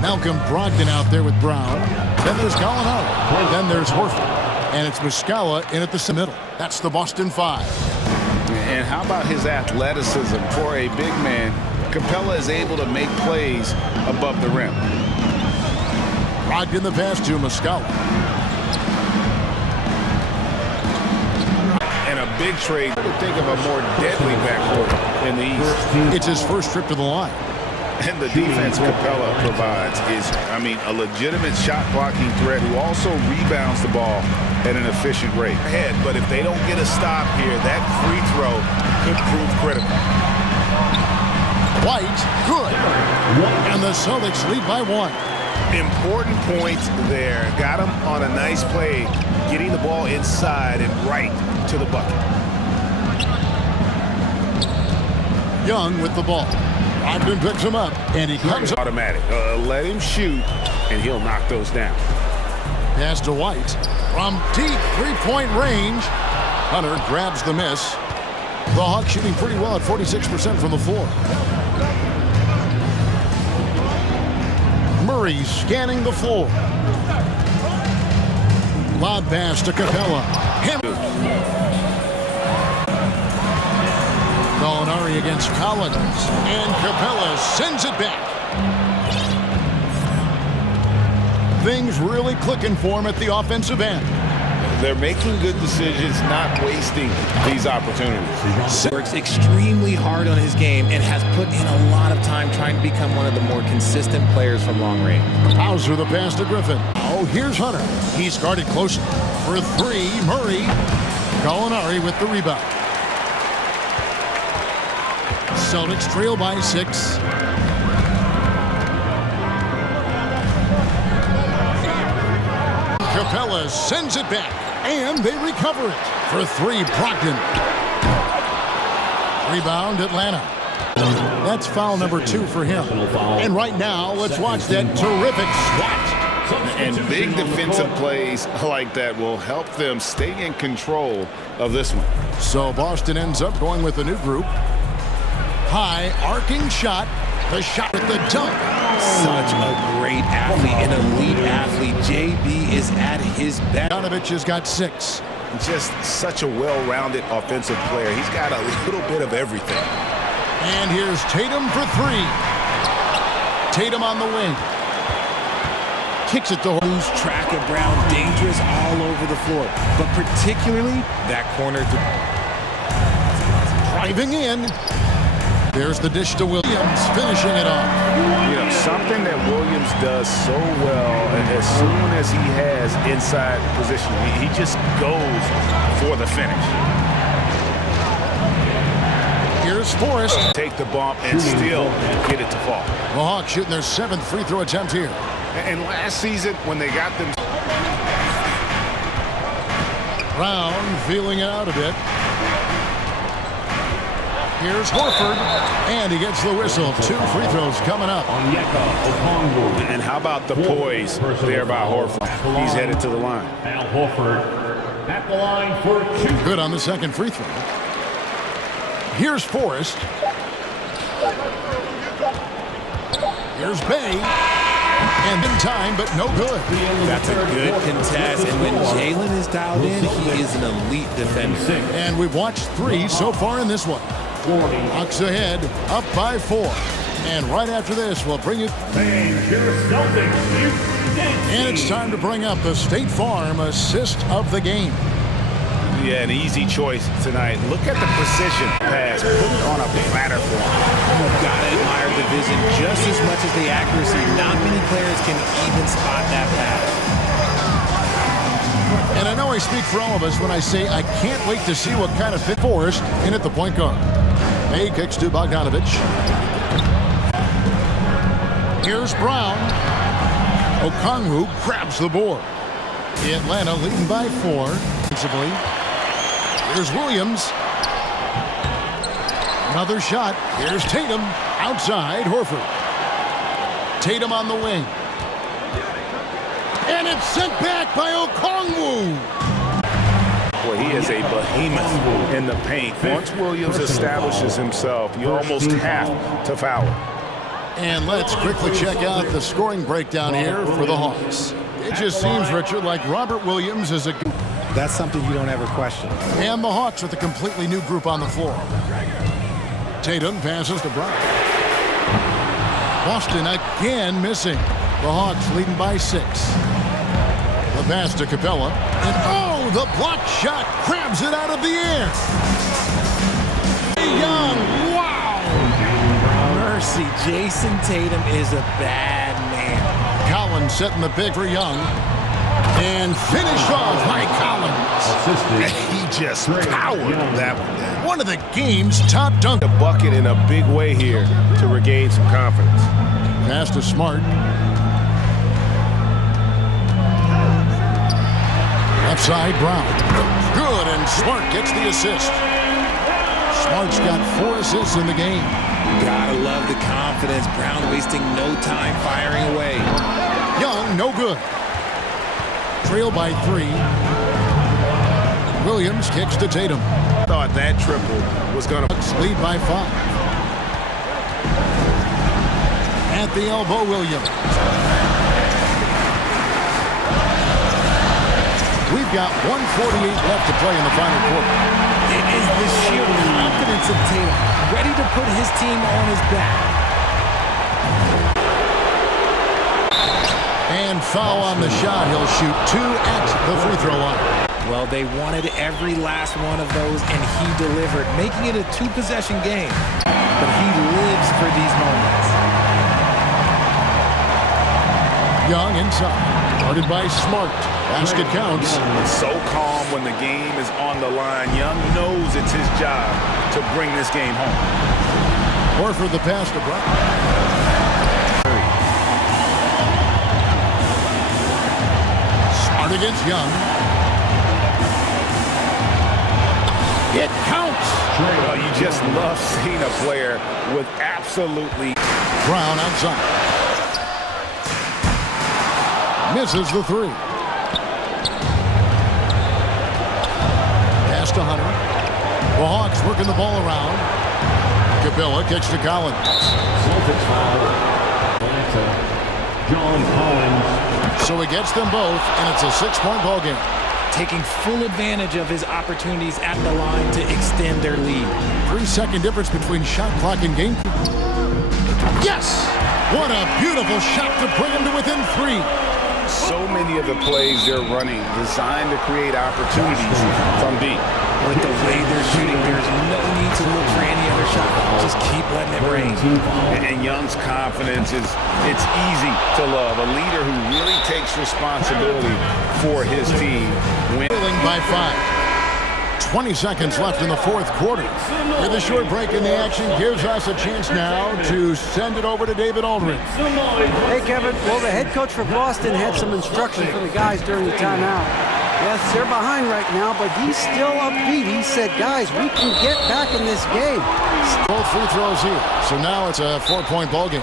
Malcolm Brogdon out there with Brown. Then there's Gallinari. Then there's Horford. And it's Muscala in at the middle. That's the Boston 5. And how about his athleticism for a big man? Capella is able to make plays above the rim. Brogdon the pass to Muscala. And a big trade. I would think of a more deadly backcourt in the East. It's his first trip to the line. And the defense Capella provides is, I mean, a legitimate shot blocking threat who also rebounds the ball at an efficient rate. But if they don't get a stop here, that free throw could prove critical. White, good. And the Celtics lead by 1. Important points there. Got him on a nice play, getting the ball inside and right to the bucket. Young with the ball. Ogden picks him up, and he comes up. Automatic. Let him shoot, and he'll knock those down. Pass to White. From deep three-point range, Hunter grabs the miss. The Hawks shooting pretty well at 46% from the floor. Murray scanning the floor. Lob pass to Capella. Gallinari against Collins, and Capella sends it back. Things really clicking for him at the offensive end. They're making good decisions, not wasting these opportunities. Works extremely hard on his game and has put in a lot of time trying to become one of the more consistent players from long range. Hauser the pass to Griffin. Oh, here's Hunter. He's guarded close for 3. Murray. Gallinari with the rebound. Celtics trail by 6. Capella sends it back, and they recover it. For 3, Brogdon. Rebound, Atlanta. That's foul number 2 for him. And right now, let's watch that terrific swat. And big defensive plays like that will help them stay in control of this one. So Boston ends up going with a new group. High, arcing shot. The shot with the dunk. Such a great athlete, an elite athlete. JB is at his best. Donovich has got 6. Just such a well-rounded offensive player. He's got a little bit of everything. And here's Tatum for 3. Tatum on the wing. Kicks it to lose track of Brown. Dangerous all over the floor. But particularly that corner. Driving in. There's the dish to Williams, finishing it off. You know, something that Williams does so well, and as soon as he has inside position, he just goes for the finish. Here's Forrest. Take the bump and still get it to fall. The Hawks shooting their 7th free throw attempt here. And last season, when they got them... Brown feeling it out a bit. Here's Horford, and he gets the whistle. 2 free throws coming up. And how about the poise there by Horford? He's headed to the line. Al Horford at the line for 2. Good on the 2nd free throw. Here's Forrest. Here's Bay. And in time, but no good. That's a good contest. And when Jalen is dialed in, he is an elite defender. And we've watched 3 so far in this one. Hawks ahead, up by 4. And right after this, we'll bring you... And it's time to bring up the State Farm assist of the game. Yeah, an easy choice tonight. Look at the precision pass. Put it on a platter for him. You've got to admire the vision just as much as the accuracy. Not many players can even spot that pass. And I know I speak for all of us when I say I can't wait to see what kind of fit Forrest in at the point guard. May kicks to Bogdanovich. Here's Brown. Okongwu grabs the board. Atlanta leading by 4. Defensively. Here's Williams. Another shot. Here's Tatum. Outside, Horford. Tatum on the wing. And it's sent back by Okongwu. Boy, he is a behemoth in the paint. Once Williams establishes himself, you almost have to foul him. And let's quickly check out the scoring breakdown here for the Hawks. It just seems, Richard, like Robert Williams is a... That's something you don't ever question. And the Hawks with a completely new group on the floor. Tatum passes to Brown. Boston again missing. The Hawks leading by 6. The pass to Capella. And oh, the block shot grabs it out of the air. Young, wow! mercy. Jason Tatum is a bad man. Collins setting the pick for Young. And finished off by Collins. He just powered that one down. One of the game's top dunk. A bucket in a big way here to regain some confidence. Pass to Smart. Left side, Brown. Good, and Smart gets the assist. Smart's got 4 assists in the game. Gotta love the confidence. Brown wasting no time firing away. Young, no good. Trail by 3. Williams kicks to Tatum. Thought that triple was going to lead by 5. At the elbow, Williams. We've got 1:48 left to play in the final quarter. It is the sheer confidence of Tatum, ready to put his team on his back. And foul on the shot. He'll shoot 2 at the free throw line. Well, they wanted every last one of those, and he delivered, making it a 2-possession game. But he lives for these moments. Young inside. Guarded by Smart. Basket counts. So calm when the game is on the line. Young knows it's his job to bring this game home. Horford the pass to Brown. Smart against Young. It counts. Well, you just love seeing a player with absolutely... Brown outside. Misses the 3. Pass to Hunter. The Hawks working the ball around. Capella kicks to Collins. Celtics foul. Atlanta. John Collins. So he gets them both, and it's a 6-point ball game. Taking full advantage of his opportunities at the line to extend their lead. 3-second difference between shot clock and game. Yes! What a beautiful shot to bring him to within 3. So many of the plays they're running designed to create opportunities from deep. With the way they're shooting, there's no need to look for any other shot. Just keep letting it rain. And Young's confidence it's easy to love. A leader who really takes responsibility for his team. Winning by 5. 20 seconds left in the 4th quarter. With a short break in the action gives us a chance now to send it over to David Aldridge. Hey, Kevin. Well, the head coach for Boston had some instruction for the guys during the timeout. Yes, they're behind right now, but he's still upbeat. He said, guys, we can get back in this game. Both free throws here. So now it's a 4-point ball game.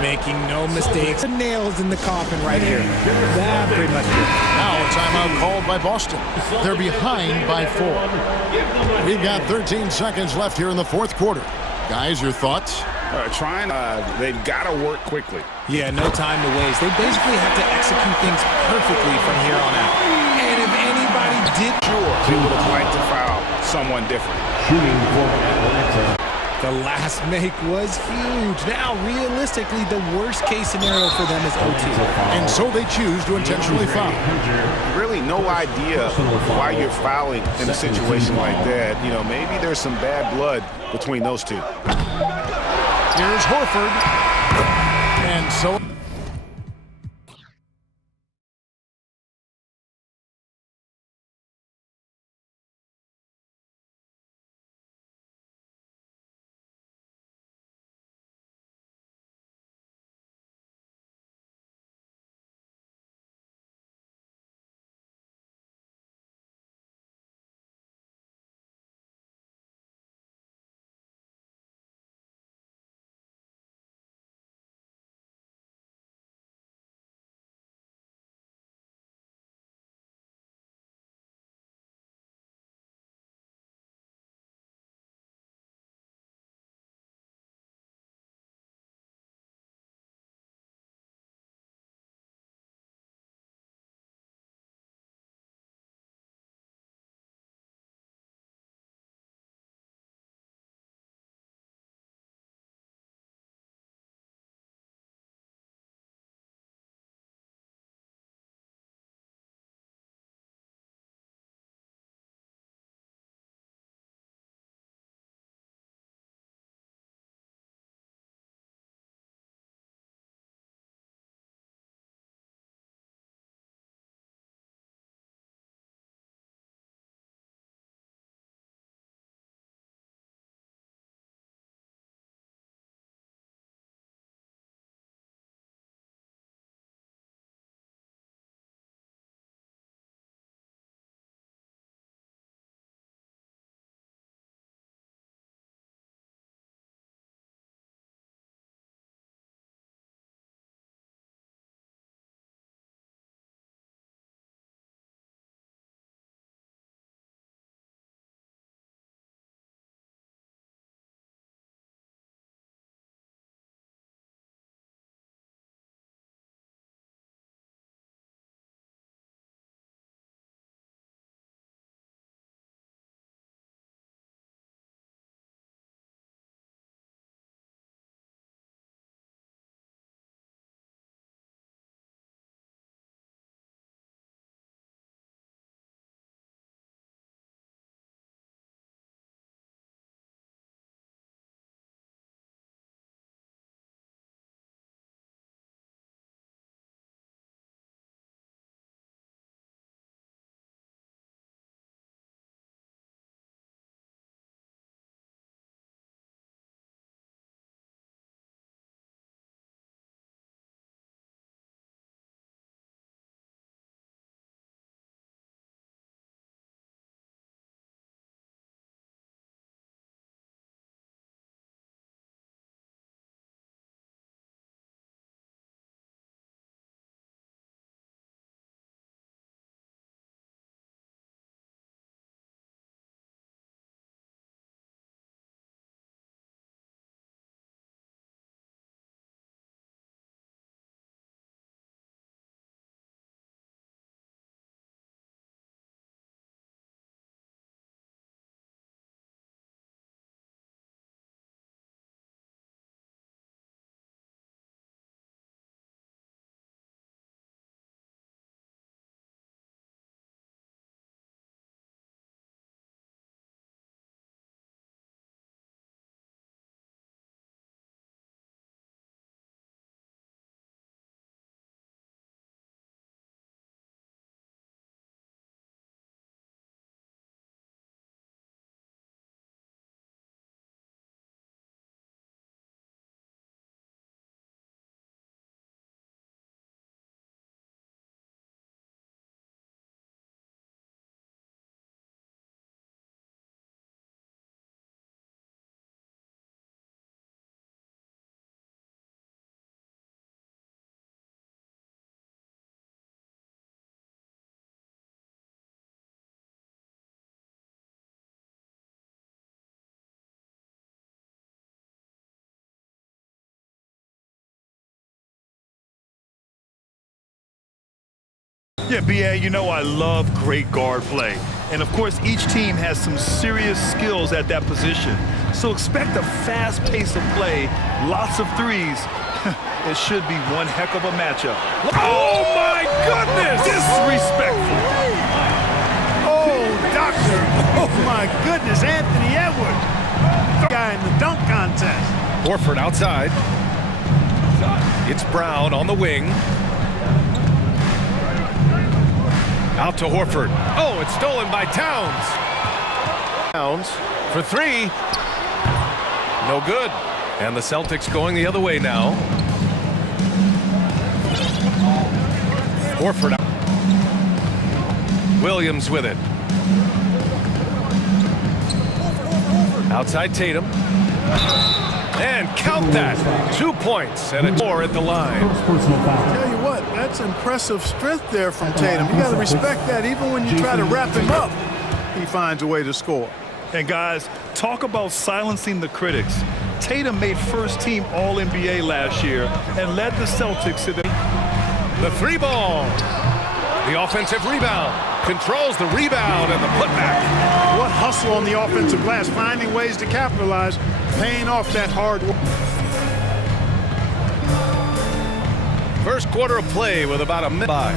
Making no mistakes. The nails in the coffin right here. That pretty much it. Now a timeout called by Boston. They're behind by 4. We've got 13 seconds left here in the 4th quarter. Guys, your thoughts? They've got to work quickly. Yeah, no time to waste. They basically have to execute things perfectly from here on out. And if anybody did, they would have liked to foul someone different. Shooting for Atlanta. The last make was huge. Now, realistically, the worst-case scenario for them is OT. And so they choose to intentionally foul. Really no idea why you're fouling in a situation like that. You know, maybe there's some bad blood between those two. Here's Horford. And so... Yeah, B.A., you know I love great guard play. And, of course, each team has some serious skills at that position. So expect a fast pace of play, lots of threes. It should be one heck of a matchup. Oh, my goodness! Disrespectful. Oh, doctor. Oh, my goodness, Anthony Edwards. The guy in the dunk contest. Horford outside. It's Brown on the wing. Out to Horford. Oh, it's stolen by Towns. Towns for three. No good. And the Celtics going the other way now. Horford out. Williams with it. Outside Tatum. And count that. 2 points and a more at the line. Tell you what, that's impressive strength there from Tatum. You got to respect that. Even when you try to wrap him up, he finds a way to score. And guys, talk about silencing the critics. Tatum made first-team All-NBA last year and led the Celtics to the three ball. The offensive rebound. Controls the rebound and the putback. What hustle on the offensive glass, finding ways to capitalize, paying off that hard work. First quarter of play with about a minute by.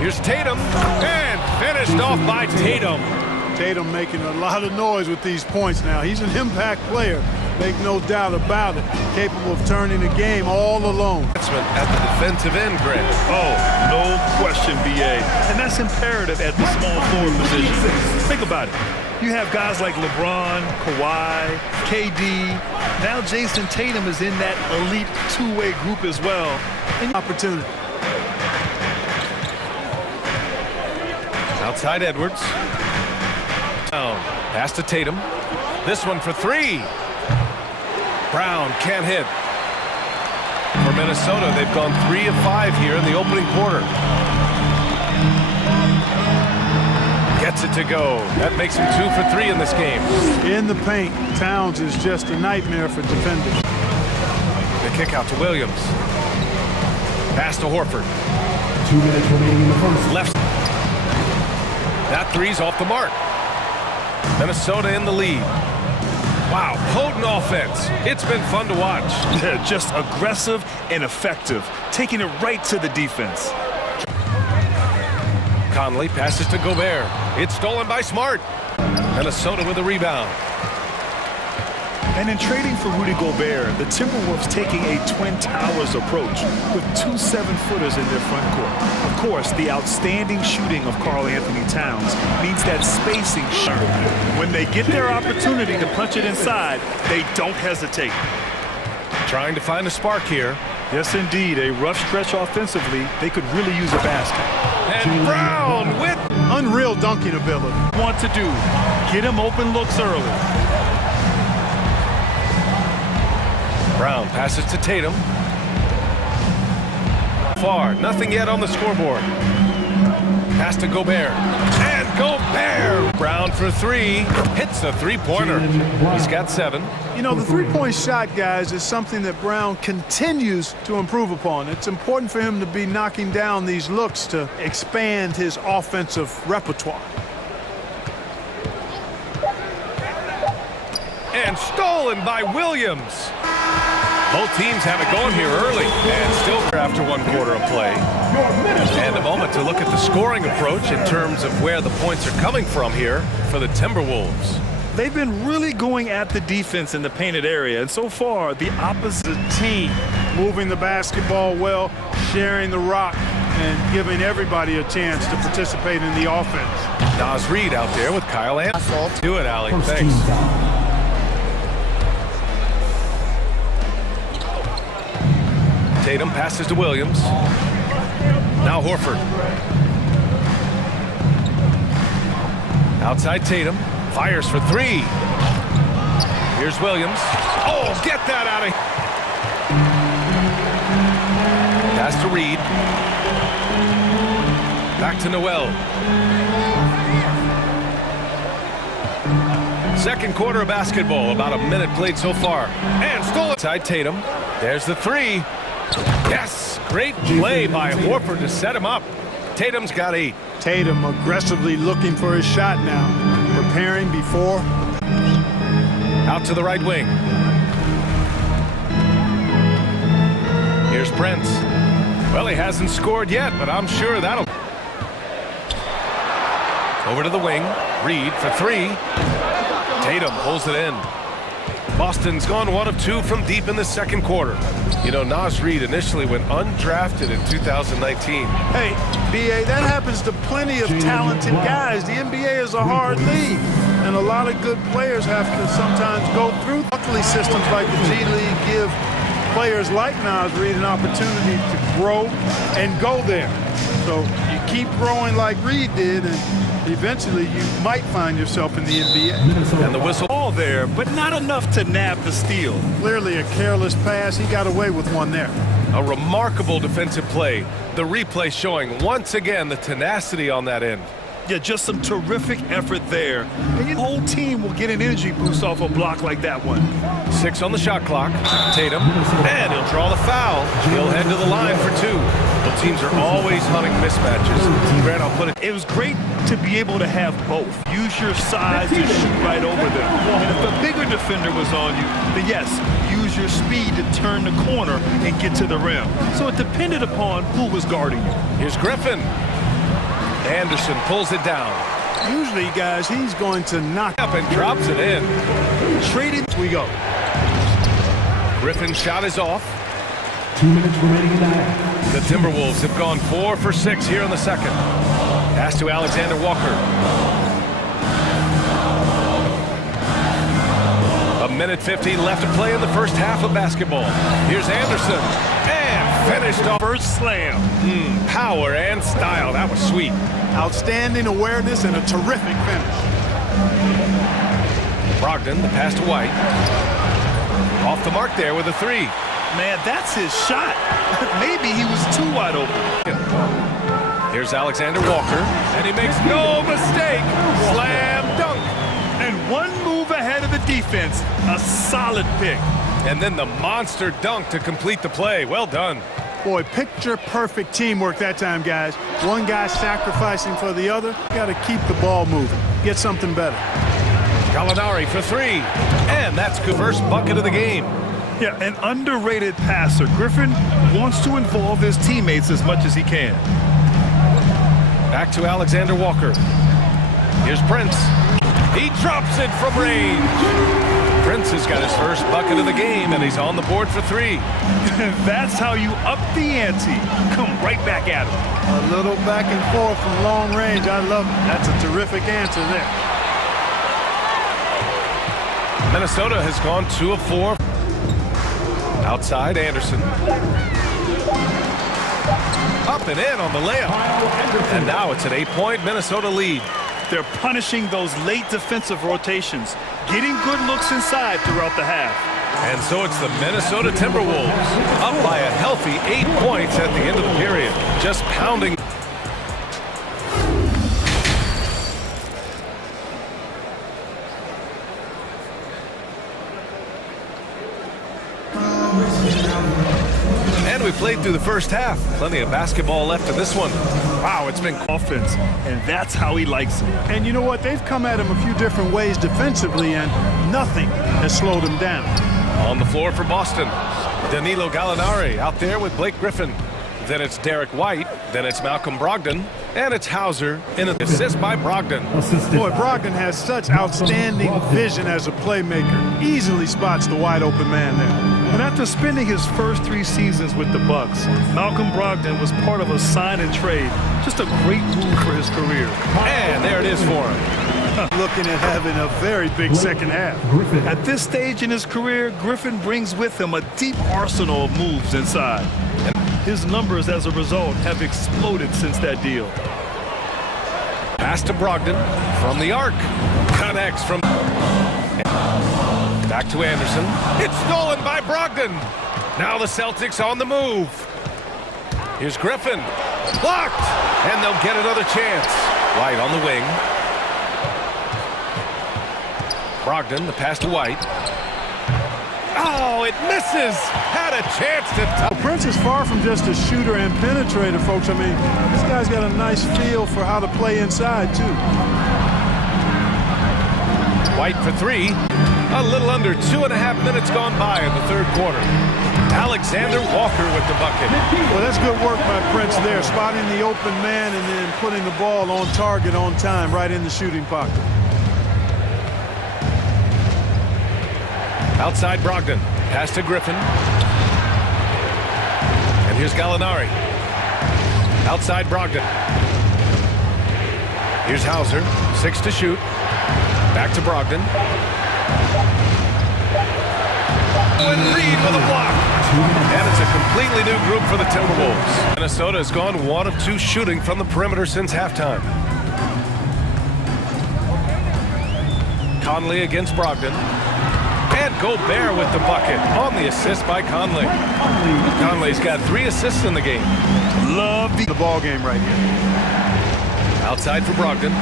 Here's Tatum, and finished off by Tatum. Tatum making a lot of noise with these points now. He's an impact player, make no doubt about it. Capable of turning the game all alone. At the defensive end, Greg. Oh, no question, B.A. And that's imperative at the small forward position. Think about it. You have guys like LeBron, Kawhi, KD. Now Jason Tatum is in that elite two-way group as well. And opportunity. Outside Edwards. Down. Pass to Tatum. This one for three. Brown can't hit. For Minnesota, they've gone 3 of 5 here in the opening quarter. Gets it to go. That makes him 2 for 3 in this game. In the paint, Towns is just a nightmare for defenders. The kick out to Williams. Pass to Horford. 2 minutes remaining in the first. Left. That three's off the mark. Minnesota in the lead. Wow, potent offense. It's been fun to watch. Yeah, just aggressive and effective, taking it right to the defense. Conley passes to Gobert. It's stolen by Smart. Minnesota with a rebound. And in trading for Rudy Gobert, the Timberwolves taking a Twin Towers approach with 2 7-footers in their front court. Of course, the outstanding shooting of Karl Anthony Towns means that spacing sharp. When they get their opportunity to punch it inside, they don't hesitate. Trying to find a spark here. Yes, indeed. A rough stretch offensively. They could really use a basket. And Brown with unreal dunking ability. Want to do, get him open looks early. Brown passes to Tatum. Far, nothing yet on the scoreboard. Pass to Gobert. And Gobert! Brown for three. Hits a three-pointer. He's got 7. You know, the three-point shot, guys, is something that Brown continues to improve upon. It's important for him to be knocking down these looks to expand his offensive repertoire. And stolen by Williams. Both teams have it going here early and still after 1 quarter of play. And a moment to look at the scoring approach in terms of where the points are coming from here for the Timberwolves. They've been really going at the defense in the painted area, and so far the opposite team moving the basketball well, sharing the rock, and giving everybody a chance to participate in the offense. Nas Reed out there with Kyle Anderson. Do it, Allie. Thanks. Tatum passes to Williams. Now Horford. Outside Tatum. Fires for 3. Here's Williams. Oh, get that out of here. Pass to Reed. Back to Noel. Second quarter of basketball. About a minute played so far. And stolen. Outside Tatum. There's the 3. Yes, great play by Horford to set him up. Tatum's got 8. Tatum aggressively looking for his shot now. Preparing before. Out to the right wing. Here's Prince. Well, he hasn't scored yet, but I'm sure that'll... Over to the wing. Reed for 3. Tatum pulls it in. Boston's gone 1 of 2 from deep in the second quarter. You know, Naz Reid initially went undrafted in 2019. Hey, B.A., that happens to plenty of talented guys. The NBA is a hard league, and a lot of good players have to sometimes go through. Luckily, systems like the G League give players like Naz Reid an opportunity to grow and go there. So you keep growing like Reid did, and eventually you might find yourself in the NBA. And the whistle All there, but not enough to nab the steal. Clearly a careless pass. He got away with one there. a remarkable defensive play. The replay showing once again the tenacity on that end. Yeah, just some terrific effort there. And your whole team will get an energy boost off a block like that one. 6 on the shot clock. Tatum, and he'll draw the foul. He'll head to the line for 2. Well, teams are always hunting mismatches. Grant, I'll put it. It was great to be able to have both. Use your size to shoot right over them. And if a bigger defender was on you, then yes, use your speed to turn the corner and get to the rim. So it depended upon who was guarding you. Here's Griffin. Anderson pulls it down. Usually, guys, he's going to knock up and drops it in. Traded, we go. Griffin's shot is off. 2 minutes remaining in the half. The Timberwolves have gone 4 for 6 here in the second. Pass to Alexander Walker. A minute 15 left to play in the first half of basketball. Here's Anderson. And finished off. First slam. Power and style. That was sweet. Outstanding awareness and a terrific finish. Brogdon, the pass to White. Off the mark there with a 3. Man, that's his shot. Maybe he was too wide open. Here's Alexander Walker, and he makes no mistake. Slam dunk. And one move ahead of the defense. A solid pick. And then the monster dunk to complete the play. Well done. Boy, picture-perfect teamwork that time, guys. One guy sacrificing for the other. Got to keep the ball moving. Get something better. Gallinari for 3. And that's the first bucket of the game. Yeah, an underrated passer. Griffin wants to involve his teammates as much as he can. Back to Alexander Walker. Here's Prince. He drops it from range. Prince has got his first bucket of the game, and he's on the board for 3. That's how you up the ante. Come right back at him. A little back and forth from long range. I love it. That's a terrific answer there. Minnesota has gone 2 of 4. Outside, Anderson. Up and in on the layup. And now it's an 8-point Minnesota lead. They're punishing those late defensive rotations, getting good looks inside throughout the half. And so it's the Minnesota Timberwolves up by a healthy 8 points at the end of the period. Just pounding. And we played through the first half. Plenty of basketball left in this one. Wow, it's been offense, and that's how he likes it. And you know what? They've come at him a few different ways defensively, and nothing has slowed him down. On the floor for Boston, Danilo Gallinari out there with Blake Griffin. Then it's Derek White. Then it's Malcolm Brogdon. And it's Hauser in an assist by Brogdon. Boy, Brogdon has such outstanding vision as a playmaker. Easily spots the wide open man there. And after spending his first 3 seasons with the Bucks, Malcolm Brogdon was part of a sign and trade. Just a great move for his career. And there it is for him. Looking at having a very big second half. At this stage in his career, Griffin brings with him a deep arsenal of moves inside. And his numbers as a result have exploded since that deal. Pass to Brogdon from the arc. Connects from... Back to Anderson. It's stolen by Brogdon. Now the Celtics on the move. Here's Griffin. Blocked. And they'll get another chance. White on the wing. Brogdon, the pass to White. Oh, it misses. Had a chance to top. Prince is far from just a shooter and penetrator, folks. I mean, this guy's got a nice feel for how to play inside, too. White for three. A little under 2.5 minutes gone by in the third quarter. Alexander Walker with the bucket. Well, that's good work by Prince there, spotting the open man and then putting the ball on target on time, right in the shooting pocket. Outside Brogdon. Pass to Griffin. And here's Gallinari. Outside Brogdon. Here's Hauser. 6 to shoot. Back to Brogdon. And Reed with a block. And it's a completely new group for the Timberwolves. Minnesota has gone 1 of 2 shooting from the perimeter since halftime. Conley against Brogdon. And Gobert with the bucket on the assist by Conley. Conley's got 3 assists in the game. Love the ball game right here. Outside for Brogdon.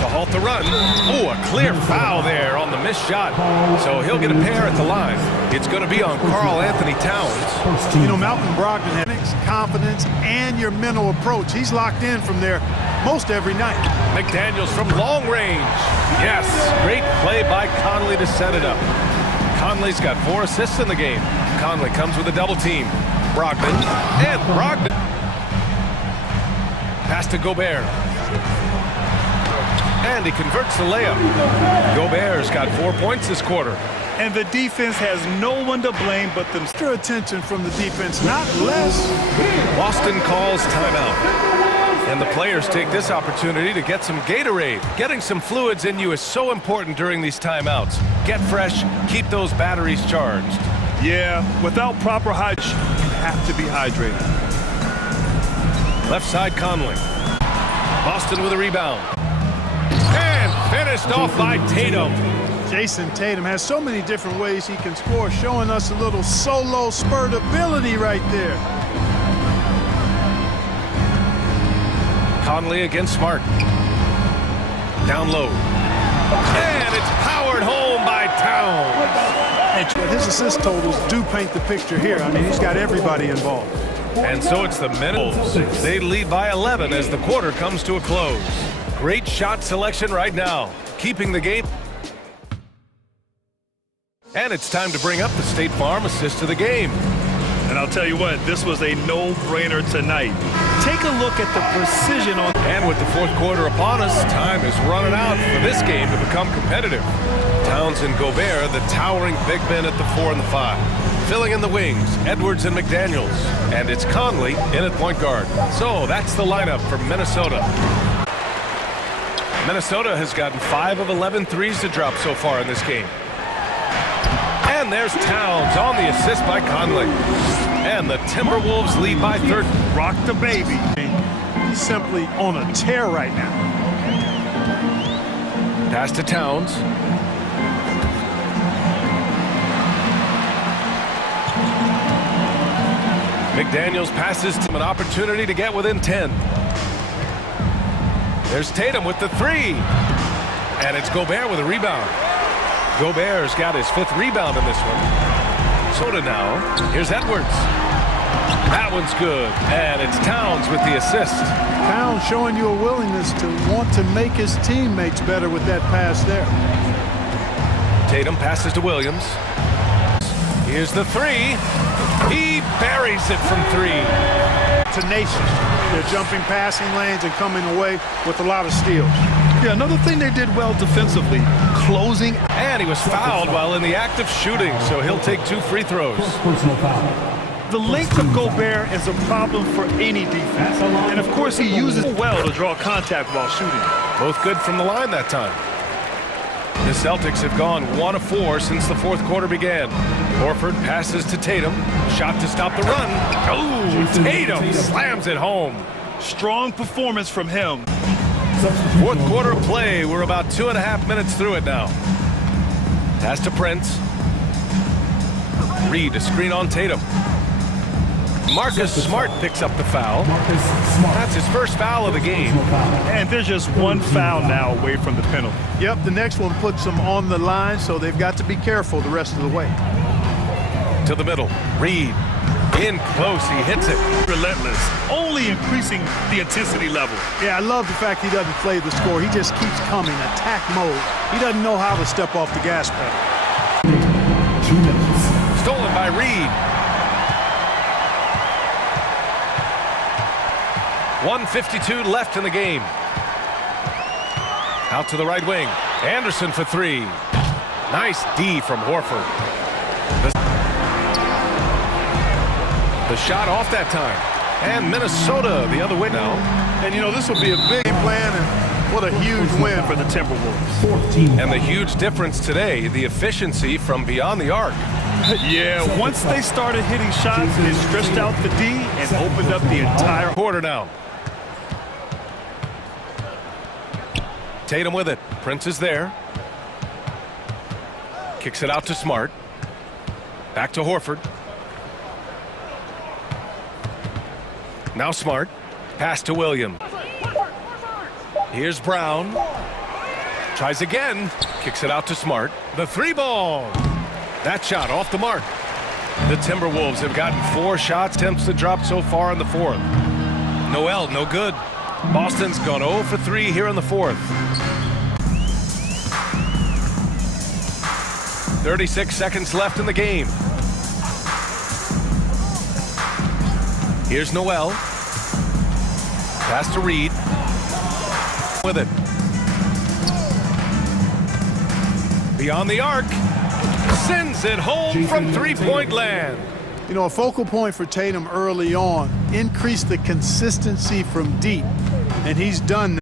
To halt the run. Oh, a clear foul there on the missed shot. So he'll get a pair at the line. It's going to be on Karl Anthony Towns. You know, Malcolm Brogdon has confidence and your mental approach. He's locked in from there most every night. McDaniels from long range. Yes, great play by Conley to set it up. Conley's got 4 assists in the game. Conley comes with a double team. Brogdon and Brogdon. Pass to Gobert. And he converts the layup. Gobert's got 4 points this quarter. And the defense has no one to blame but them. Extra attention from the defense, not less. Boston calls timeout. And the players take this opportunity to get some Gatorade. Getting some fluids in you is so important during these timeouts. Get fresh, keep those batteries charged. Yeah, without proper hydration, you have to be hydrated. Left side Conley. Boston with a rebound. And finished off by Tatum. Jason Tatum has so many different ways he can score, showing us a little solo spurt ability right there. Conley against Smart. Down low. And it's powered home by Towns. His assist totals do paint the picture here. I mean, he's got everybody involved. And so it's the Minutes. They lead by 11 as the quarter comes to a close. Great shot selection right now, keeping the game. And it's time to bring up the State Farm assist of the game. And I'll tell you what, this was a no-brainer tonight. Take a look at the precision on. And with the fourth quarter upon us, time is running out for this game to become competitive. Towns and Gobert, the towering big men at the 4 and the 5. Filling in the wings, Edwards and McDaniels. And it's Conley in at point guard. So that's the lineup for Minnesota. Minnesota has gotten 5 of 11 threes to drop so far in this game. And there's Towns on the assist by Conley. And the Timberwolves lead by 30. Rock the baby. He's simply on a tear right now. Pass to Towns. McDaniels passes to an opportunity to get within 10. There's Tatum with the 3. And it's Gobert with a rebound. Gobert's got his 5th rebound in this one. Soda now. Here's Edwards. That one's good. And it's Towns with the assist. Towns showing you a willingness to want to make his teammates better with that pass there. Tatum passes to Williams. Here's the 3. He buries it from 3. Tenacious. They're jumping passing lanes and coming away with a lot of steals. Yeah, another thing they did well defensively, closing. And he was fouled while in the act of shooting, so he'll take 2 free throws. Personal foul. The length of Gobert is a problem for any defense. And of course he uses it well to draw contact while shooting. Both good from the line that time. The Celtics have gone 1 of 4 since the fourth quarter began. Horford passes to Tatum. Shot to stop the run. Oh, Tatum slams it home. Strong performance from him. Fourth quarter play. We're about 2.5 minutes through it now. Pass to Prince. Reed to screen on Tatum. Marcus Smart picks up the foul. That's his first foul of the game. And there's just one foul now away from the penalty. Yep, the next one puts them on the line, so they've got to be careful the rest of the way. To the middle, Reed. In close, he hits it. Relentless, only increasing the intensity level. Yeah, I love the fact he doesn't play the score. He just keeps coming, attack mode. He doesn't know how to step off the gas pedal. 2 minutes. Stolen by Reed. 1:52 left in the game. Out to the right wing. Anderson for 3. Nice D from Horford. The shot off that time. And Minnesota the other way now. And, you know, this will be a big plan, and what a huge win for the Timberwolves. 14. And the huge difference today, the efficiency from beyond the arc. Yeah, once they started hitting shots, they stretched out the D and opened up the entire quarter down. Tatum with it. Prince is there. Kicks it out to Smart. Back to Horford. Now Smart. Pass to Williams. Here's Brown. Tries again. Kicks it out to Smart. The 3-ball. That shot off the mark. The Timberwolves have gotten 4 shot attempts to drop so far in the 4th. Noel, no good. Boston's gone 0 for 3 here in the 4th. 36 seconds left in the game. Here's Noel. Pass to Reed. With it. Beyond the arc. Sends it home from 3-point land. You know, a focal point for Tatum early on, increase the consistency from deep, and he's done that.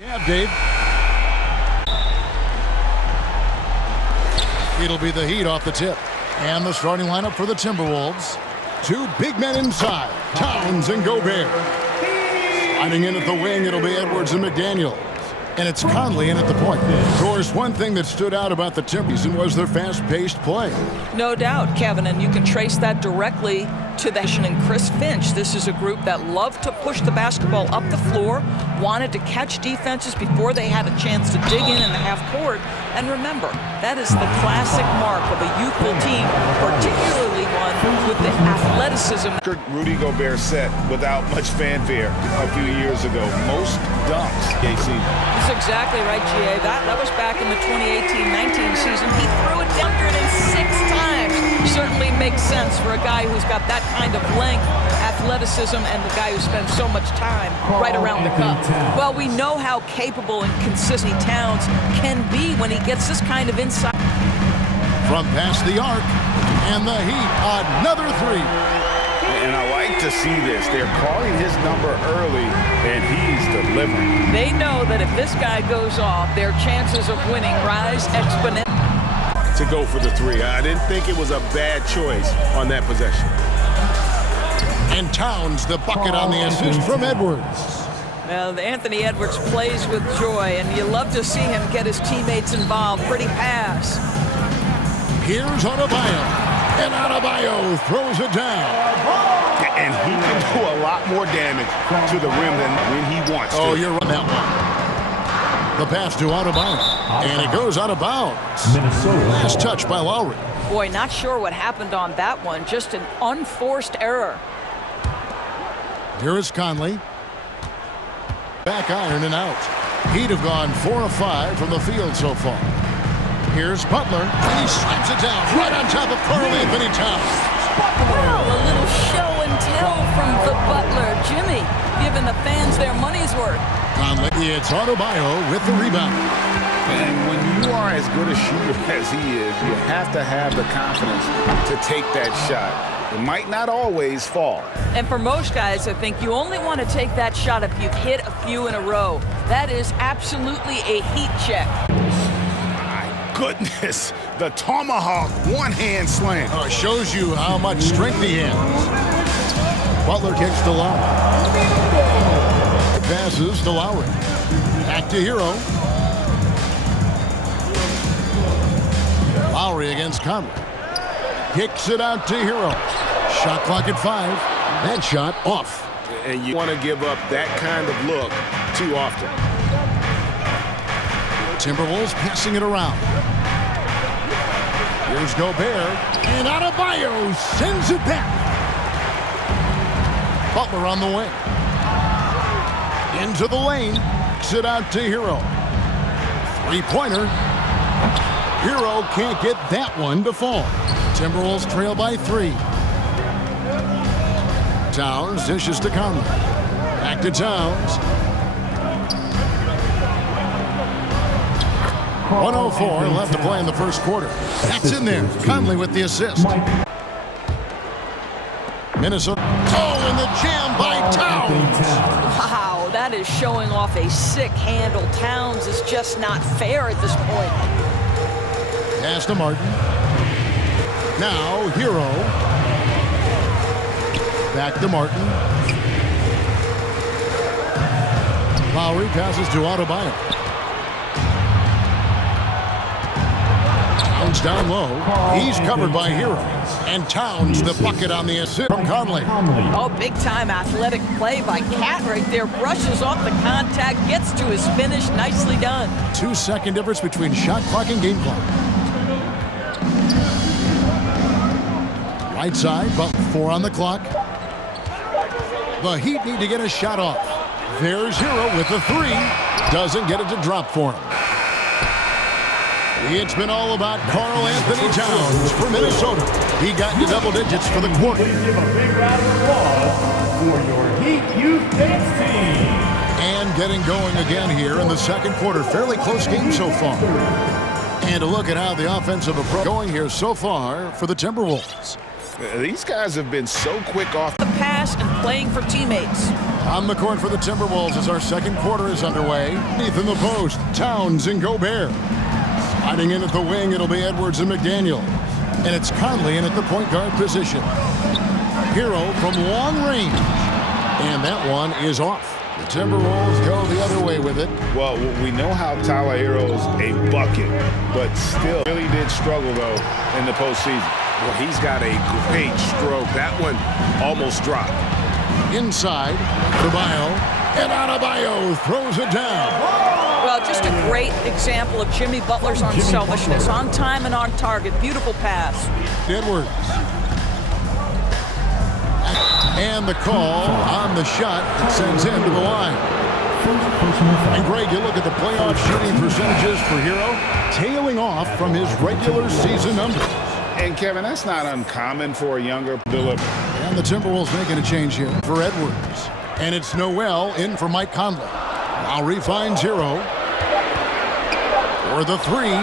Yeah, Dave. It'll be the Heat off the tip. And the starting lineup for the Timberwolves. Two big men inside, Towns and Gobert. Sliding in at the wing, it'll be Edwards and McDaniel. And it's Conley in at the point. Of course, one thing that stood out about the Timberwolves was their fast-paced play. No doubt, Kevin, and you can trace that directly to the and Chris Finch. This is a group that loved to push the basketball up the floor, wanted to catch defenses before they had a chance to dig in the half court. And remember, that is the classic mark of a youthful team, particularly one with the athleticism. Rudy Gobert set without much fanfare a few years ago. Most dunks, KC. That's exactly right, GA. That was back in the 2018-19 season. He threw it 106 times. Certainly makes sense for a guy who's got that kind of length, athleticism, and the guy who spends so much time right around the cup. Well, we know how capable and consistent Towns can be when he gets this kind of inside. From past the arc, and the Heat, another three. And I like to see this. They're calling his number early, and he's delivering. They know that if this guy goes off, their chances of winning rise exponentially. To go for the three. I didn't think it was a bad choice on that possession. And Towns, the bucket on the assist from Edwards. Now, Anthony Edwards plays with joy, and you love to see him get his teammates involved. Pretty pass. Here's Adebayo, and Adebayo throws it down. And he can do a lot more damage to the rim than when he wants to. Oh, you're on that one. The pass to Adebayo, and it goes out of bounds. Last touch by Lowry. Boy, not sure what happened on that one. Just an unforced error. Here is Conley. Back iron and out. He'd have gone 4 of 5 from the field so far. Here's Butler, and he slams it down right on top of Karl Anthony Towns. Well, a little show and tell from the Butler. Jimmy giving the fans their money's worth. Conley, it's Adebayo with the rebound. And when you are as good a shooter as he is, you have to have the confidence to take that shot. It might not always fall. And for most guys, I think you only want to take that shot if you've hit a few in a row. That is absolutely a heat check. My goodness, the tomahawk one-hand slam. Oh, it shows you how much strength he has. Butler kicks to Lowry. Passes to Lowry. Back to Hero. Lowry against Conley. Kicks it out to Hero. Shot clock at 5. That shot off. And you want to give up that kind of look too often. Timberwolves passing it around. Here's Gobert. And Adebayo sends it back. Butler on the wing. Into the lane. Kicks it out to Hero. Three-pointer. Hero can't get that one to fall. Timberwolves trail by 3. Towns dishes to Conley. Back to Towns. 1:04 left to play in the first quarter. That's in there. Conley with the assist. Minnesota. Oh, and the jam by Towns. Wow, that is showing off a sick handle. Towns is just not fair at this point. Pass to Martin. Now, Hero. Back to Martin. Lowry passes to Adebayo. Towns down low. He's covered by Hero. And Towns the bucket on the assist from Conley. Oh, big-time athletic play by Cat right there. Brushes off the contact, gets to his finish. Nicely done. 2-second difference between shot clock and game clock. Right side, but 4 on the clock. The Heat need to get a shot off. There's Hero with the 3. Doesn't get it to drop for him. It's been all about Karl Anthony Towns for Minnesota. He got into double digits for the quarter. Give a big round of applause for your Heat Youth Dance Team. And getting going again here in the second quarter. Fairly close game so far. And a look at how the offensive approach going here so far for the Timberwolves. These guys have been so quick off the pass and playing for teammates. On the court for the Timberwolves as our second quarter is underway. Deep in the post, Towns and Gobert. Sliding in at the wing, it'll be Edwards and McDaniel. And it's Conley in at the point guard position. Hero from long range. And that one is off. The Timberwolves go the other way with it. Well, we know how Tyler Hero's a bucket, but still really did struggle, though, in the postseason. Well, he's got a great stroke. That one almost dropped. Inside, Adebayo, and Adebayo throws it down. Well, just a great example of Jimmy Butler's unselfishness, on time and on target. Beautiful pass. Edwards. And the call on the shot sends him to the line. And Greg, you look at the playoff shooting percentages for Hero, tailing off from his regular season numbers. And Kevin, that's not uncommon for a younger deliverer. And the Timberwolves making a change here for Edwards. And it's Noel in for Mike Conley. Now refines Hero. For the three.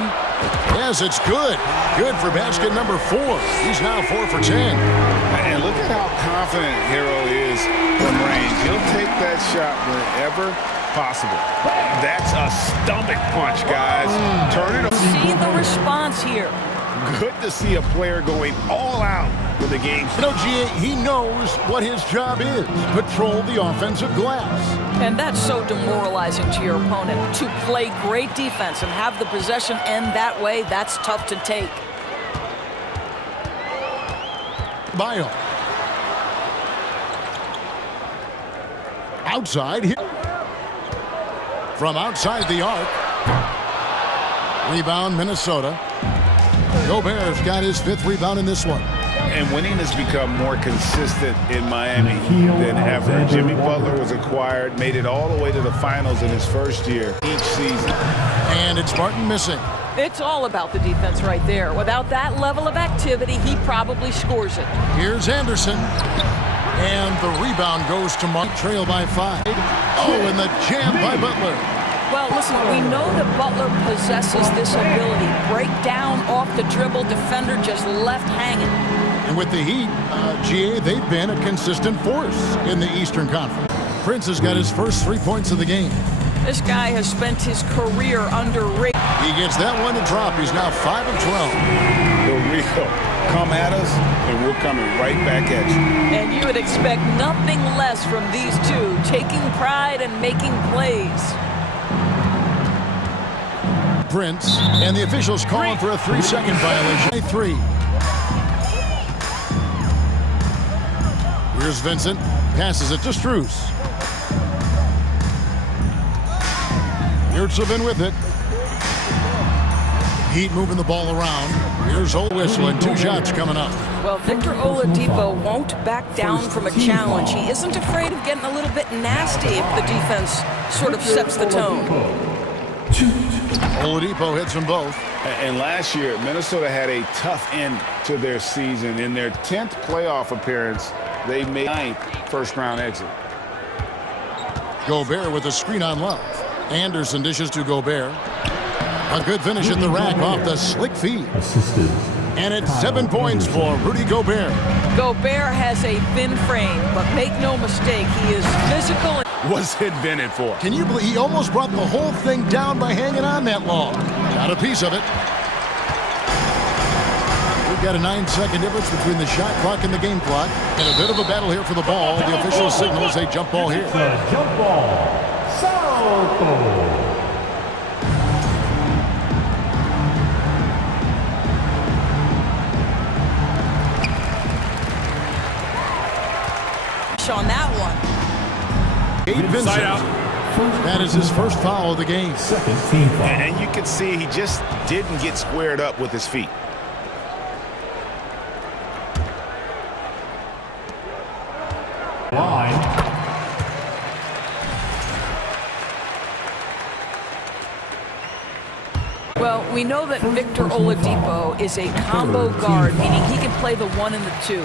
Yes, it's good. Good for basket number 4. He's now 4 for 10. And look at how confident Hero is from range. He'll take that shot wherever possible. That's a stomach punch, guys. Turn it over. See the response here. Good to see a player going all out for the game. You know, GA, he knows what his job is. Patrol the offensive glass. And that's so demoralizing to your opponent. To play great defense and have the possession end that way, that's tough to take. Bio. Outside here. From outside the arc. Rebound, Minnesota. Gobert's got his 5th rebound in this one. And winning has become more consistent in Miami than ever. Jimmy Butler was acquired, made it all the way to the finals in his first year each season. And it's Martin missing. It's all about the defense right there. Without that level of activity, he probably scores it. Here's Anderson. And the rebound goes to Mark, trail by 5. Oh, and the jam by Butler. Well, listen, we know that Butler possesses this ability. Break down off the dribble, defender just left hanging. And with the Heat, GA, they've been a consistent force in the Eastern Conference. Prince has got his first 3 points of the game. This guy has spent his career under Rick. He gets that one to drop. He's now 5 of 12. The real come at us, and we're coming right back at you. And you would expect nothing less from these two, taking pride and making plays. Prince, and the officials calling for a 3-second violation. 3. Here's Vincent, passes it to Strus. Yurtsevin with it. Heat moving the ball around. Here's Old Whistle and 2 shots coming up. Well, Victor Oladipo won't back down from a challenge. He isn't afraid of getting a little bit nasty if the defense sort of sets the tone. Oladipo hits them both. And last year, Minnesota had a tough end to their season. In their 10th playoff appearance, they made 9th first-round exit. Gobert with a screen on Love. Anderson dishes to Gobert. A good finish at the rack off the slick feed. And it's 7 points for Rudy Gobert. Gobert has a thin frame, but make no mistake, he is physical. What's invented for? Can you believe he almost brought the whole thing down by hanging on that long? Got a piece of it. We've got a 9-second difference between the shot clock and the game clock. And a bit of a battle here for the ball. The official signals a jump ball here. Jump ball. Salto. On that one. Vincent. That is his first foul of the game. And you can see he just didn't get squared up with his feet. Line. Well, we know that Victor Oladipo is a combo guard, meaning he can play the 1 and the 2.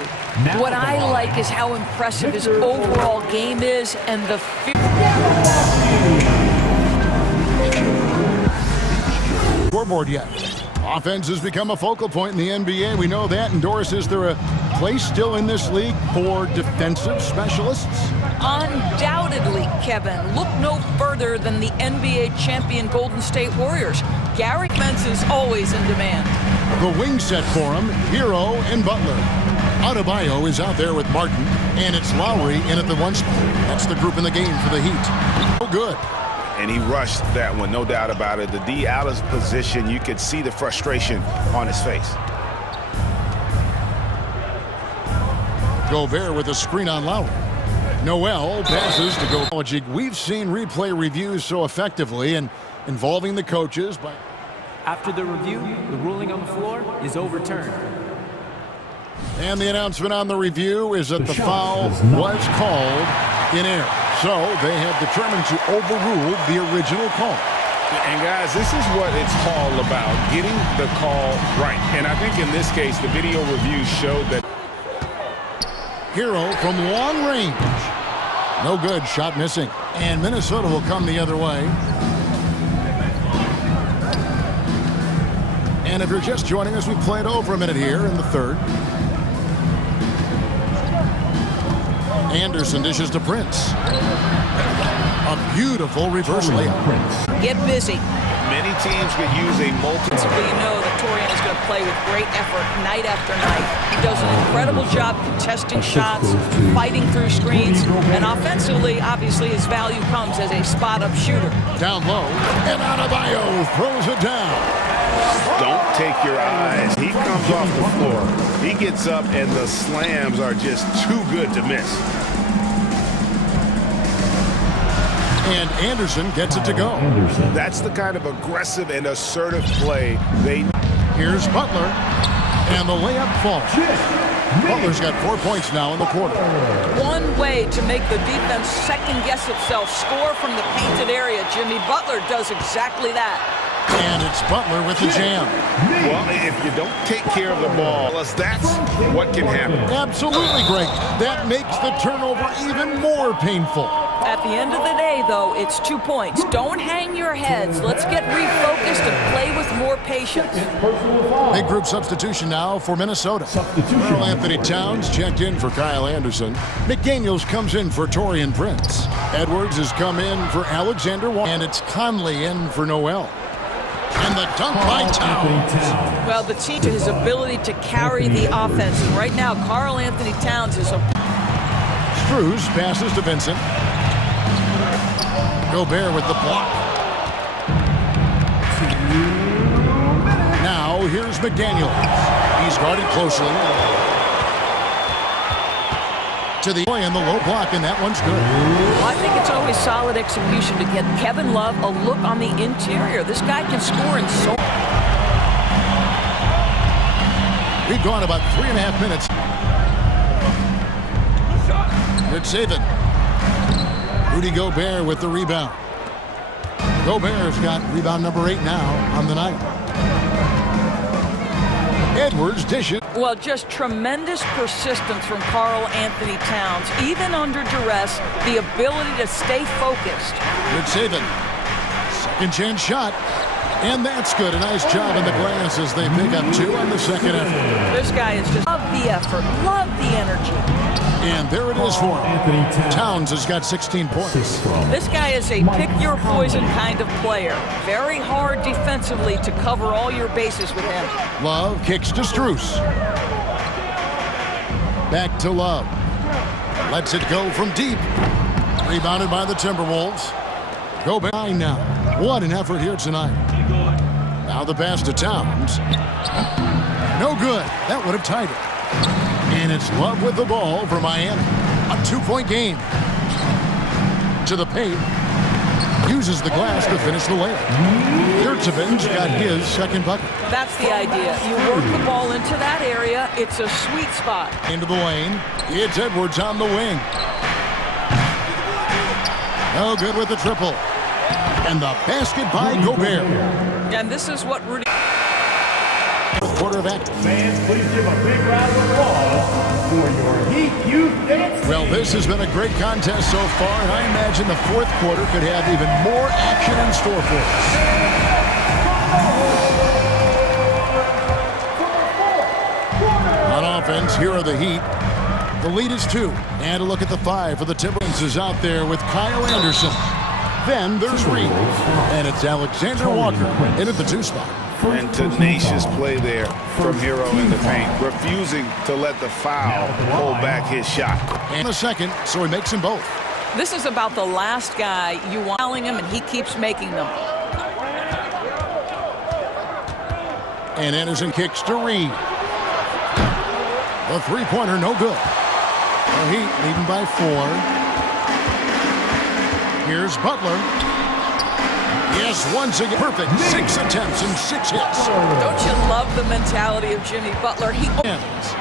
What I like is how impressive his overall game is and the scoreboard yet. Offense has become a focal point in the NBA. We know that. And Doris, is there a place still in this league for defensive specialists? Undoubtedly, Kevin, look no further than the NBA champion Golden State Warriors. Gary Pence is always in demand. The wing set for him, Hero and Butler. Adebayo is out there with Martin, and it's Lowry in at the one spot. That's the group in the game for the Heat. Oh, good. And he rushed that one, no doubt about it. The D out of position, you could see the frustration on his face. Gobert with a screen on Lowry. Noel passes to go. We've seen replay reviews so effectively and involving the coaches. But after the review, the ruling on the floor is overturned. And the announcement on the review is that the foul was called in error. So they have determined to overrule the original call. And guys, this is what it's all about, getting the call right. And I think in this case, the video review showed that. Hero from long range. No good, shot missing. And Minnesota will come the other way. And if you're just joining us, we played over a minute here in the third. Anderson dishes to Prince. A beautiful reverse layup. Get busy. Many teams could use a multi. You know that Torian is going to play with great effort night after night. He does an incredible job contesting shots, fighting through screens, and offensively, obviously, his value comes as a spot-up shooter. Down low, and Adebayo throws it down. Don't take your eyes. He comes off the floor. He gets up, and the slams are just too good to miss. And Anderson gets it to go. That's the kind of aggressive and assertive play they. Here's Butler, and the layup falls. Butler's got 4 points now in the quarter. One way to make the defense second-guess itself, score from the painted area. Jimmy Butler does exactly that. And it's Butler with the jam. Well, if you don't take care of the ball, that's what can happen. Absolutely, Greg. That makes the turnover even more painful. At the end of the day, though, it's 2 points. Don't hang your heads. Let's get refocused and play with more patience. Big group substitution now for Minnesota. Carl Anthony Towns checked in for Kyle Anderson. McDaniels comes in for Torian Prince. Edwards has come in for Alexander Wall. And it's Conley in for Noel. And the dunk by Towns. Well, the key to his ability to carry the offense. And right now, Carl Anthony Towns is a... Struz passes to Vincent. Gobert with the block. Now here's McDaniels. He's guarded closely. To the and the low block, and that one's good. Well, I think it's always solid execution to get Kevin Love a look on the interior. This guy can score in so. We've gone about 3.5 minutes. Good saving. Rudy Gobert with the rebound. Gobert's got rebound number 8 now on the night. Edwards dishes. Well, just tremendous persistence from Carl Anthony Towns. Even under duress, the ability to stay focused. Good saving. Second chance shot. And that's good. A nice job in the glass as they pick up 2 on the second effort. This guy is just love the effort, love the energy. And there it is for him. Towns has got 16 points. This guy is a pick-your-poison kind of player. Very hard defensively to cover all your bases with him. Love kicks to Struz. Back to Love. Lets it go from deep. Rebounded by the Timberwolves. Go back now. What an effort here tonight. Now the pass to Towns. No good. That would have tied it. And it's Love with the ball for Miami. A 2-point game. To the paint. Uses the glass to finish the layup. Yurtseven's got his second bucket. That's the idea. You work the ball into that area. It's a sweet spot. Into the lane. It's Edwards on the wing. No good with the triple. And the basket by Gobert. And this is what Rudy... Quarterback. Fans, please give a big round of applause for your Heat Youth Dance. Well, this has been a great contest so far, and I imagine the fourth quarter could have even more action in store for us. On offense, here are the Heat. The lead is 2. And a look at the 5 for the Timberwolves is out there with Kyle Anderson. Then there's Reed. And it's Alexander Walker in at the 2 spot. And tenacious play there from Hero in the paint, refusing to let the foul hold back his shot. And a second, so he makes them both. This is about the last guy you want fouling him, and he keeps making them. And Anderson kicks to Reed. The three-pointer, no good. The Heat leading by 4. Here's Butler. Yes, once again, perfect. 6 attempts and 6 hits. Don't you love the mentality of Jimmy Butler? He ends.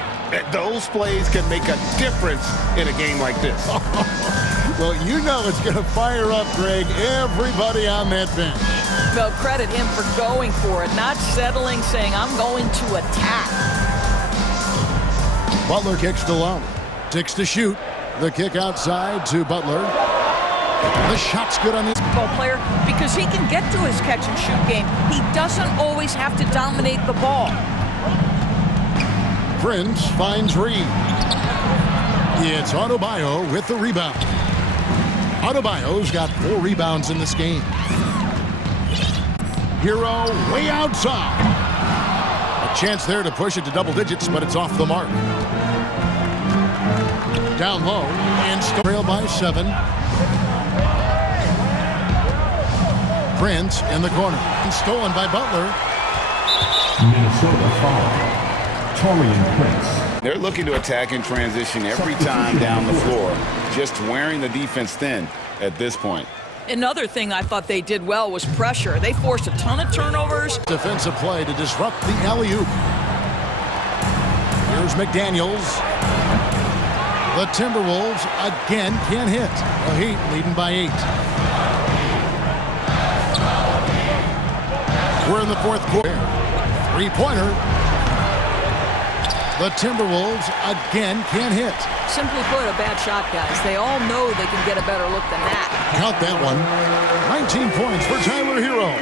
Those plays can make a difference in a game like this. Well, you know it's going to fire up, Greg, everybody on that bench. They'll credit him for going for it, not settling, saying, I'm going to attack. Butler kicks to Lowe. 6 to shoot. The kick outside to Butler. The shot's good on the ball player because he can get to his catch-and-shoot game. He doesn't always have to dominate the ball. Prince finds Reed. It's Adebayo with the rebound. Adebayo's got 4 rebounds in this game. Hero way outside. A chance there to push it to double digits, but it's off the mark. Down low and trailed by 7. Prince in the corner. And stolen by Butler. Minnesota foul. Torian Prince. They're looking to attack in transition every time down the floor, just wearing the defense thin at this point. Another thing I thought they did well was pressure. They forced a ton of turnovers. Defensive play to disrupt the alley-oop. Here's McDaniels. The Timberwolves again can't hit. The Heat leading by 8. We're in the 4th quarter. 3-pointer. The Timberwolves again can't hit. Simply put, a bad shot, guys. They all know they can get a better look than that. Count that one. 19 points for Tyler Hero.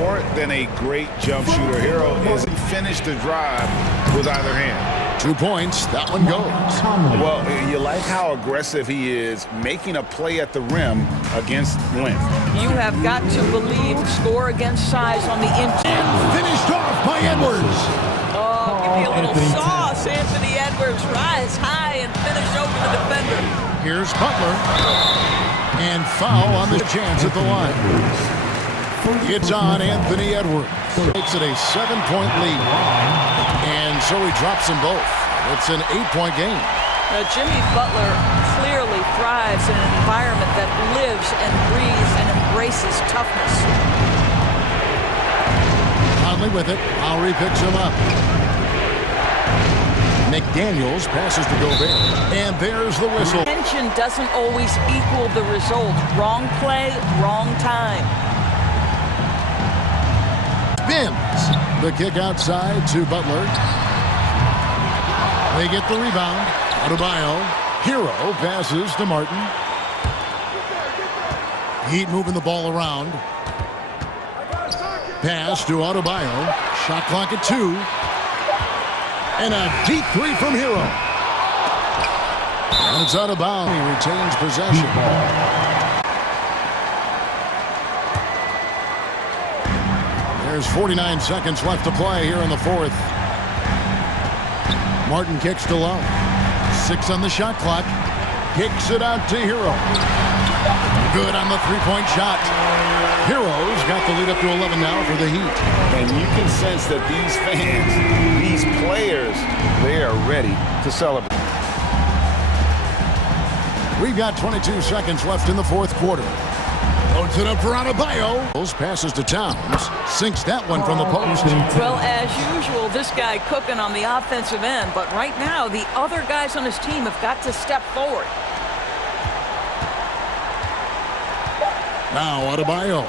More than a great jump shooter, Hero isn't finished the drive with either hand. 2 points. That one goes. Well, you like how aggressive he is, making a play at the rim against length. You have got to believe score against size on the inch. And finished off by Edwards. Oh, give me a little sauce. Anthony Edwards rise high and finish over the defender. Here's Butler. And foul on the chance at the line. It's on Anthony Edwards. Makes it a 7-point lead. And so he drops them both. It's an 8-point game. Jimmy Butler clearly thrives in an environment that lives and breathes and embraces toughness. Conley with it. Lowry picks him up. McDaniels passes to Gobert. And there's the whistle. Tension doesn't always equal the result. Wrong play, wrong time. Spins. The kick outside to Butler. They get the rebound. Adebayo. Hero passes to Martin. Heat moving the ball around. Pass to Adebayo. Shot clock at 2. And a deep 3 from Hero. And it's out of bounds. He retains possession. There's 49 seconds left to play here in the 4th. Martin kicks to Lowe. 6 on the shot clock. Kicks it out to Hero. Good on the 3-point shot. Hero's got the lead up to 11 now for the Heat. And you can sense that these fans, these players, they are ready to celebrate. We've got 22 seconds left in the 4th quarter. Loads it up for Adebayo. Passes to Towns. Sinks that one from the post. Well, as usual, this guy cooking on the offensive end. But right now, the other guys on his team have got to step forward. Now Adebayo.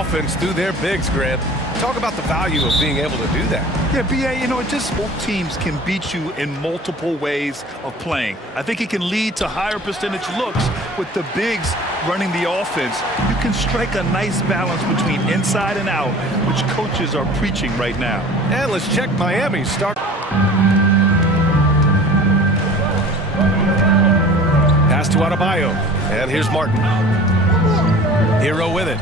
offense through their bigs, Grant. Talk about the value of being able to do that. Yeah, BA, you know, just both teams can beat you in multiple ways of playing. I think it can lead to higher percentage looks with the bigs running the offense. You can strike a nice balance between inside and out, which coaches are preaching right now. And let's check Miami's start. Pass to Adebayo. And here's Martin. Hero with it.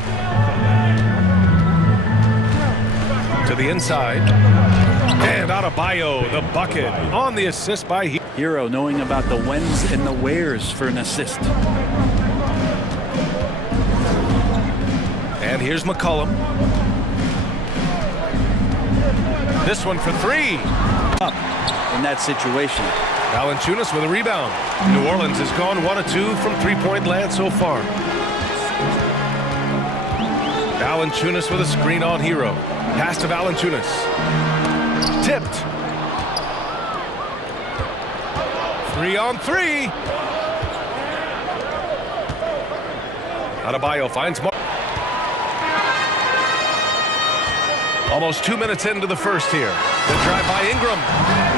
To the inside. And Adebayo, the bucket, on the assist by Hero, knowing about the whens and the wheres for an assist. And here's McCollum. This one for three. Up in that situation. Valanciunas with a rebound. New Orleans has gone 1 of 2 from three-point land so far. Valanciunas with a screen on Hero. Pass to Valanciunas. Tipped. 3 on 3. Adebayo finds Mark. Almost 2 minutes into the first here. The drive by Ingram.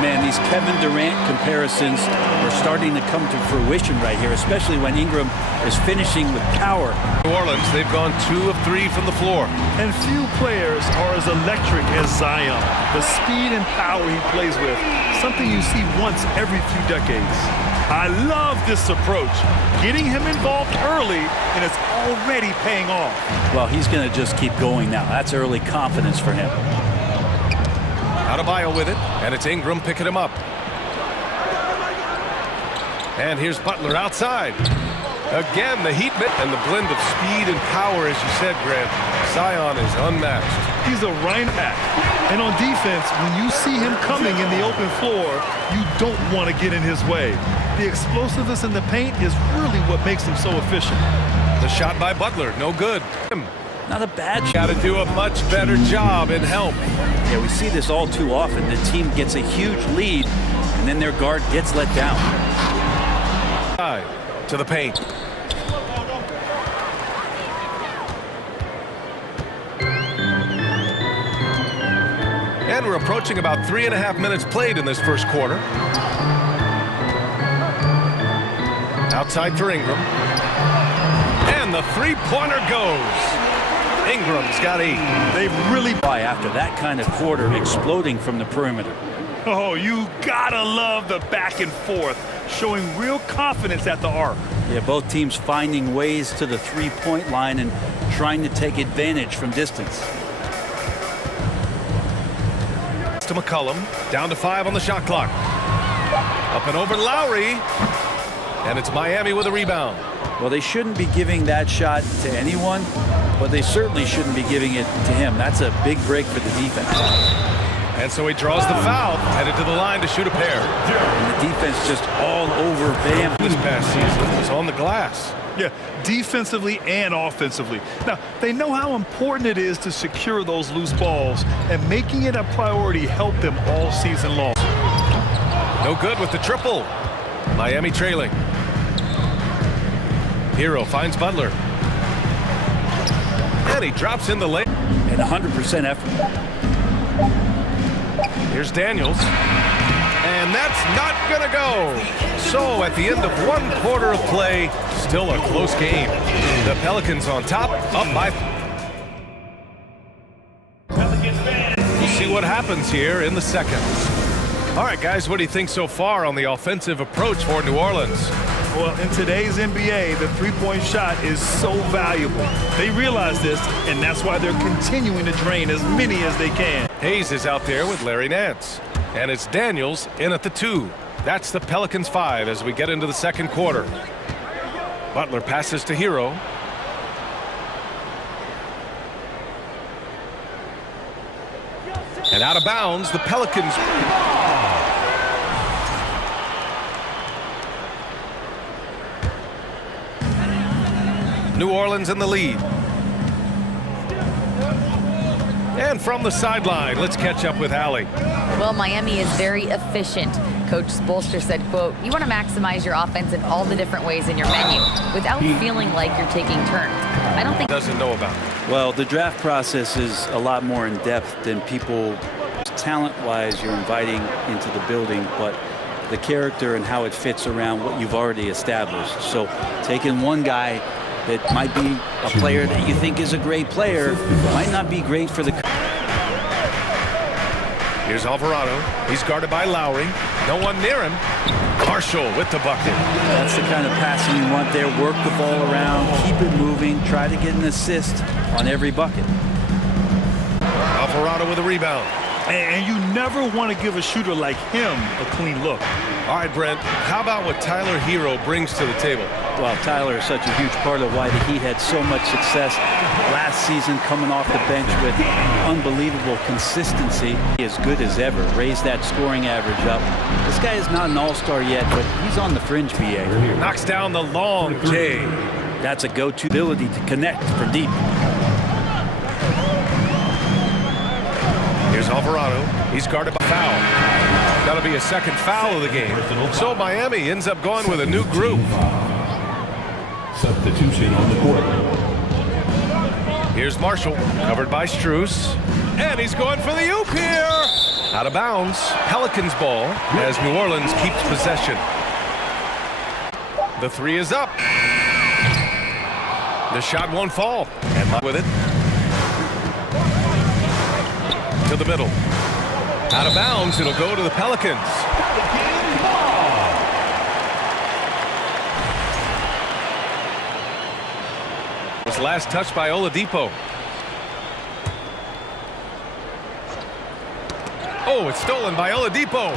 Man, these Kevin Durant comparisons are starting to come to fruition right here, especially when Ingram is finishing with power. New Orleans, they've gone 2 of 3 from the floor. And few players are as electric as Zion. The speed and power he plays with, something you see once every few decades. I love this approach. Getting him involved early, and it's already paying off. Well, he's going to just keep going now. That's early confidence for him. Adebayo with it, and it's Ingram picking him up. And here's Butler outside. Again, the heat and the blend of speed and power, as you said, Grant. Zion is unmatched. He's a right back. And on defense, when you see him coming in the open floor, you don't want to get in his way. The explosiveness in the paint is really what makes him so efficient. The shot by Butler, no good. Not a bad shot. Got to do a much better job in help. Yeah, we see this all too often. The team gets a huge lead, and then their guard gets let down. To the paint. And we're approaching about 3.5 minutes played in this first quarter. Outside for Ingram. And the three-pointer goes. Ingram's got 8. They've really... After that kind of quarter, exploding from the perimeter. Oh, you gotta love the back and forth, showing real confidence at the arc. Yeah, both teams finding ways to the three-point line and trying to take advantage from distance. To McCollum, down to 5 on the shot clock. Up and over Lowry. And it's Miami with a rebound. Well, they shouldn't be giving that shot to anyone, but they certainly shouldn't be giving it to him. That's a big break for the defense. And so he draws the foul, headed to the line to shoot a pair. And the defense just all over Bam. This past season was on the glass. Yeah, defensively and offensively. Now, they know how important it is to secure those loose balls, and making it a priority helped them all season long. No good with the triple. Miami trailing. Hero finds Butler. And he drops in the lane. And 100% effort. Here's Daniels. And that's not going to go. So at the end of 1 quarter of play, still a close game. The Pelicans on top, up by... We'll see what happens here in the second. All right, guys, what do you think so far on the offensive approach for New Orleans? Well, in today's NBA, the three-point shot is so valuable. They realize this, and that's why they're continuing to drain as many as they can. Hayes is out there with Larry Nance. And it's Daniels in at the 2. That's the Pelicans 5 as we get into the second quarter. Butler passes to Hero. And out of bounds, the Pelicans. New Orleans in the lead. And from the sideline, let's catch up with Allie. Well, Miami is very efficient. Coach Spolster said, quote, "You want to maximize your offense in all the different ways in your menu without feeling like you're taking turns." I don't think doesn't know about. Well, the draft process is a lot more in depth than people talent-wise you're inviting into the building, but the character and how it fits around what you've already established. So taking one guy that might be a player that you think is a great player might not be great for the... Here's Alvarado. He's guarded by Lowry. No one near him. Marshall with the bucket. That's the kind of passing you want there. Work the ball around, keep it moving, try to get an assist on every bucket. Alvarado with a rebound. And you never want to give a shooter like him a clean look. All right, Brent, how about what Tyler Hero brings to the table? Well, Tyler is such a huge part of why the Heat had so much success last season, coming off the bench with unbelievable consistency. As good as ever, raised that scoring average up. This guy is not an all-star yet, but he's on the fringe, BA. Knocks down the long J. That's a go-to ability to connect for deep. Here's Alvarado. He's guarded by foul. That'll be a second foul of the game. So Miami ends up going with a new group. Substitution on the court. Here's Marshall, covered by Strus. And he's going for the oop here. Out of bounds. Pelicans ball as New Orleans keeps possession. The three is up. The shot won't fall. And with it. To the middle. Out of bounds, it'll go to the Pelicans. Was last touched by Oladipo. Oh, it's stolen by Oladipo.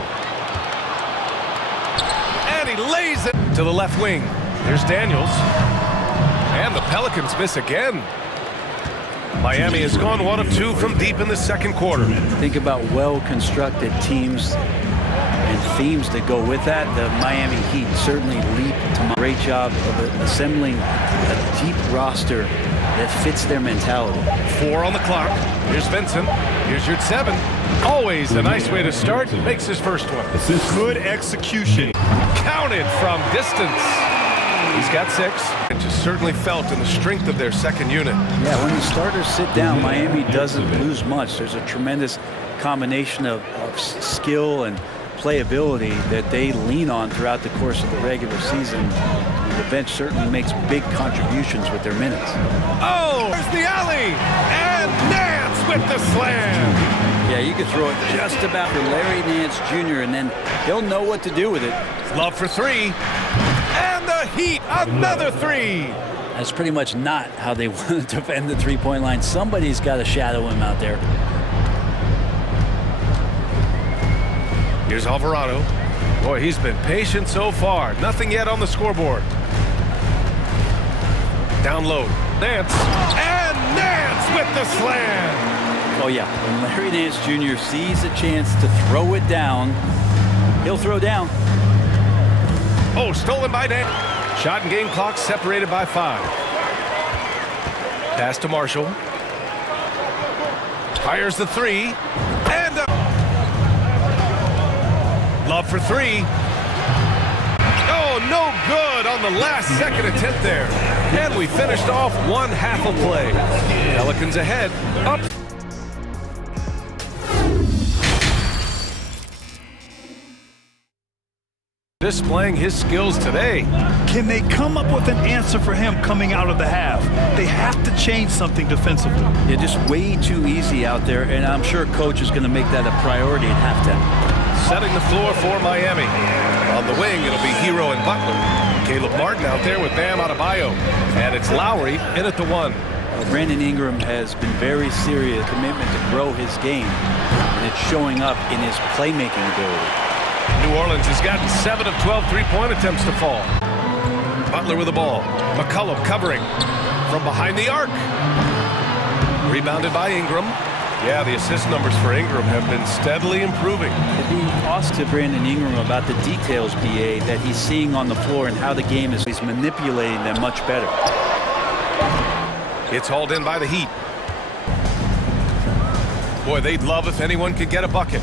And he lays it to the left wing. There's Daniels. And the Pelicans miss again. Miami has gone 1 of 2 from deep in the second quarter. Think about well-constructed teams and themes that go with that. The Miami Heat certainly leap to a great job of assembling a deep roster that fits their mentality. 4 on the clock. Here's Vincent. Here's your 7. Always a nice way to start. Makes his first one. Good execution. Counted from distance. He's got 6. It just certainly felt in the strength of their second unit. Yeah, when the starters sit down, Miami doesn't lose much. There's a tremendous combination of skill and playability that they lean on throughout the course of the regular season. The bench certainly makes big contributions with their minutes. Oh, there's the alley! And Nance with the slam! Yeah, you could throw it just about to Larry Nance Jr., and then he'll know what to do with it. Love for 3. And the Heat, another 3. That's pretty much not how they want to defend the three-point line. Somebody's got to shadow him out there. Here's Alvarado. Boy, he's been patient so far. Nothing yet on the scoreboard. Down low. Nance. And Nance with the slam. Oh, yeah. When Larry Nance Jr. sees a chance to throw it down, he'll throw down. Oh, stolen by Nance. Shot and game clock separated by 5. Pass to Marshall. Fires the 3. And Love for 3. Oh, no good on the last second attempt there. And we finished off 1 half of play. Pelicans ahead. Up. Displaying his skills today. Can they come up with an answer for him coming out of the half? They have to change something defensively. Yeah, just way too easy out there, and I'm sure coach is going to make that a priority at halftime. Setting the floor for Miami. On the wing, it'll be Hero and Butler. Caleb Martin out there with Bam Adebayo. And it's Lowry in at the 1. Brandon Ingram has been very serious commitment to grow his game, and it's showing up in his playmaking ability. New Orleans has gotten 7 of 12 three-point attempts to fall. Butler with the ball. McCollum covering from behind the arc. Rebounded by Ingram. Yeah, the assist numbers for Ingram have been steadily improving. It'd be awesome to Brandon Ingram about the details, BA, that he's seeing on the floor and how the game is. He's manipulating them much better. It's hauled in by the Heat. Boy, they'd love if anyone could get a bucket.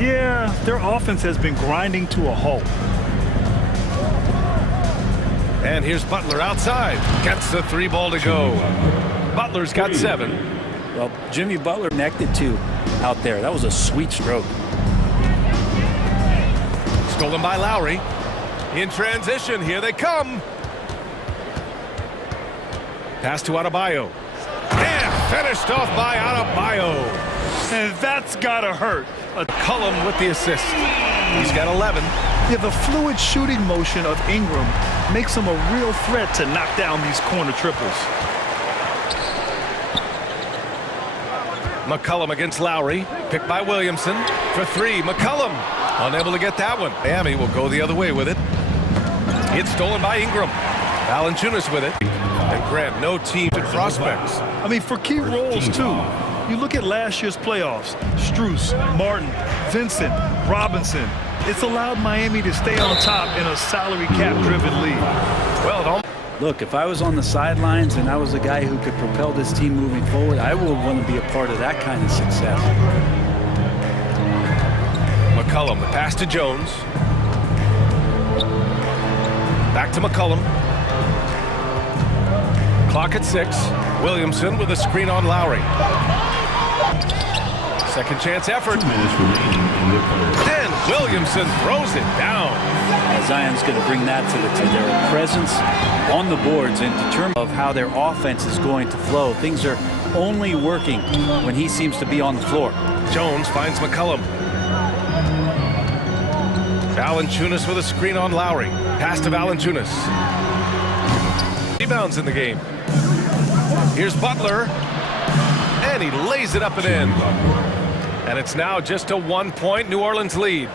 Yeah, their offense has been grinding to a halt. And here's Butler outside. Gets the 3 ball to go. Butler's got 7. Well, Jimmy Butler connected to out there. That was a sweet stroke. Stolen by Lowry. In transition, here they come. Pass to Adebayo. And finished off by Adebayo. And that's gotta hurt. McCollum with the assist. He's got 11. Yeah, the fluid shooting motion of Ingram makes him a real threat to knock down these corner triples. McCollum against Lowry. Picked by Williamson. For 3, McCollum. Unable to get that one. Miami will go the other way with it. It's stolen by Ingram. Valanciunas with it. And Grant, no team to prospects. I mean, for key roles, too. You look at last year's playoffs. Strus, Martin, Vincent, Robinson. It's allowed Miami to stay on top in a salary cap-driven league. Well, look, if I was on the sidelines and I was the guy who could propel this team moving forward, I would want to be a part of that kind of success. McCollum, the pass to Jones. Back to McCollum. Clock at 6. Williamson with a screen on Lowry. Second chance effort. 2 minutes remaining in the third. Then Williamson throws it down. Zion's going to bring that to their presence on the boards and determine of how their offense is going to flow. Things are only working when he seems to be on the floor. Jones finds McCollum. Valanciunas with a screen on Lowry. Pass to Valanciunas. Rebounds in the game. Here's Butler. And he lays it up and in. And it's now just a 1-point New Orleans lead.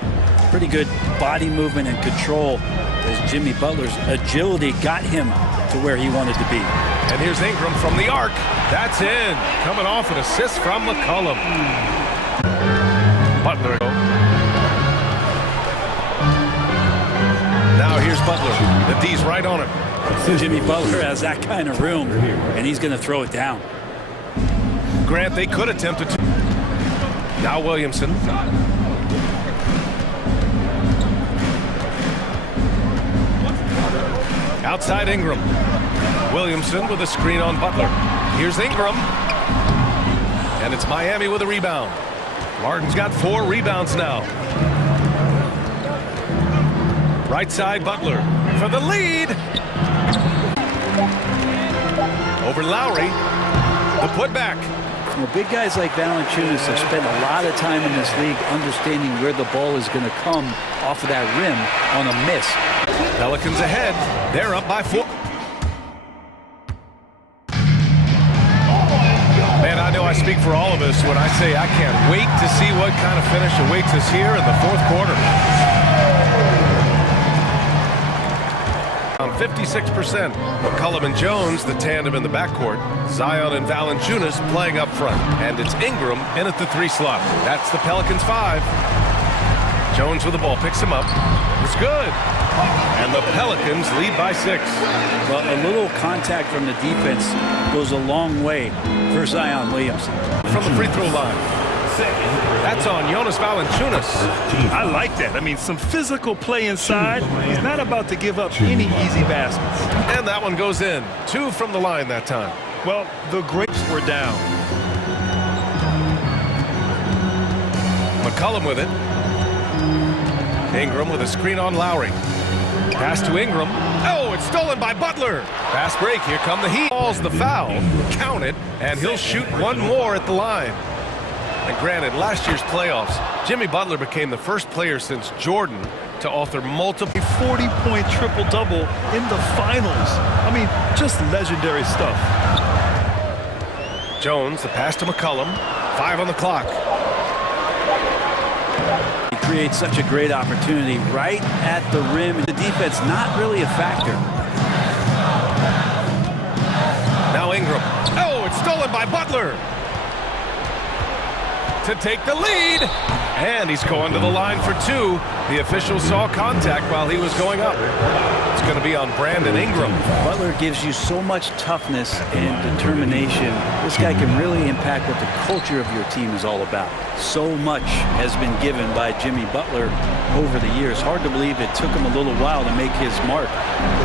Pretty good body movement and control as Jimmy Butler's agility got him to where he wanted to be. And here's Ingram from the arc. That's in. Coming off an assist from McCollum. Butler. Now here's Butler. The D's right on him. Jimmy Butler has that kind of room, and he's going to throw it down. Grant, they could attempt it. Now Williamson. Outside Ingram. Williamson with a screen on Butler. Here's Ingram. And it's Miami with a rebound. Martin's got 4 rebounds now. Right side Butler for the lead. Over Lowry. The putback. Well, big guys like Valanciunas have spent a lot of time in this league understanding where the ball is going to come off of that rim on a miss. Pelicans ahead. They're up by 4. Man, I know I speak for all of us when I say I can't wait to see what kind of finish awaits us here in the 4th quarter. On 56%. McCollum and Jones, the tandem in the backcourt. Zion and Valanciunas playing up front. And it's Ingram in at the 3 slot. That's the Pelicans 5. Jones with the ball, picks him up. It's good. And the Pelicans lead by 6. Well, a little contact from the defense goes a long way for Zion Williamson. From the free throw line. That's on Jonas Valanciunas. I like that. I mean, some physical play inside. He's not about to give up any easy baskets. And that one goes in. 2 from the line that time. Well, the grapes were down. McCollum with it. Ingram with a screen on Lowry. Pass to Ingram. Oh, it's stolen by Butler. Fast break. Here come the Heat. Calls the foul. Count it. And he'll shoot 1 more at the line. And granted, last year's playoffs, Jimmy Butler became the first player since Jordan to author multiple 40-point triple-double in the finals. I mean, just legendary stuff. Jones, the pass to McCollum. 5 on the clock. He creates such a great opportunity right at the rim, and the defense not really a factor. Now Ingram. Oh, it's stolen by Butler. To take the lead. And he's going to the line for 2. The official saw contact while he was going up. It's going to be on Brandon Ingram. Butler gives you so much toughness and determination. This guy can really impact what the culture of your team is all about. So much has been given by Jimmy Butler over the years. Hard to believe it took him a little while to make his mark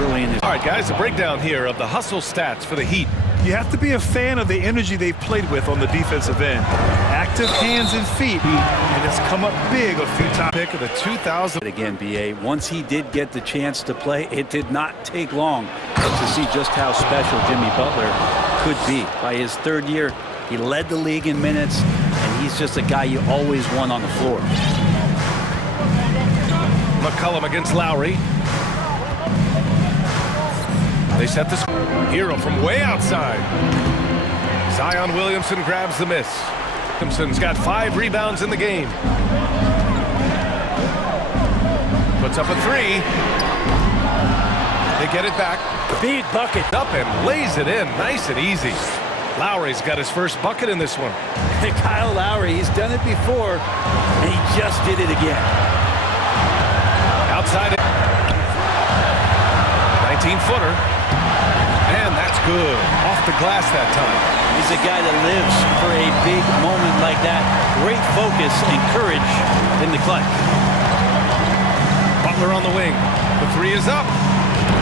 early in his... All right, guys, a breakdown here of the hustle stats for the Heat. You have to be a fan of the energy they've played with on the defensive end. Active hands and feet, and it's come up big a few times. Pick of the 2000. Again, BA, once he did get the chance to play, it did not take long to see just how special Jimmy Butler could be. By his third year, he led the league in minutes, and he's just a guy you always want on the floor. McCollum against Lowry. They set the Hero from way outside. Zion Williamson grabs the miss. Williamson's got 5 rebounds in the game. Puts up a 3. They get it back. Big bucket. Up and lays it in. Nice and easy. Lowry's got his first bucket in this one. Kyle Lowry, he's done it before, and he just did it again. Outside it. 19-footer. And that's good. Off the glass that time. He's a guy that lives for a big moment like that. Great focus and courage in the clutch. Butler on the wing. The 3 is up.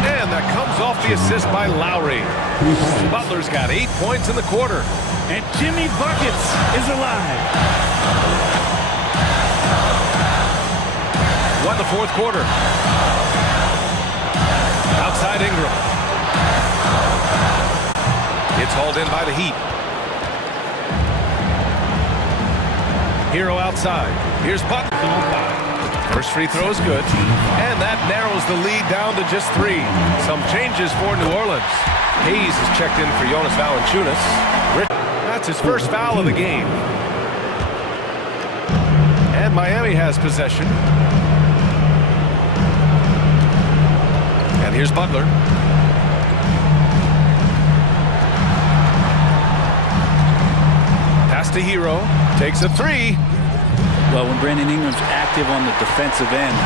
And that comes off the assist by Lowry. Butler's got 8 points in the quarter. And Jimmy Buckets is alive. Won the 4th quarter. Outside Ingram. It's hauled in by the Heat. Hero outside. Here's Butler. First free throw is good. And that narrows the lead down to just 3. Some changes for New Orleans. Hayes is checked in for Jonas Valanciunas. That's his first foul of the game. And Miami has possession. And here's Butler. Pass to Hero. Takes a 3. Well, when Brandon Ingram's active on the defensive end,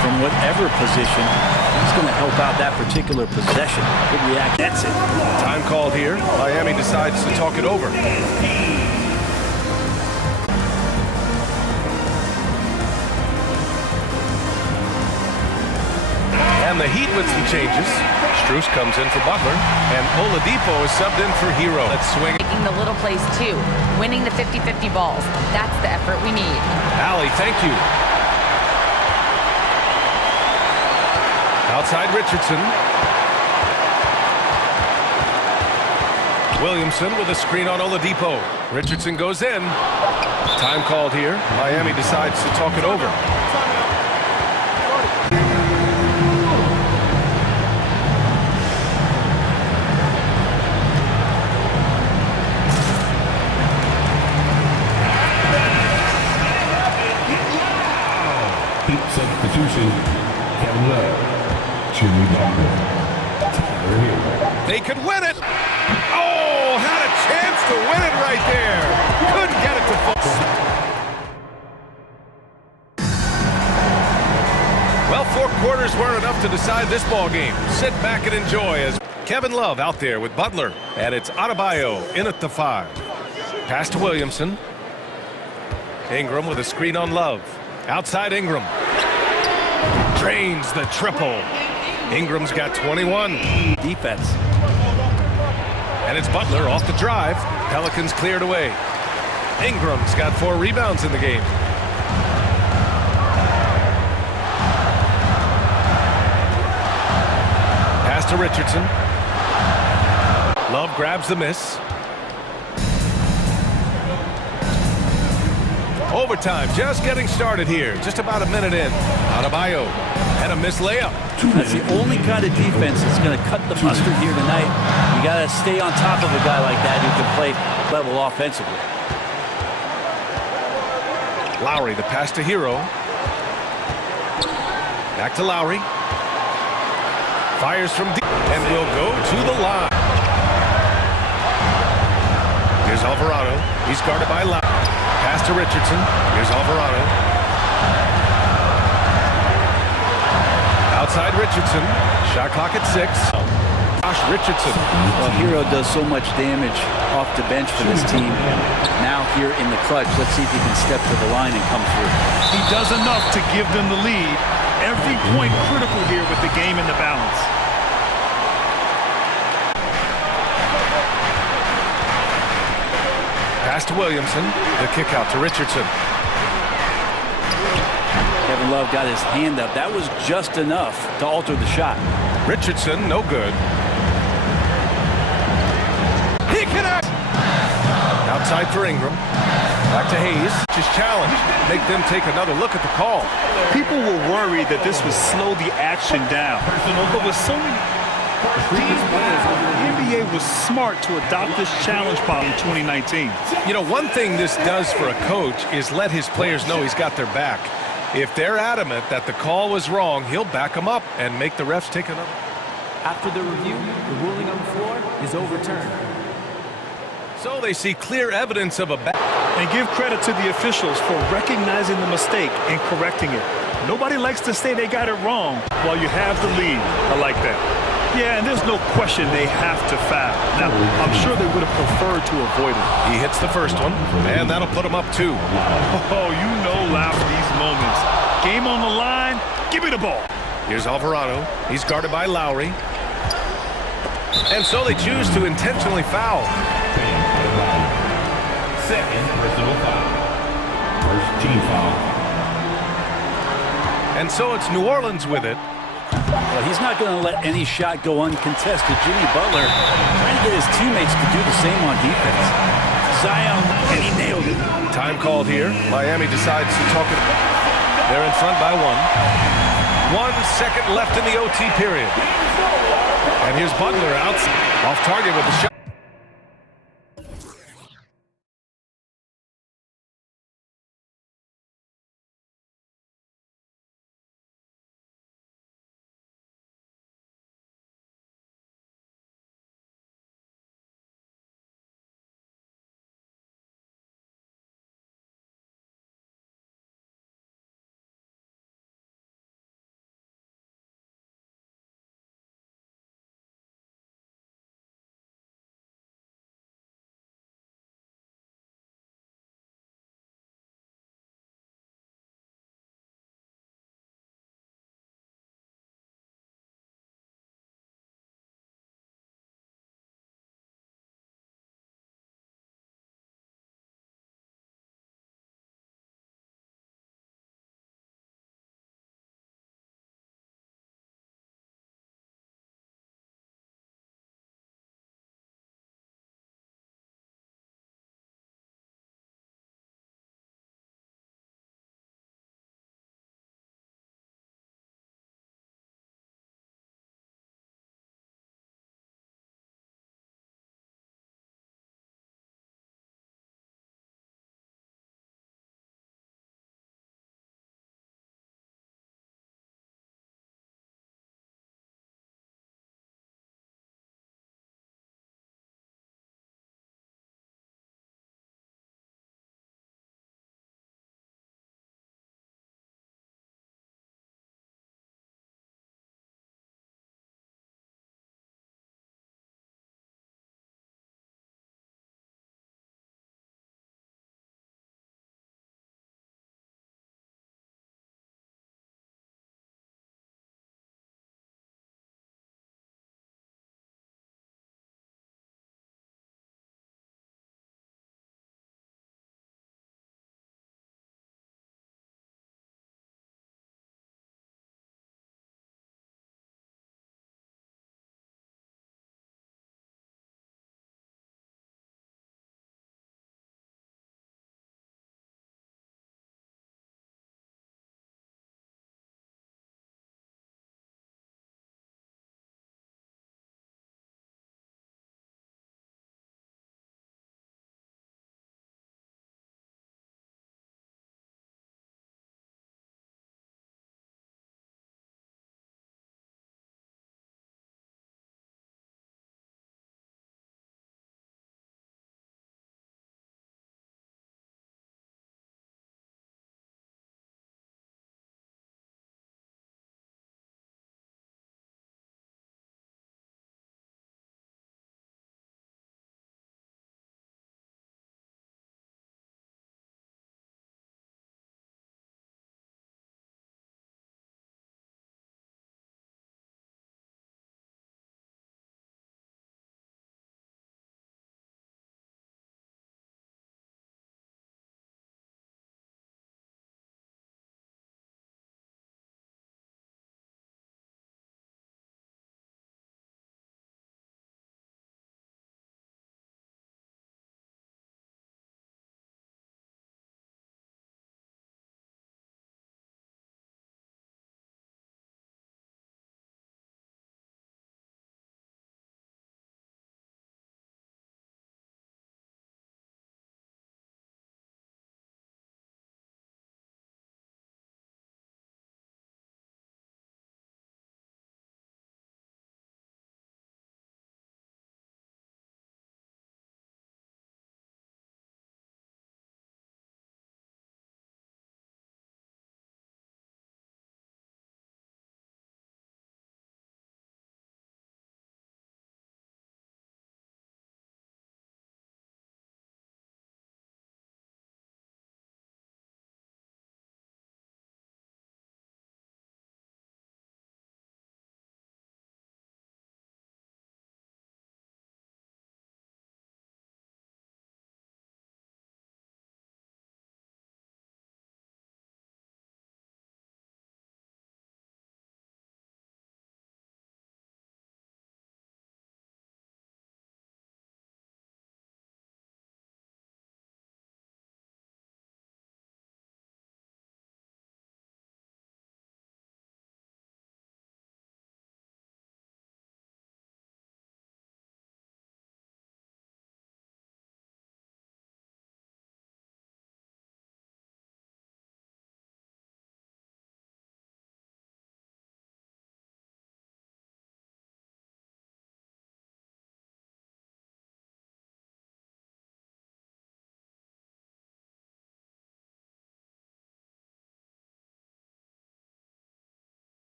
from whatever position, he's going to help out that particular possession. Good react. That's it. Time called here. Miami decides to talk it over. And the Heat with some changes. Strus comes in for Butler, and Oladipo is subbed in for Hero. Let's swing. Making the little plays too, winning the 50-50 balls. That's the effort we need. Allie, thank you. Outside Richardson. Williamson with a screen on Oladipo. Richardson goes in. Time called here. Miami decides to talk it over. Substitution, Kevin Love, Jimmy Butler, Tyler Hero. They could win it. Oh, had a chance to win it right there. Couldn't get it to fall. Well, 4 quarters weren't enough to decide this ball game. Sit back and enjoy as Kevin Love out there with Butler, and it's Adebayo in at the 5. Pass to Williamson. Ingram with a screen on Love. Outside Ingram. Drains the triple. Ingram's got 21. Defense. And it's Butler off the drive. Pelicans cleared away. Ingram's got 4 rebounds in the game. Pass to Richardson. Love grabs the miss. Overtime just getting started here. Just about a minute in. Adebayo and a missed layup. That's the only kind of defense that's going to cut the mustard here tonight. You got to stay on top of a guy like that who can play level offensively. Lowry, the pass to Hero. Back to Lowry. Fires from deep and will go to the line. Here's Alvarado. He's guarded by Lowry. Pass to Richardson. Here's Alvarado. Outside Richardson. Shot clock at 6. Josh Richardson. Well, Hero does so much damage off the bench for this team. Now here in the clutch, let's see if he can step to the line and come through. He does enough to give them the lead. Every point critical here with the game in the balance. Pass to Williamson. The kick out to Richardson. Kevin Love got his hand up. That was just enough to alter the shot. Richardson, no good. He connects. Outside for Ingram. Back to Hayes. Just challenge. Make them take another look at the call. People were worried that this would slow the action down. But with so many teams, the NBA was smart to adopt this challenge policy in 2019. You know, one thing this does for a coach is let his players know he's got their back. If they're adamant that the call was wrong, he'll back them up and make the refs take another. After the review, the ruling on the floor is overturned. So they see clear evidence of a back. And give credit to the officials for recognizing the mistake and correcting it. Nobody likes to say they got it wrong while you have the lead. I like that. Yeah, and there's no question they have to foul. Now, I'm sure they would have preferred to avoid it. He hits the first one, and that'll put him up 2. Oh, you know, laugh these moments. Game on the line, give me the ball. Here's Alvarado. He's guarded by Lowry. And so they choose to intentionally foul. Second personal foul. First team foul. And so it's New Orleans with it. Well, he's not going to let any shot go uncontested. Jimmy Butler trying to get his teammates to do the same on defense. Zion, and he nailed it. Time called here. Miami decides to talk it. They're in front by 1. 1 second left in the OT period. And here's Butler out off target with the shot.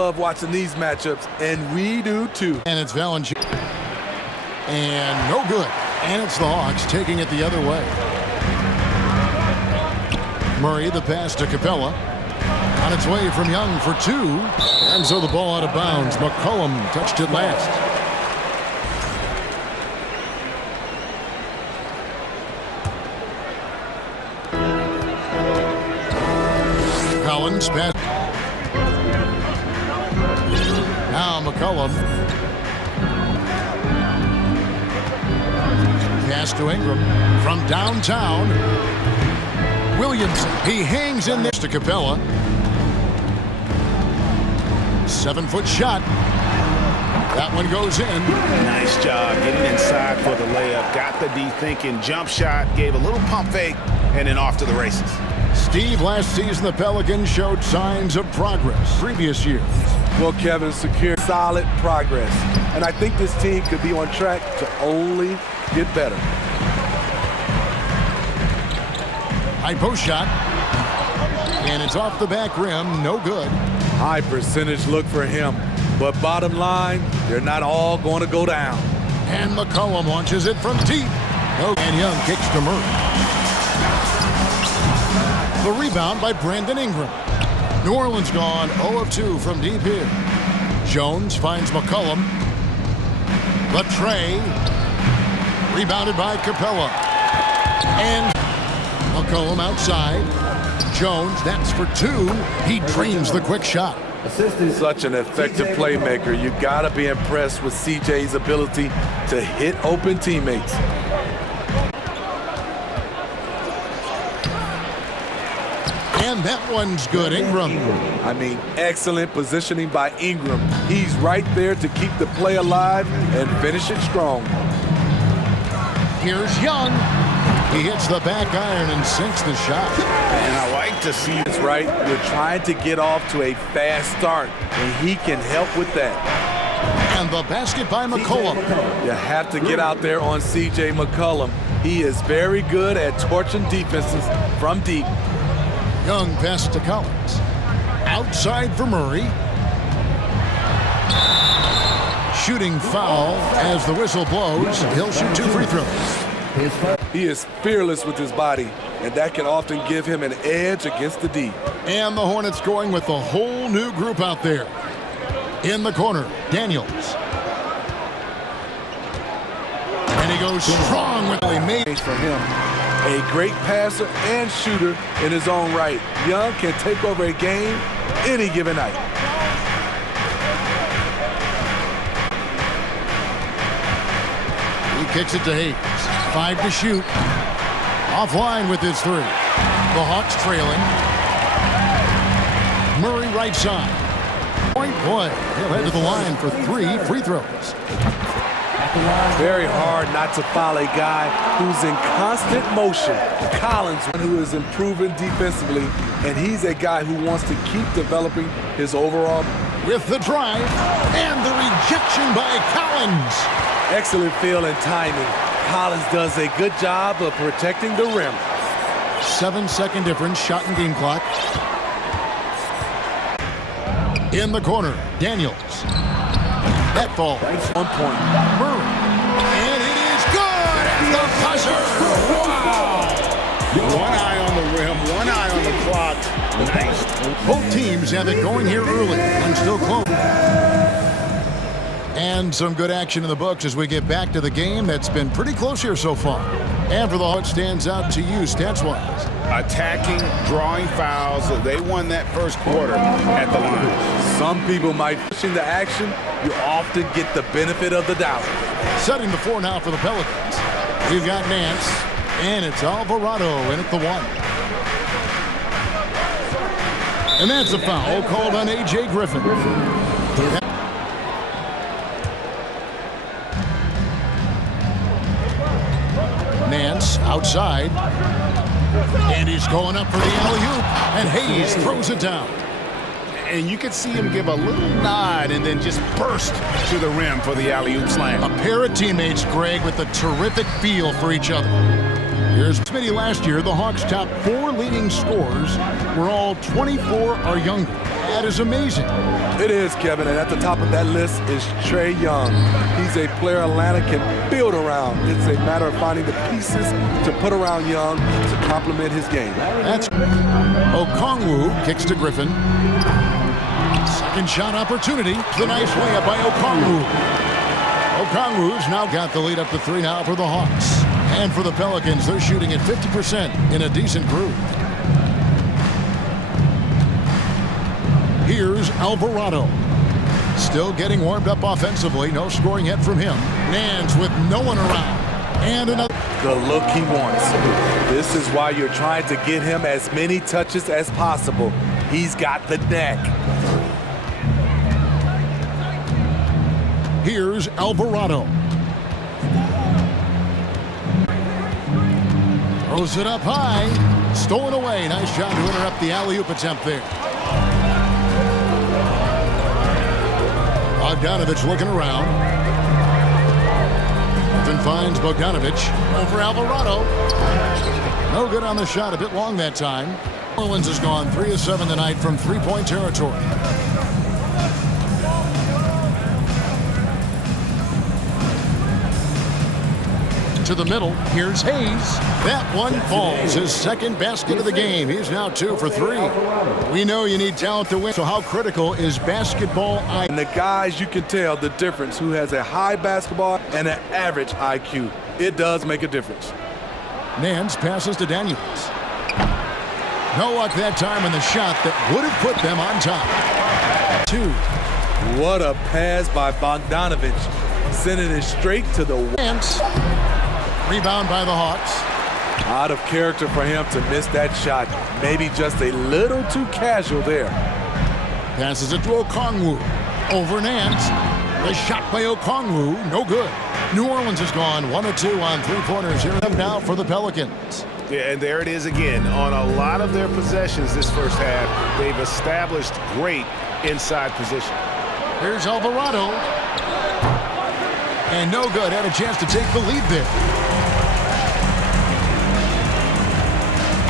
Love watching these matchups, and we do too. And it's Valanciunas. And no good. And it's the Hawks taking it the other way. Murray, the pass to Capella. On its way from Young for two. And so the ball out of bounds. McCollum touched it last. Collins pass. Now McCollum. Pass to Ingram from downtown. Williamson, he hangs in there to Capella. 7-foot shot. That one goes in. Nice job getting inside for the layup. Got the D thinking. Jump shot. Gave a little pump fake. And then off to the races. Steve, last season the Pelicans showed signs of progress previous years. Well, Kevin, secured solid progress. And I think this team could be on track to only get better. High post shot. And it's off the back rim. No good. High percentage look for him. But bottom line, they're not all going to go down. And McCollum launches it from deep. And Young kicks to Murray. The rebound by Brandon Ingram. New Orleans gone 0 of 2 from deep here. Jones finds McCollum. Latre. Rebounded by Capella. And McCollum outside. Jones, that's for two. He drains the quick shot. Such an effective playmaker. You got to be impressed with CJ's ability to hit open teammates. And that one's good. Ingram. I mean, excellent positioning by Ingram. He's right there to keep the play alive and finish it strong. Here's Young. He hits the back iron and sinks the shot. And I like to see it's right. You're trying to get off to a fast start, and he can help with that. And the basket by McCollum. You have to get out there on CJ McCollum. He is very good at torching defenses from deep. Young pass to Collins. Outside for Murray. Shooting foul as the whistle blows. He'll shoot 2 free throws. He is fearless with his body, and that can often give him an edge against the D. And the Hornets going with a whole new group out there. In the corner, Daniels. And he goes strong with a made for him. A great passer and shooter in his own right. Young can take over a game any given night. He kicks it to Hayes. 5 to shoot. Offline with his 3. The Hawks trailing. Murray right side. Point play. He'll head to the line for 3 free throws. Very hard not to foul a guy who's in constant motion. Collins, who is improving defensively, and he's a guy who wants to keep developing his overall. With the drive and the rejection by Collins. Excellent feel and timing. Collins does a good job of protecting the rim. 7-second difference, shot and game clock. In the corner, Daniels. That ball. 1 point. Murray. And it is good at the buzzer. Wow. One eye on the rim, one eye on the clock. Nice. Both teams have it going here early and still close. And some good action in the books as we get back to the game that's been pretty close here so far. And for the Hawks, stands out to you stats-wise. Attacking, drawing fouls. They won that first quarter at the line. Some people might pushing the action. You often get the benefit of the doubt. Setting the 4 now for the Pelicans. We've got Nance, and it's Alvarado in at the 1. And that's a foul called on A.J. Griffin. Nance outside. And he's going up for the alley-oop. And Hayes throws it down. And you can see him give a little nod and then just burst to the rim for the alley-oop slam. A pair of teammates, Greg, with a terrific feel for each other. Here's Smitty. Last year, the Hawks' top 4 leading scorers were all 24 or younger. That is amazing. It is, Kevin, and at the top of that list is Trae Young. He's a player Atlanta can build around. It's a matter of finding the pieces to put around Young to complement his game. That's Okongwu kicks to Griffin. Second shot opportunity. The nice layup by Okongwu. Okongwu's now got the lead up to 3 now for the Hawks. And for the Pelicans, they're shooting at 50% in a decent groove. Here's Alvarado. Still getting warmed up offensively. No scoring yet from him. Nance with no one around. And another. The look he wants. This is why you're trying to get him as many touches as possible. He's got the neck. Here's Alvarado. Throws it up high. Stolen away. Nice job to interrupt the alley-oop attempt there. Bogdanovich looking around. Griffin finds Bogdanovich over Alvarado. No good on the shot. A bit long that time. New Orleans has gone 3 of 7 tonight from three-point territory. To the middle. Here's Hayes. That one falls. His second basket of the game. He's now 2 for 3. We know you need talent to win. So how critical is basketball IQ? And the guys, you can tell the difference who has a high basketball and an average IQ. It does make a difference. Nance passes to Daniels. No luck that time in the shot that would have put them on top. 2. What a pass by Bogdanovich. Sending it straight to the Nance. Rebound by the Hawks. Out of character for him to miss that shot. Maybe just a little too casual there. Passes it to Okongwu. Over Nance. The shot by Okongwu. No good. New Orleans has gone 1 of 2 on three-pointers. Here now for the Pelicans. Yeah, and there it is again. On a lot of their possessions this first half, they've established great inside position. Here's Alvarado. And no good. Had a chance to take the lead there.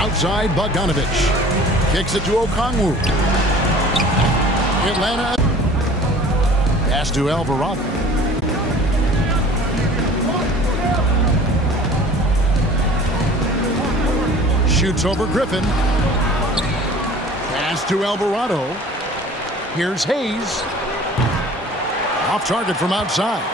Outside, Bogdanovich. Kicks it to Okongwu. Atlanta. Pass to Alvarado. Shoots over Griffin. Pass to Alvarado. Here's Hayes. Off target from outside.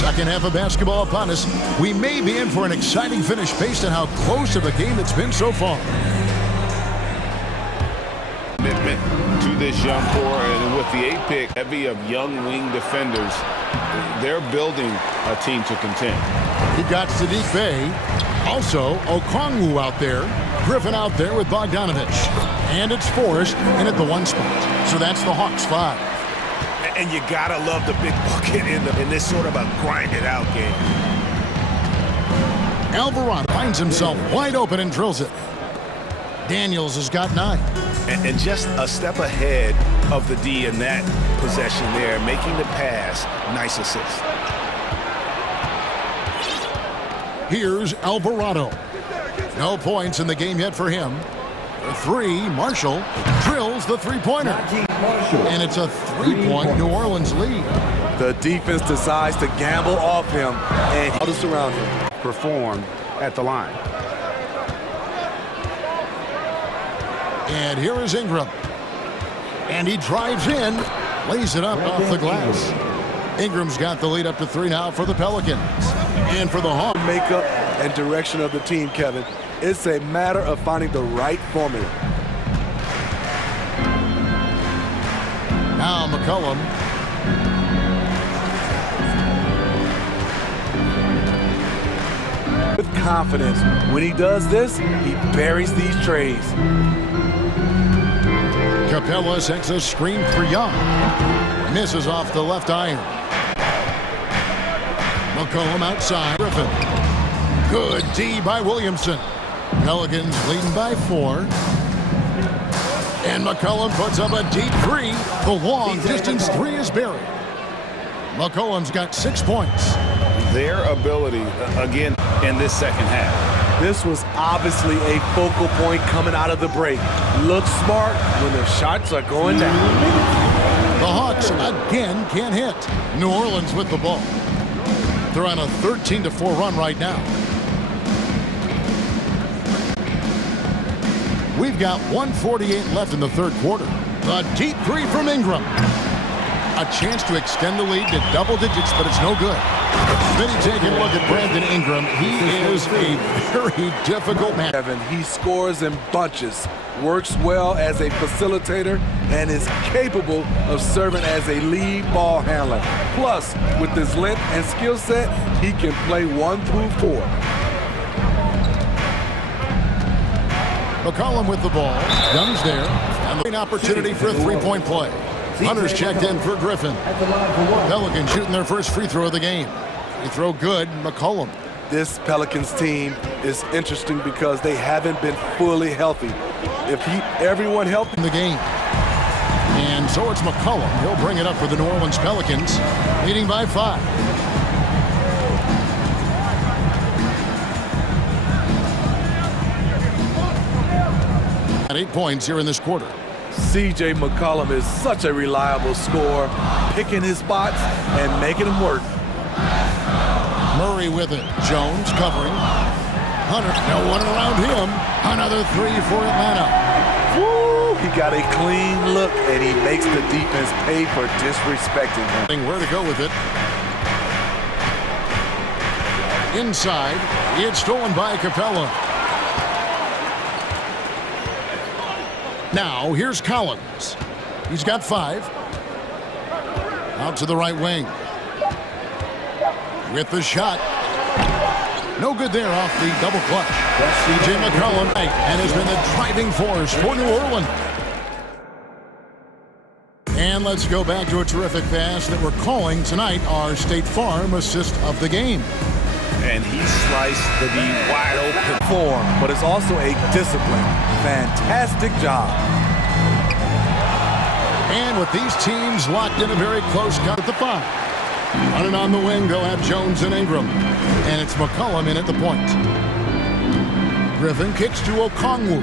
Second half of basketball upon us. We may be in for an exciting finish based on how close of a game it's been so far. Commitment to this young core, and with the 8th pick, heavy of young wing defenders, they're building a team to contend. He got Sadiq Bey. Also, Okongwu out there. Griffin out there with Bogdanovich. And it's Forrest in at the 1 spot. So that's the Hawks 5. And you gotta love the big bucket in this sort of a grind-it-out game. Alvarado finds himself wide open and drills it. Daniels has got 9. And just a step ahead of the D in that possession there, making the pass. Nice assist. Here's Alvarado. No points in the game yet for him. The 3, Marshall drills the three-pointer. And it's a 3-point New Orleans lead. The defense decides to gamble off him and others around him. Performed at the line. And here is Ingram. And he drives in, lays it up off the glass. Ingram's got the lead up to 3 now for the Pelicans. And for the Hawks. Makeup and direction of the team, Kevin. It's a matter of finding the right formula. Now McCollum. With confidence. When he does this, he buries these trays. Capella sends a screen for Young. Misses off the left iron. McCollum outside. Griffin. Good D by Williamson. Pelicans leading by 4. And McCollum puts up a deep three. The long-distance three is buried. McCollum's got 6 points. Their ability, again, in this second half. This was obviously a focal point coming out of the break. Look smart when the shots are going down. The Hawks again can't hit. New Orleans with the ball. They're on a 13-4 run right now. We've got 1:48 left in the third quarter. A deep three from Ingram. A chance to extend the lead to double digits, but it's no good. Then you take a look at Brandon Ingram. He is a very difficult man. He scores in bunches, works well as a facilitator, and is capable of serving as a lead ball handler. Plus, with his length and skill set, he can play 1 through 4. McCollum with the ball. Young's there. And an opportunity for a three-point play. Hunter's checked in for Griffin. Pelicans shooting their first free throw of the game. Free throw good, McCollum. This Pelicans team is interesting because they haven't been fully healthy. If everyone healthy in the game. And so it's McCollum. He'll bring it up for the New Orleans Pelicans, leading by 5. At 8 points here in this quarter. C.J. McCollum is such a reliable scorer, picking his spots and making them work. Murray with it. Jones covering. Hunter, no one around him. Another three for Atlanta. Woo! He got a clean look, and he makes the defense pay for disrespecting him. Where to go with it. Inside. It's stolen by Capella. Now, here's Collins. He's got 5. Out to the right wing. With the shot. No good there off the double clutch. C.J. McCollum and has been the driving force for New Orleans. And let's go back to a terrific pass that we're calling tonight our State Farm assist of the game. And he sliced the D wide open. Form, but it's also a discipline. Fantastic job. And with these teams locked in a very close cut at the 5. Running on the wing, they'll have Jones and Ingram. And it's McCollum in at the point. Griffin kicks to Okongwu.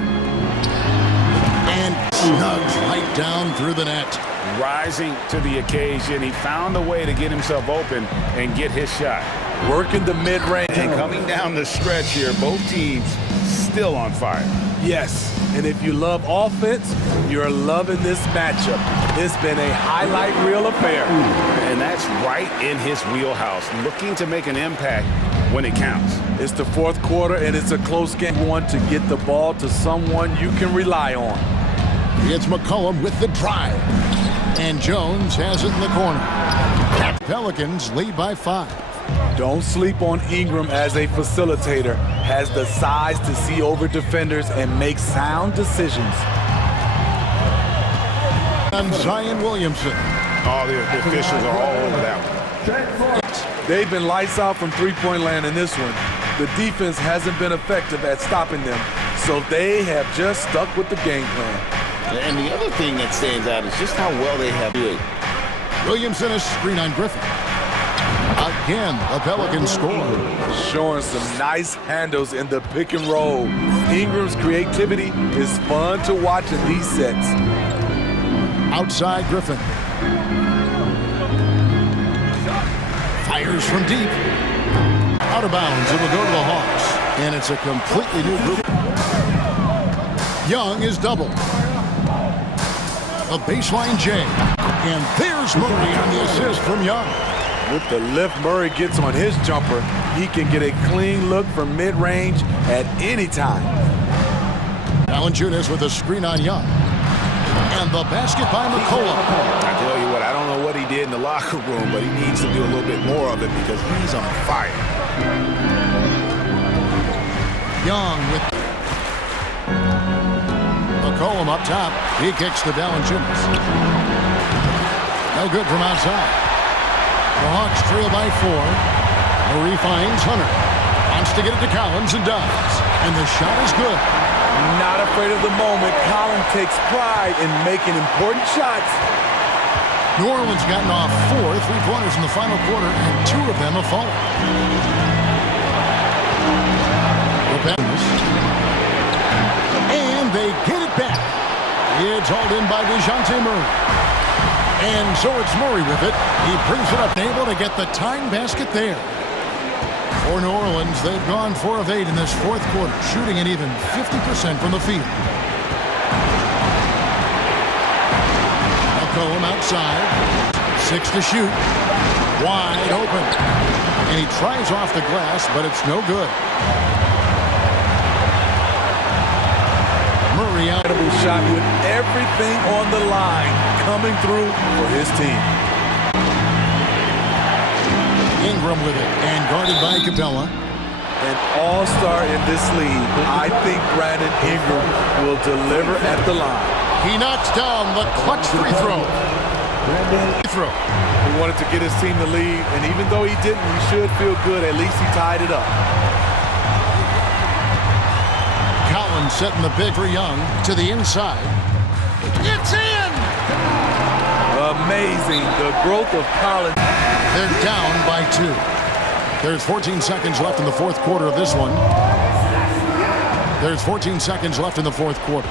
And snugs right down through the net. Rising to the occasion, he found a way to get himself open and get his shot. Working the mid-range. And coming down the stretch here, both teams still on fire. Yes, and if you love offense, you're loving this matchup. It's been a highlight reel affair. And that's right in his wheelhouse, looking to make an impact when it counts. It's the fourth quarter, and it's a close game. Want to get the ball to someone you can rely on. It's McCollum with the drive. And Jones has it in the corner. Pelicans lead by 5. Don't sleep on Ingram as a facilitator. Has the size to see over defenders and make sound decisions. And Zion Williamson. Oh, the officials are all over that one. They've been lights out from three-point land in this one. The defense hasn't been effective at stopping them, so they have just stuck with the game plan. And the other thing that stands out is just how well they have played. Williamson is screen on Griffin. Again, the Pelicans score. Showing some nice handles in the pick and roll. Ingram's creativity is fun to watch in these sets. Outside Griffin. Fires from deep. Out of bounds, it'll go to the Hawks. And it's a completely new group. Young is doubled. A baseline J. And there's Murray on the assist from Young. With the lift Murray gets on his jumper, he can get a clean look from mid-range at any time. Valanciunas with a screen on Young. And the basket by McCollum. I tell you what, I don't know what he did in the locker room, but he needs to do a little bit more of it because he's on fire. Young with McCollum up top. He kicks to Valanciunas. No good from outside. The Hawks trail by 4. Murray finds Hunter. Wants to get it to Collins and does. And the shot is good. Not afraid of the moment. Colin takes pride in making important shots. New Orleans gotten off 4 3-pointers in the final quarter, and 2 of them have fallen. And they get it back. It's hauled in by DeJounte Murray. And so it's Murray with it. He brings it up, able to get the tying basket there. For New Orleans, they've gone 4 of 8 in this fourth quarter, shooting an even 50% from the field. McCollum outside. 6 to shoot. Wide open. And he tries off the glass, but it's no good. Murray out. Incredible shot with everything on the line coming through for his team. Ingram with it and guarded by Capella. An all-star in this league. I think Brandon Ingram will deliver at the line. He knocks down the clutch free throw. He wanted to get his team the lead, and even though he didn't, he should feel good. At least he tied it up. Collins setting the big for Young to the inside. It's in! Amazing, the growth of Collins. They're down by 2. There's 14 seconds left in the fourth quarter of this one. There's 14 seconds left in the fourth quarter.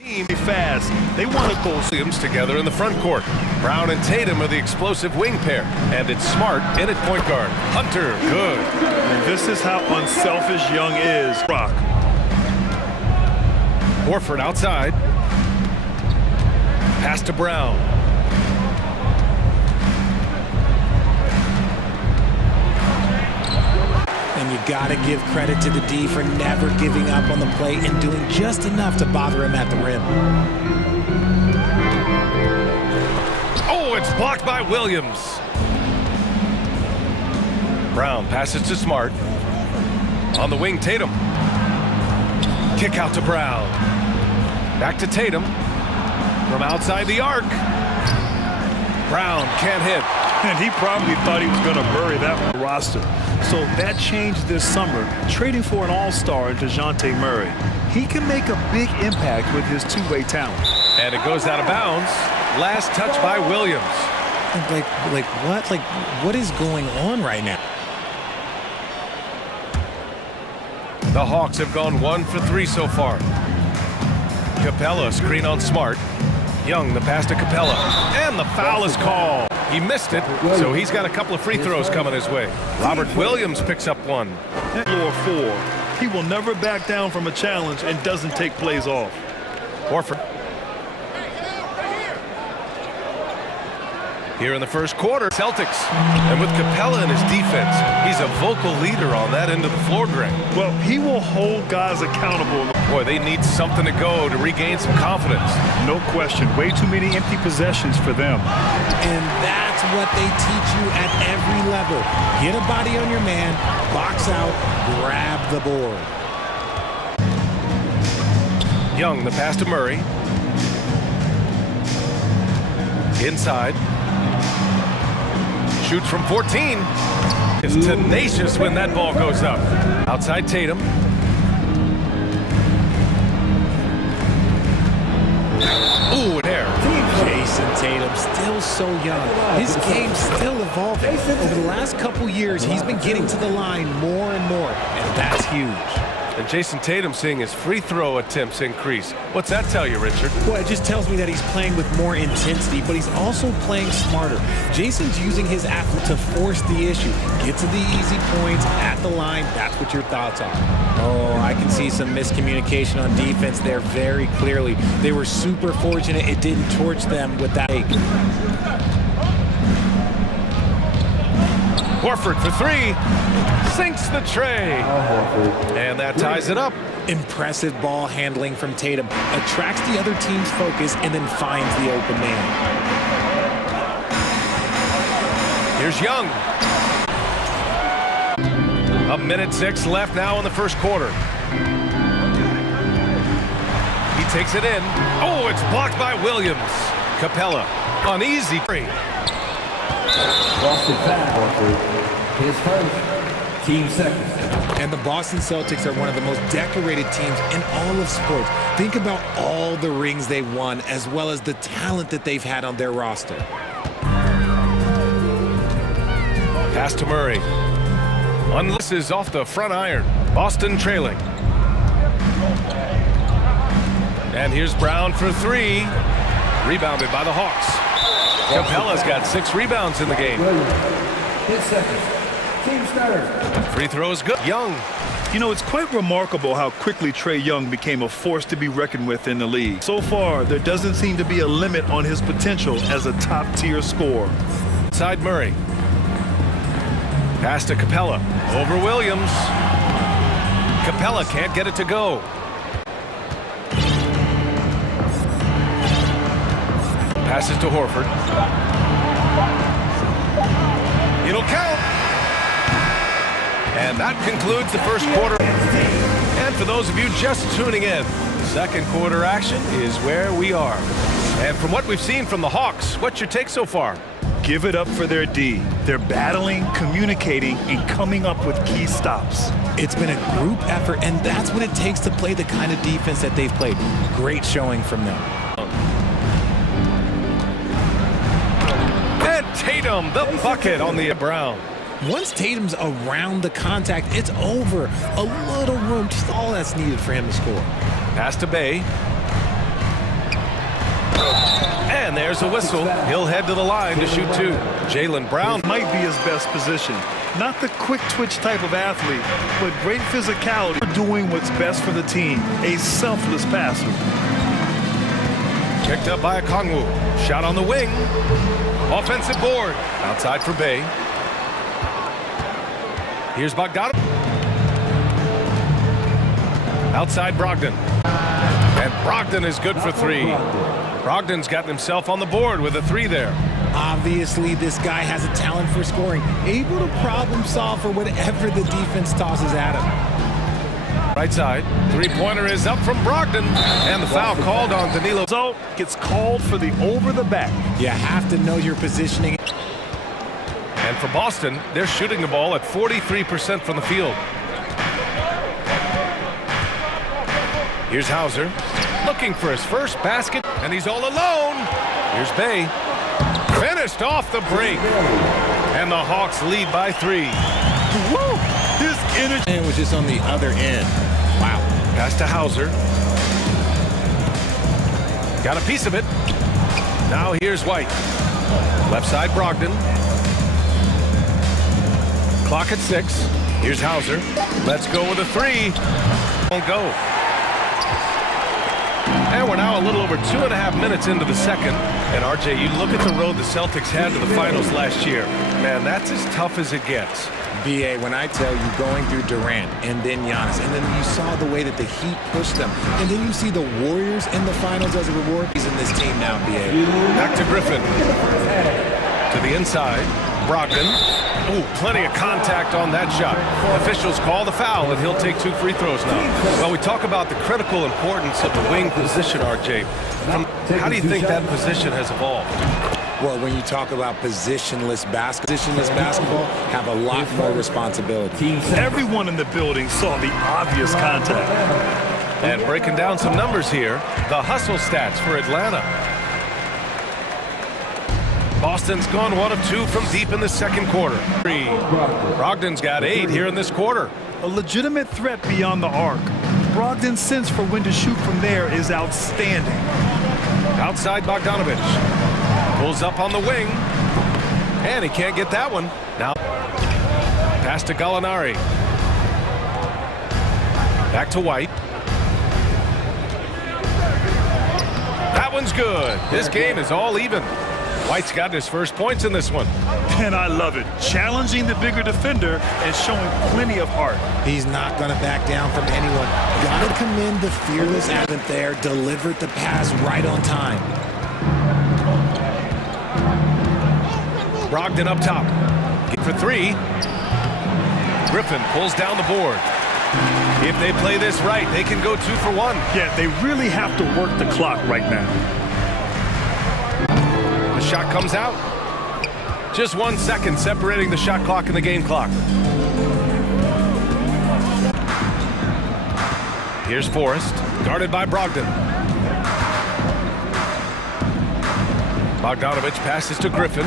Fast. They want to go. Williams together in the front court. Brown and Tatum are the explosive wing pair. And it's Smart in at point guard. Hunter, good. And this is how unselfish Young is. Rock. Horford outside. Pass to Brown. And you got to give credit to the D for never giving up on the play and doing just enough to bother him at the rim. Oh, it's blocked by Williams. Brown passes to Smart. On the wing, Tatum. Kick out to Brown. Back to Tatum. From outside the arc. Brown can't hit. And he probably thought he was going to bury that roster. So that changed this summer, trading for an all-star in DeJounte Murray. He can make a big impact with his two-way talent. And it goes out of bounds. Last touch by Williams. What is going on right now? The Hawks have gone 1 for 3 so far. Capella screen on Smart. Young, the pass to Capella. And the foul is called. He missed it, so he's got a couple of free throws coming his way. Robert Williams picks up one. Floor 4. He will never back down from a challenge and doesn't take plays off. Horford. Here in the first quarter, Celtics. And with Capella in his defense, he's a vocal leader on that end of the floor, Greg. Well, he will hold guys accountable. Boy, they need something to go to regain some confidence. No question. Way too many empty possessions for them. And that's what they teach you at every level. Get a body on your man, box out, grab the board. Young, the pass to Murray. Inside. Shoots from 14. Is tenacious when that ball goes up. Outside Tatum. Ooh, there. Jason Tatum, still so young. His game's still evolving. Over the last couple years, he's been getting to the line more and more, and that's huge. And Jason Tatum seeing his free throw attempts increase. What's that tell you, Richard? Well, it just tells me that he's playing with more intensity, but he's also playing smarter. Jason's using his athlete to force the issue. Get to the easy points at the line. That's what your thoughts are. Oh, I can see some miscommunication on defense there very clearly. They were super fortunate it didn't torch them with that. Horford for 3. Sinks the tray. And that ties it up. Impressive ball handling from Tatum. Attracts the other team's focus and then finds the open man. Here's Young. 1:06 left now in the first quarter. He takes it in. Oh, it's blocked by Williams. Capella. Uneasy. Boston foul. His first. Team second. And the Boston Celtics are one of the most decorated teams in all of sports. Think about all the rings they've won, as well as the talent that they've had on their roster. Pass to Murray. Unless is off the front iron. Boston trailing. And here's Brown for 3. Rebounded by the Hawks. Capella's got 6 rebounds in the game. His second. Team starter. Free throw is good. Young. You know, it's quite remarkable how quickly Trae Young became a force to be reckoned with in the league. So far, there doesn't seem to be a limit on his potential as a top-tier scorer. Side Murray. Pass to Capella. Over Williams. Capella can't get it to go. Passes to Horford. It'll count. And that concludes the first quarter. And for those of you just tuning in, second quarter action is where we are. And from what we've seen from the Hawks, what's your take so far? Give it up for their D. They're battling, communicating, and coming up with key stops. It's been a group effort, and that's what it takes to play the kind of defense that they've played. Great showing from them. And Tatum, the bucket on the Brown. Once Tatum's around the contact, it's over. A little room, just all that's needed for him to score. Pass to Bay. there's a whistle. He'll head to the line to shoot two. Jaylen Brown might be his best position. Not the quick twitch type of athlete, but great physicality. Doing what's best for the team. A selfless passer. Picked up by Kongwu. Shot on the wing. Offensive board. Outside for Bay. Here's Bogdanov. Outside Brogdon. And Brogdon is good for three. Brogdon's gotten himself on the board with a three there. Obviously, this guy has a talent for scoring. Able to problem solve for whatever the defense tosses at him. Right side. Three-pointer is up from Brogdon. And the foul called on Danilo. So gets called for the over the back. You have to know your positioning. And for Boston, they're shooting the ball at 43% from the field. Here's Hauser, looking for his first basket, and he's all alone. Here's Bay. Finished off the break. And the Hawks lead by 3. Woo! His energy. And was just on the other end. Wow. Pass to Hauser. Got a piece of it. Now here's White. Left side, Brogdon. Clock at 6. Here's Hauser. Let's go with a 3. Won't go. And we're now a little over 2.5 minutes into the second. And RJ, you look at the road the Celtics had to the finals last year. Man, that's as tough as it gets. BA, when I tell you going through Durant and then Giannis, and then you saw the way that the Heat pushed them, and then you see the Warriors in the finals as a reward. He's in this team now, BA. Back to Griffin. To the inside. Brogdon. Ooh, plenty of contact on that shot. Officials call the foul, and he'll take 2 free throws now. Well, we talk about the critical importance of the wing position, RJ. How do you think that position has evolved? Well, when you talk about positionless basketball have a lot more responsibility. Everyone in the building saw the obvious contact. And breaking down some numbers here, the hustle stats for Atlanta. Boston's gone 1 of 2 from deep in the second quarter. Brogdon's got 8 here in this quarter. A legitimate threat beyond the arc. Brogdon's sense for when to shoot from there is outstanding. Outside Bogdanovich. Pulls up on the wing. And he can't get that one. Now, pass to Gallinari. Back to White. That one's good. This game is all even. White's got his first points in this one. And I love it. Challenging the bigger defender and showing plenty of heart. He's not going to back down from anyone. Got to commend the fearless athlete there. Delivered the pass right on time. Brogdon up top. Get for 3. Griffin pulls down the board. If they play this right, they can go 2 for 1. Yeah, they really have to work the clock right now. The shot comes out. Just 1 second separating the shot clock and the game clock. Here's Forrest, guarded by Brogdon. Bogdanovich passes to Griffin.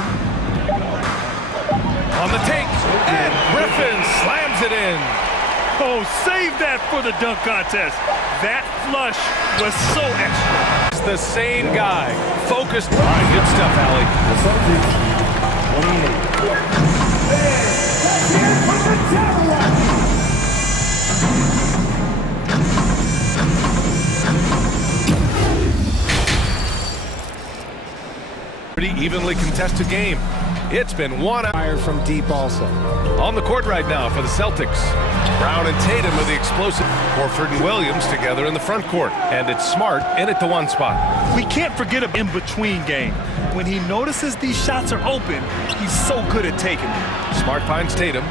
On the take, and Griffin slams it in. Oh, save that for the dunk contest. That flush was so extra. It's the same guy. Focused. All right, good stuff, Allie. Pretty evenly contested game. It's been 1 Fire from deep also. On the court right now for the Celtics. Brown and Tatum with the explosive. Horford and Williams together in the front court. And it's Smart in at the 1 spot. We can't forget an in-between game. When he notices these shots are open, he's so good at taking them. Smart finds Tatum.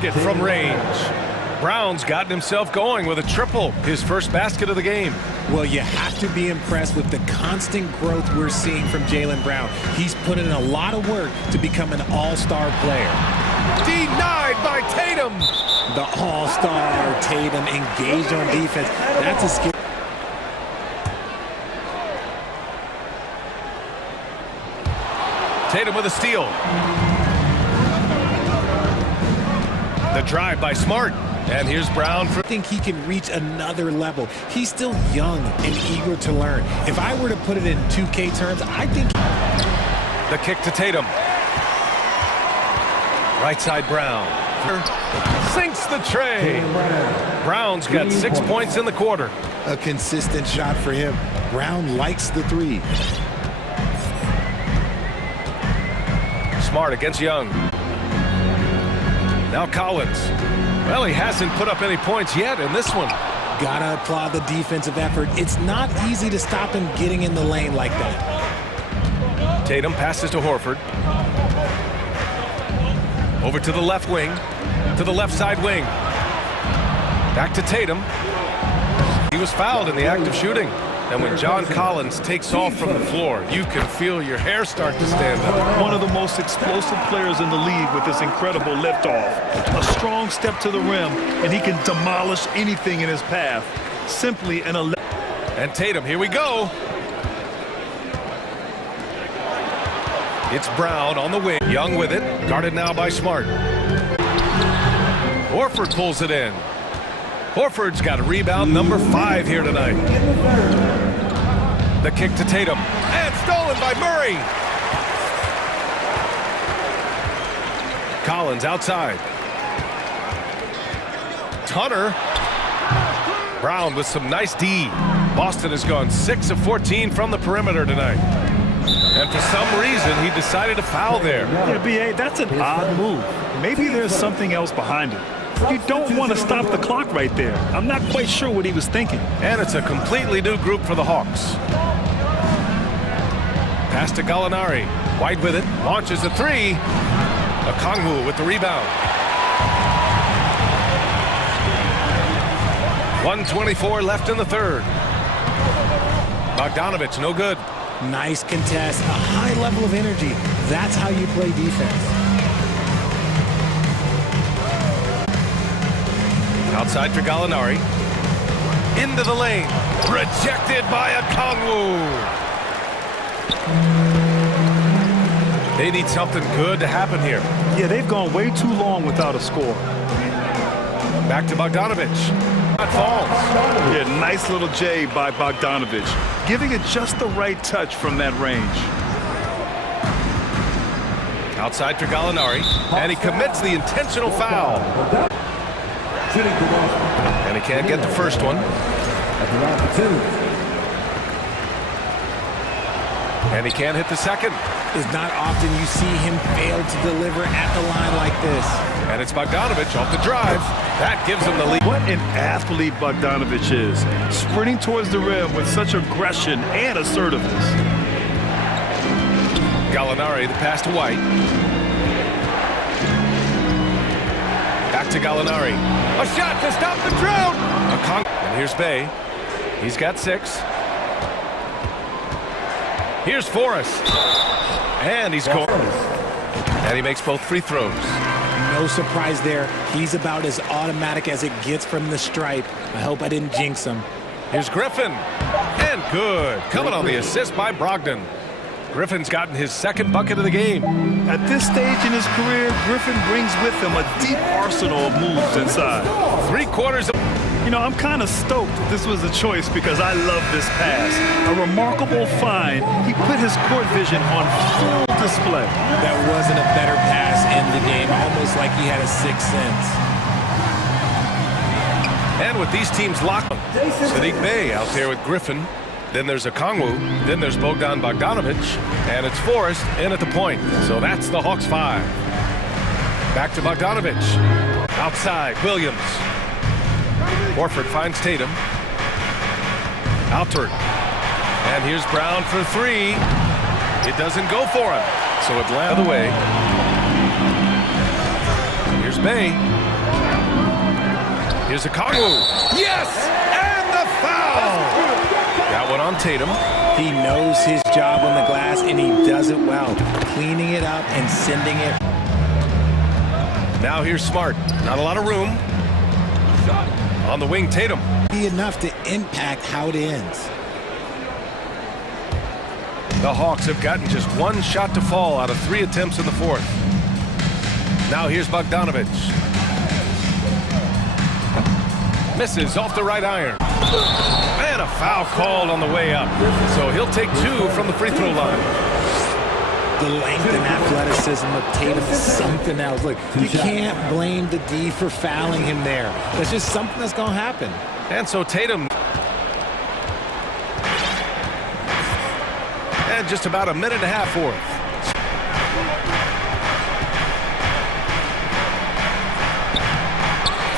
Get from range. Brown's gotten himself going with a triple. His first basket of the game. Well, you have to be impressed with the constant growth we're seeing from Jaylen Brown. He's put in a lot of work to become an all-star player. Denied by Tatum. The all-star Tatum engaged on defense. That's a skill. Tatum with a steal. The drive by Smart. And here's Brown. I think he can reach another level. He's still young and eager to learn. If I were to put it in 2K terms, I think... The kick to Tatum. Right side Brown. Sinks the tray. Brown's got 6 points in the quarter. A consistent shot for him. Brown likes the three. Smart against Young. Now Collins. Well, he hasn't put up any points yet in this one. Gotta applaud the defensive effort. It's not easy to stop him getting in the lane like that. Tatum passes to Horford. Over to the left wing. To the left side wing. Back to Tatum. He was fouled in the act of shooting. And when John Collins takes off from the floor, you can feel your hair start to stand up. One of the most explosive players in the league with this incredible liftoff. A strong step to the rim, and he can demolish anything in his path. Simply an... And Tatum, here we go. It's Brown on the wing. Young with it. Guarded now by Smart. Horford pulls it in. Horford's got a rebound number 5 here tonight. The kick to Tatum. And stolen by Murray. Collins outside. Hunter. Brown with some nice D. Boston has gone 6 of 14 from the perimeter tonight. And for some reason, he decided to foul there. Yeah, B.A., that's an odd move. Maybe there's something else behind it. You don't want to stop the clock right there. I'm not quite sure what he was thinking. And it's a completely new group for the Hawks. Pass to Gallinari. White with it. Launches a three. Okongwu with the rebound. 1:24 left in the third. Bogdanovich, no good. Nice contest. A high level of energy. That's how you play defense. Outside for Gallinari. Into the lane. Rejected by Okongwu. They need something good to happen here. Yeah, they've gone way too long without a score. Back to Bogdanovich. That falls. Yeah, nice little J by Bogdanovich. Giving it just the right touch from that range. Outside for Gallinari. And he commits the intentional foul. And he can't get the first one. And he can't hit the second. It's not often you see him fail to deliver at the line like this. And it's Bogdanovich off the drive. That gives him the lead. What an athlete Bogdanovich is. Sprinting towards the rim with such aggression and assertiveness. Gallinari, the pass to White. Back to Gallinari. A shot to stop the drought. And here's Bay. He's got 6. Here's Forrest. And he's scored. And he makes both free throws. No surprise there. He's about as automatic as it gets from the stripe. I hope I didn't jinx him. Here's Griffin. And good. Coming on the assist by Brogdon. Griffin's gotten his second bucket of the game. At this stage in his career, Griffin brings with him a deep arsenal of moves inside. 3/4 of... You know, I'm kind of stoked this was a choice because I love this pass. A remarkable find. He put his court vision on full display. That wasn't a better pass in the game, almost like he had a sixth sense. And with these teams locked, Sadiq Bey out there with Griffin. Then there's Okongwu. Then there's Bogdan Bogdanovich. And it's Forrest in at the point. So that's the Hawks 5. Back to Bogdanovich. Outside, Williams. Horford finds Tatum. Alford. And here's Brown for 3. It doesn't go for him. So Atlanta the way. Here's Bay. Here's Okongwu. Yes! And the foul! That one on Tatum. He knows his job on the glass, and he does it well. Cleaning it up and sending it. Now here's Smart. Not a lot of room. On the wing, Tatum. Be enough to impact how it ends. The Hawks have gotten just 1 shot to fall out of 3 attempts in the 4th. Now here's Bogdanovich. Misses off the right iron. And a foul called on the way up. So he'll take 2 from the free throw line. The length and athleticism of Tatum is something else. Look, you can't blame the D for fouling him there. That's just something that's going to happen. And so Tatum. And just about a minute and a half for it.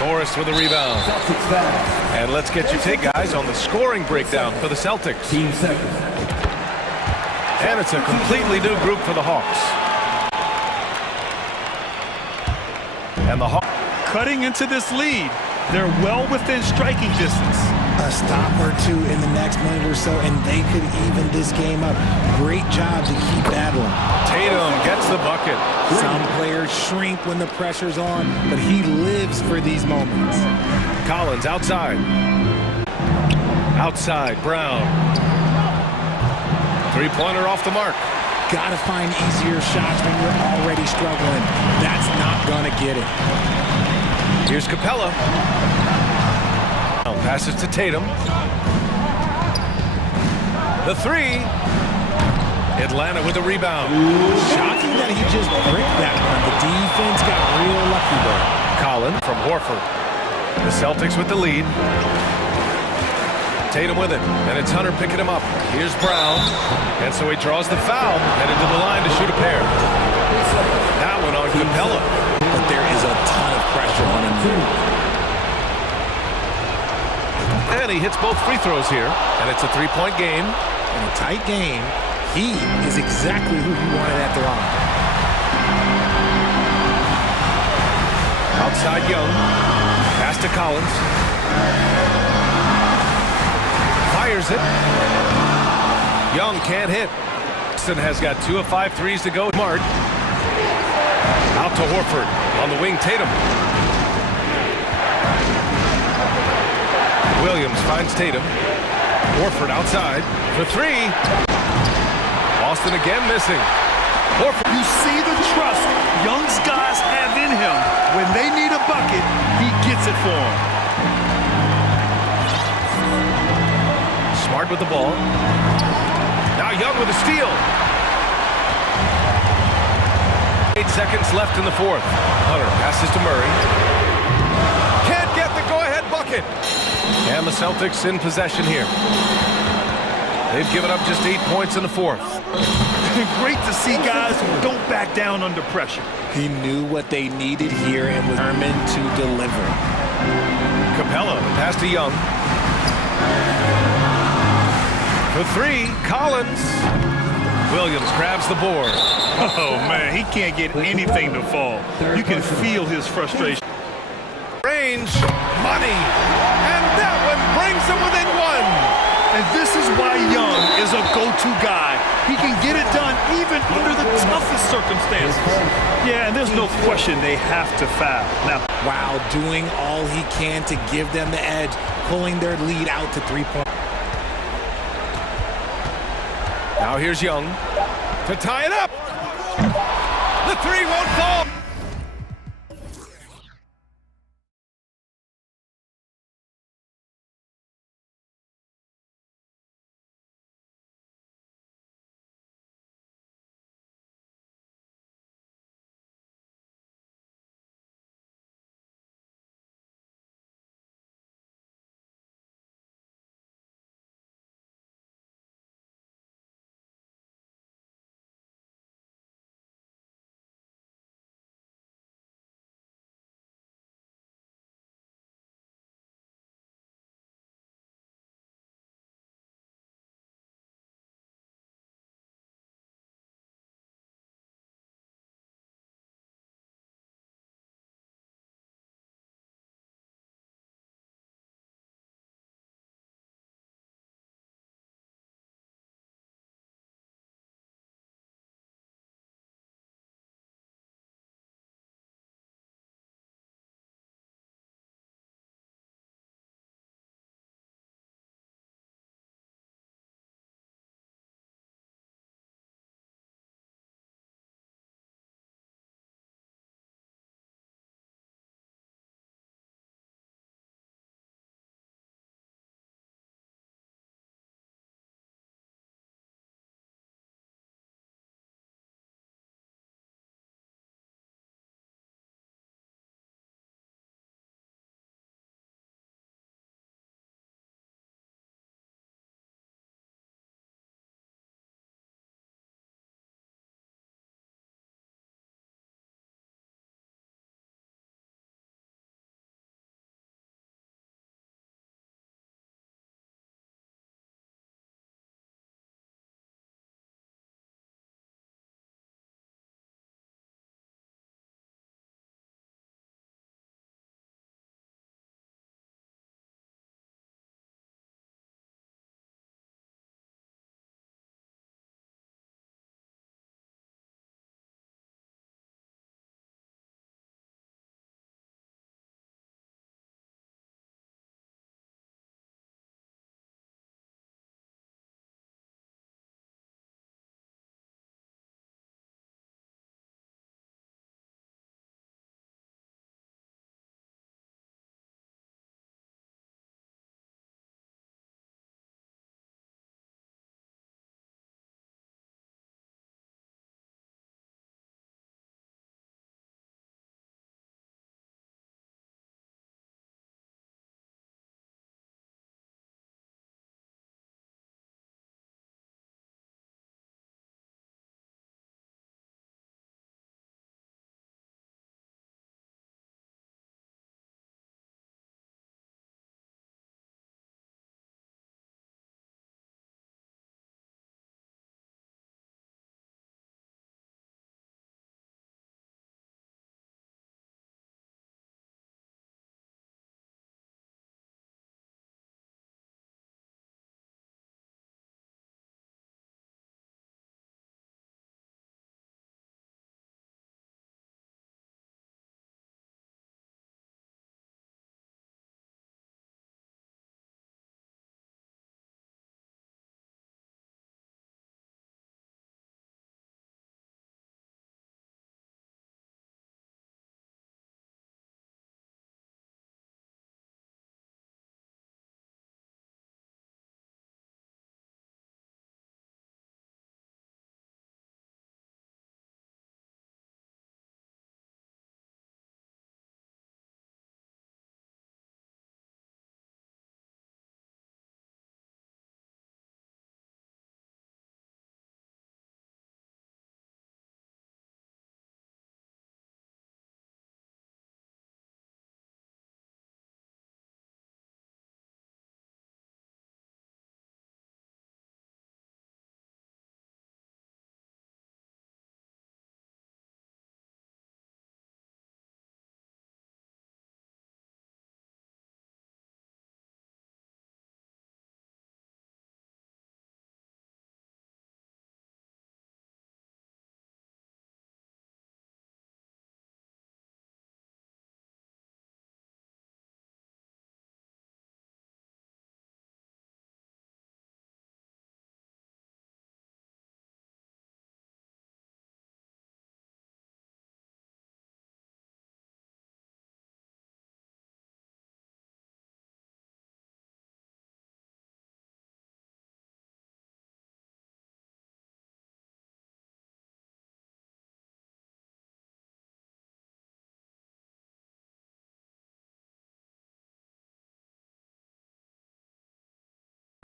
Forrest with a rebound. And let's get your take, guys, on the scoring breakdown for the Celtics. And it's a completely new group for the Hawks. And the Hawks cutting into this lead. They're well within striking distance. A stop or two in the next minute or so, and they could even this game up. Great job to keep battling. Tatum gets the bucket. Some players shrink when the pressure's on, but he lives for these moments. Collins outside. Outside, Brown. Three-pointer off the mark. Gotta find easier shots when you're already struggling. That's not gonna get it. Here's Capella. Passes to Tatum. The 3. Atlanta with the rebound. Shocking that he just bricked that one. The defense got real lucky there. Collins from Horford. The Celtics with the lead. Tatum with it, and it's Hunter picking him up. Here's Brown, and so he draws the foul, headed to the line to shoot a pair. That one on Capella. But there is a ton of pressure on him. And he hits both free throws here, and it's a 3-point game. In a tight game, he is exactly who he wanted at the line. Outside Young, pass to Collins. Fires it. Young can't hit. Boston has got 2 of 5 threes to go. Smart. Out to Horford. On the wing, Tatum. Williams finds Tatum. Horford outside for 3. Boston again missing. Horford. You see the trust Young's guys have in him. When they need a bucket, he gets it for them. Smart with the ball. Now Young with a steal. 8 seconds left in the 4th. Hunter passes to Murray. Can't get the go-ahead bucket. And the Celtics in possession here. They've given up just 8 points in the 4th. Great to see guys who don't back down under pressure. He knew what they needed here and was determined to deliver. Capella, pass to Young. For 3, Collins. Williams grabs the board. Oh, man, he can't get anything to fall. You can feel his frustration. Range, money, and that one brings them within 1. And this is why Young is a go-to guy. He can get it done even under the toughest circumstances. Yeah, and there's no question they have to foul. Now, while doing all he can to give them the edge, pulling their lead out to 3-point. Now here's Young to tie it up. The 3 won't fall.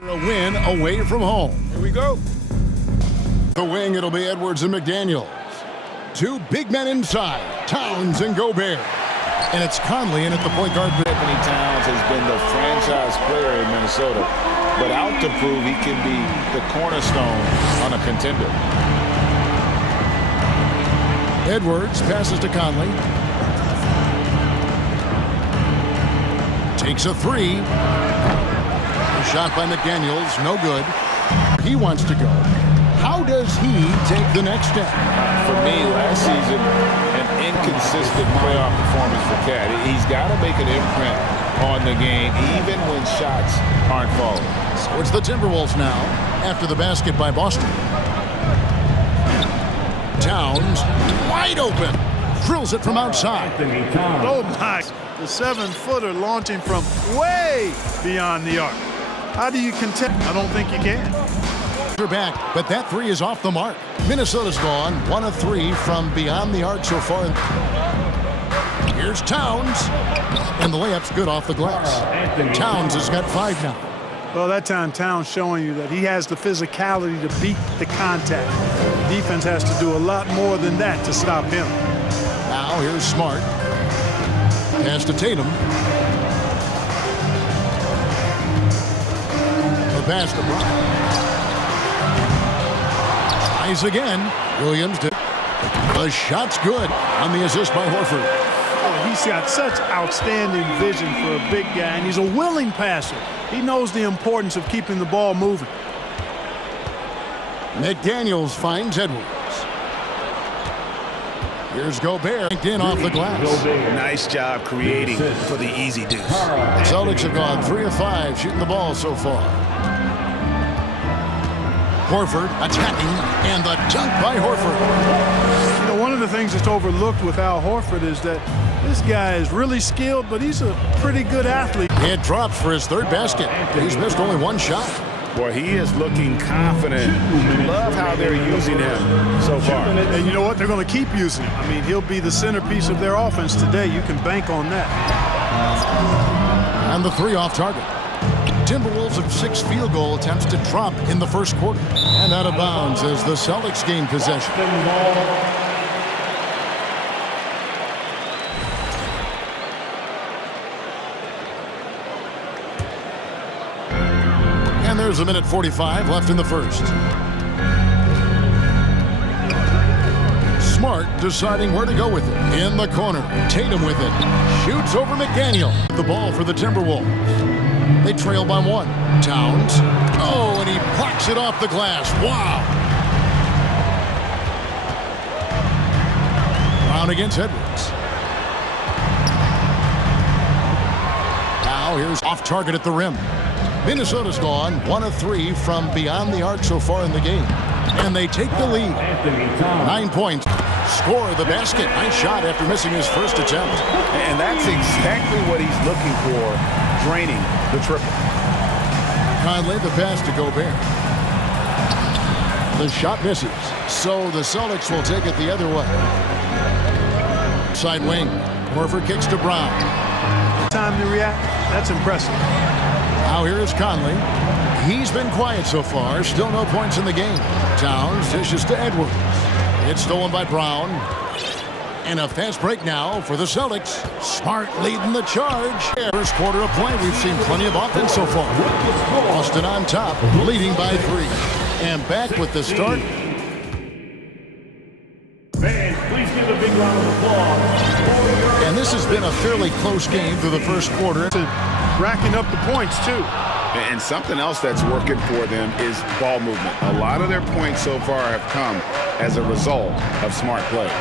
A win away from home. Here we go. The wing, it'll be Edwards and McDaniels. Two big men inside, Towns and Gobert. And it's Conley in at the point guard. Anthony Towns has been the franchise player in Minnesota, but out to prove he can be the cornerstone on a contender. Edwards passes to Conley. Takes a three. A shot by McDaniels, no good. He wants to go. How does he take the next step? For me, last season, an inconsistent playoff performance for Cat. He's got to make an imprint on the game, even when shots aren't falling. So it's the Timberwolves now, after the basket by Boston. Towns, wide open, drills it from outside. Oh my, the 7-footer launching from way beyond the arc. How do you contest? I don't think you can. They're back, but that three is off the mark. Minnesota's gone 1 of 3 from beyond the arc so far. Here's Towns, and the layup's good off the glass. Towns has got 5 now. Well, that time Towns showing you that he has the physicality to beat the contact. The defense has to do a lot more than that to stop him. Now here's Smart. Pass to Tatum. The pass to Brown. Tries again. Williams did. The shot's good on the assist by Horford. Oh, he's got such outstanding vision for a big guy, and he's a willing passer. He knows the importance of keeping the ball moving. McDaniels finds Edwards. Here's Gobert in off the glass. Nice job creating for the easy deuce. The Celtics have gone 3 of 5 shooting the ball so far. Horford attacking, and the dunk by Horford. You know, one of the things that's overlooked with Al Horford is that this guy is really skilled, but he's a pretty good athlete. It drops for his 3rd basket. He's missed only 1 shot. Boy, he is looking confident. Love how they're using him so far. And you know what? They're going to keep using him. I mean, he'll be the centerpiece of their offense today. You can bank on that. And the 3 off target. Timberwolves have 6 field goal attempts to drop in the first quarter. And out of bounds as the Celtics gain possession. And there's 1:45 left in the first. Smart deciding where to go with it. In the corner, Tatum with it. Shoots over McDaniel. The ball for the Timberwolves. They trail by 1. Towns. Oh, and he blocks it off the glass. Wow. Brown against Edwards. Now here's off target at the rim. Minnesota's gone 1 of 3 from beyond the arc so far in the game. And they take the lead. 9 points. Score the basket. Nice shot after missing his first attempt. And that's exactly what he's looking for, draining the triple. Conley, the pass to Gobert. The shot misses. So the Celtics will take it the other way. Side wing. Horford kicks to Brown. Time to react. That's impressive. Now here is Conley. He's been quiet so far. Still no points in the game. Towns dishes to Edwards. It's stolen by Brown. And a fast break now for the Celtics. Smart leading the charge. First quarter of play, we've seen plenty of offense so far. Boston on top, leading by 3. And back with the start. Fans, please give a big round of applause. And this has been a fairly close game through the first quarter. Racking up the points, too. And something else that's working for them is ball movement. A lot of their points so far have come as a result of smart plays.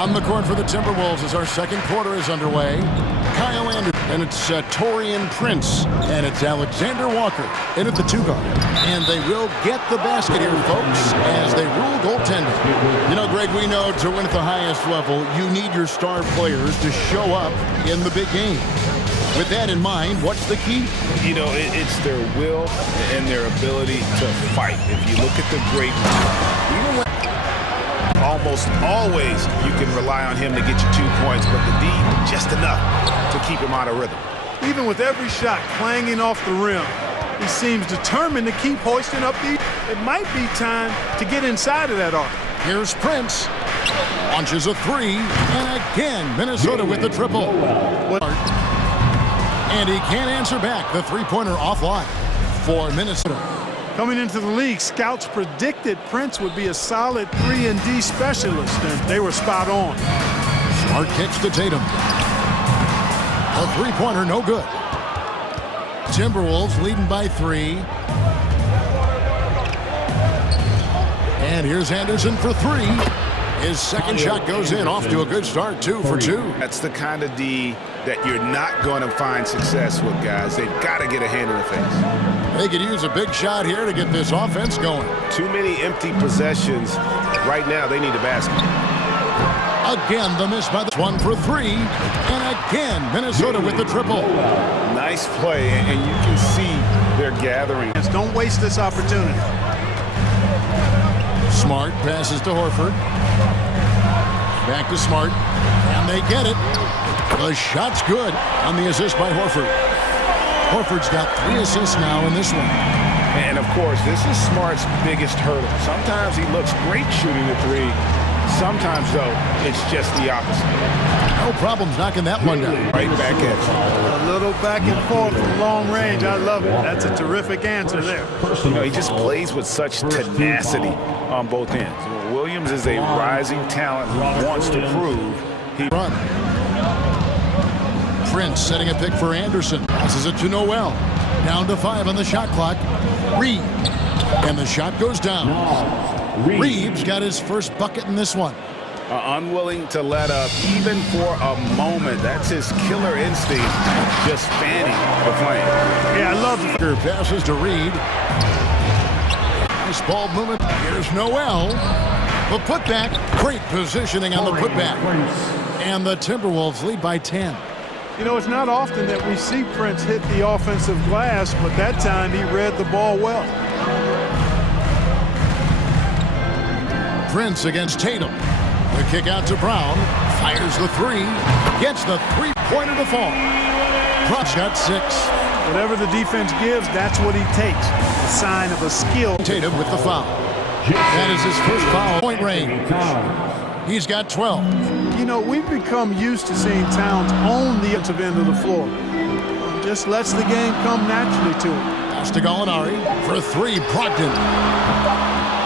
On the court for the Timberwolves as our second quarter is underway. Kyle Anderson, and it's Torian Prince, and it's Alexander Walker in at the 2 guard. And they will get the basket here, folks, as they rule goaltending. You know, Greg, we know to win at the highest level, you need your star players to show up in the big game. With that in mind, what's the key? You know, it's their will and their ability to fight. If you look at the great, even when almost always you can rely on him to get you 2 points, but the D just enough to keep him out of rhythm. Even with every shot clanging off the rim, He seems determined to keep hoisting up the... It might be time to get inside of that arc. Here's Prince. Launches a three. And again, Minnesota with the triple. And he can't answer back. The three-pointer offline for Minnesota. Coming into the league, scouts predicted Prince would be a solid 3-and-D specialist, and they were spot on. Smart kicks to Tatum. A three-pointer, no good. Timberwolves leading by 3. And here's Anderson for 3. His second shot goes in, off to a good start, 2 for 2. That's the kind of D that you're not going to find success with, guys. They've got to get a hand in the face. They could use a big shot here to get this offense going. Too many empty possessions. Right now, they need a basket. Again, the miss by the 1 for 3. And again, Minnesota with the triple. Nice play, and you can see they're gathering. Don't waste this opportunity. Smart passes to Horford. Back to Smart. And they get it. The shot's good on the assist by Horford. Horford's got 3 assists now in this one. And, of course, this is Smart's biggest hurdle. Sometimes he looks great shooting the 3. Sometimes, though, it's just the opposite. No problems knocking that one down. Right back at you. A little back and forth from long range. I love it. That's a terrific answer there. You know, he just plays with such tenacity on both ends. Williams is a rising talent who wants to prove he run. Prince setting a pick for Anderson. Passes it to Noel. Down to 5 on the shot clock. Reed. And the shot goes down. Reeves got his first bucket in this one. Unwilling to let up even for a moment. That's his killer instinct, just fanning the flame. Yeah, I love the passes to Reed. Nice ball movement. Here's Noel. The putback. Great positioning on the putback. And the Timberwolves lead by 10. You know, it's not often that we see Prince hit the offensive glass, but that time he read the ball well. Prince against Tatum. The kick out to Brown. Fires the 3. Gets the three-pointer to fall. Prince got 6. Whatever the defense gives, that's what he takes. A sign of a skill. Tatum with the foul. That is his first foul. Point range. He's got 12. You know, we've become used to seeing Towns own the offensive end of the floor. Just lets the game come naturally to him. Pass to Gallinari for 3. Brogdon.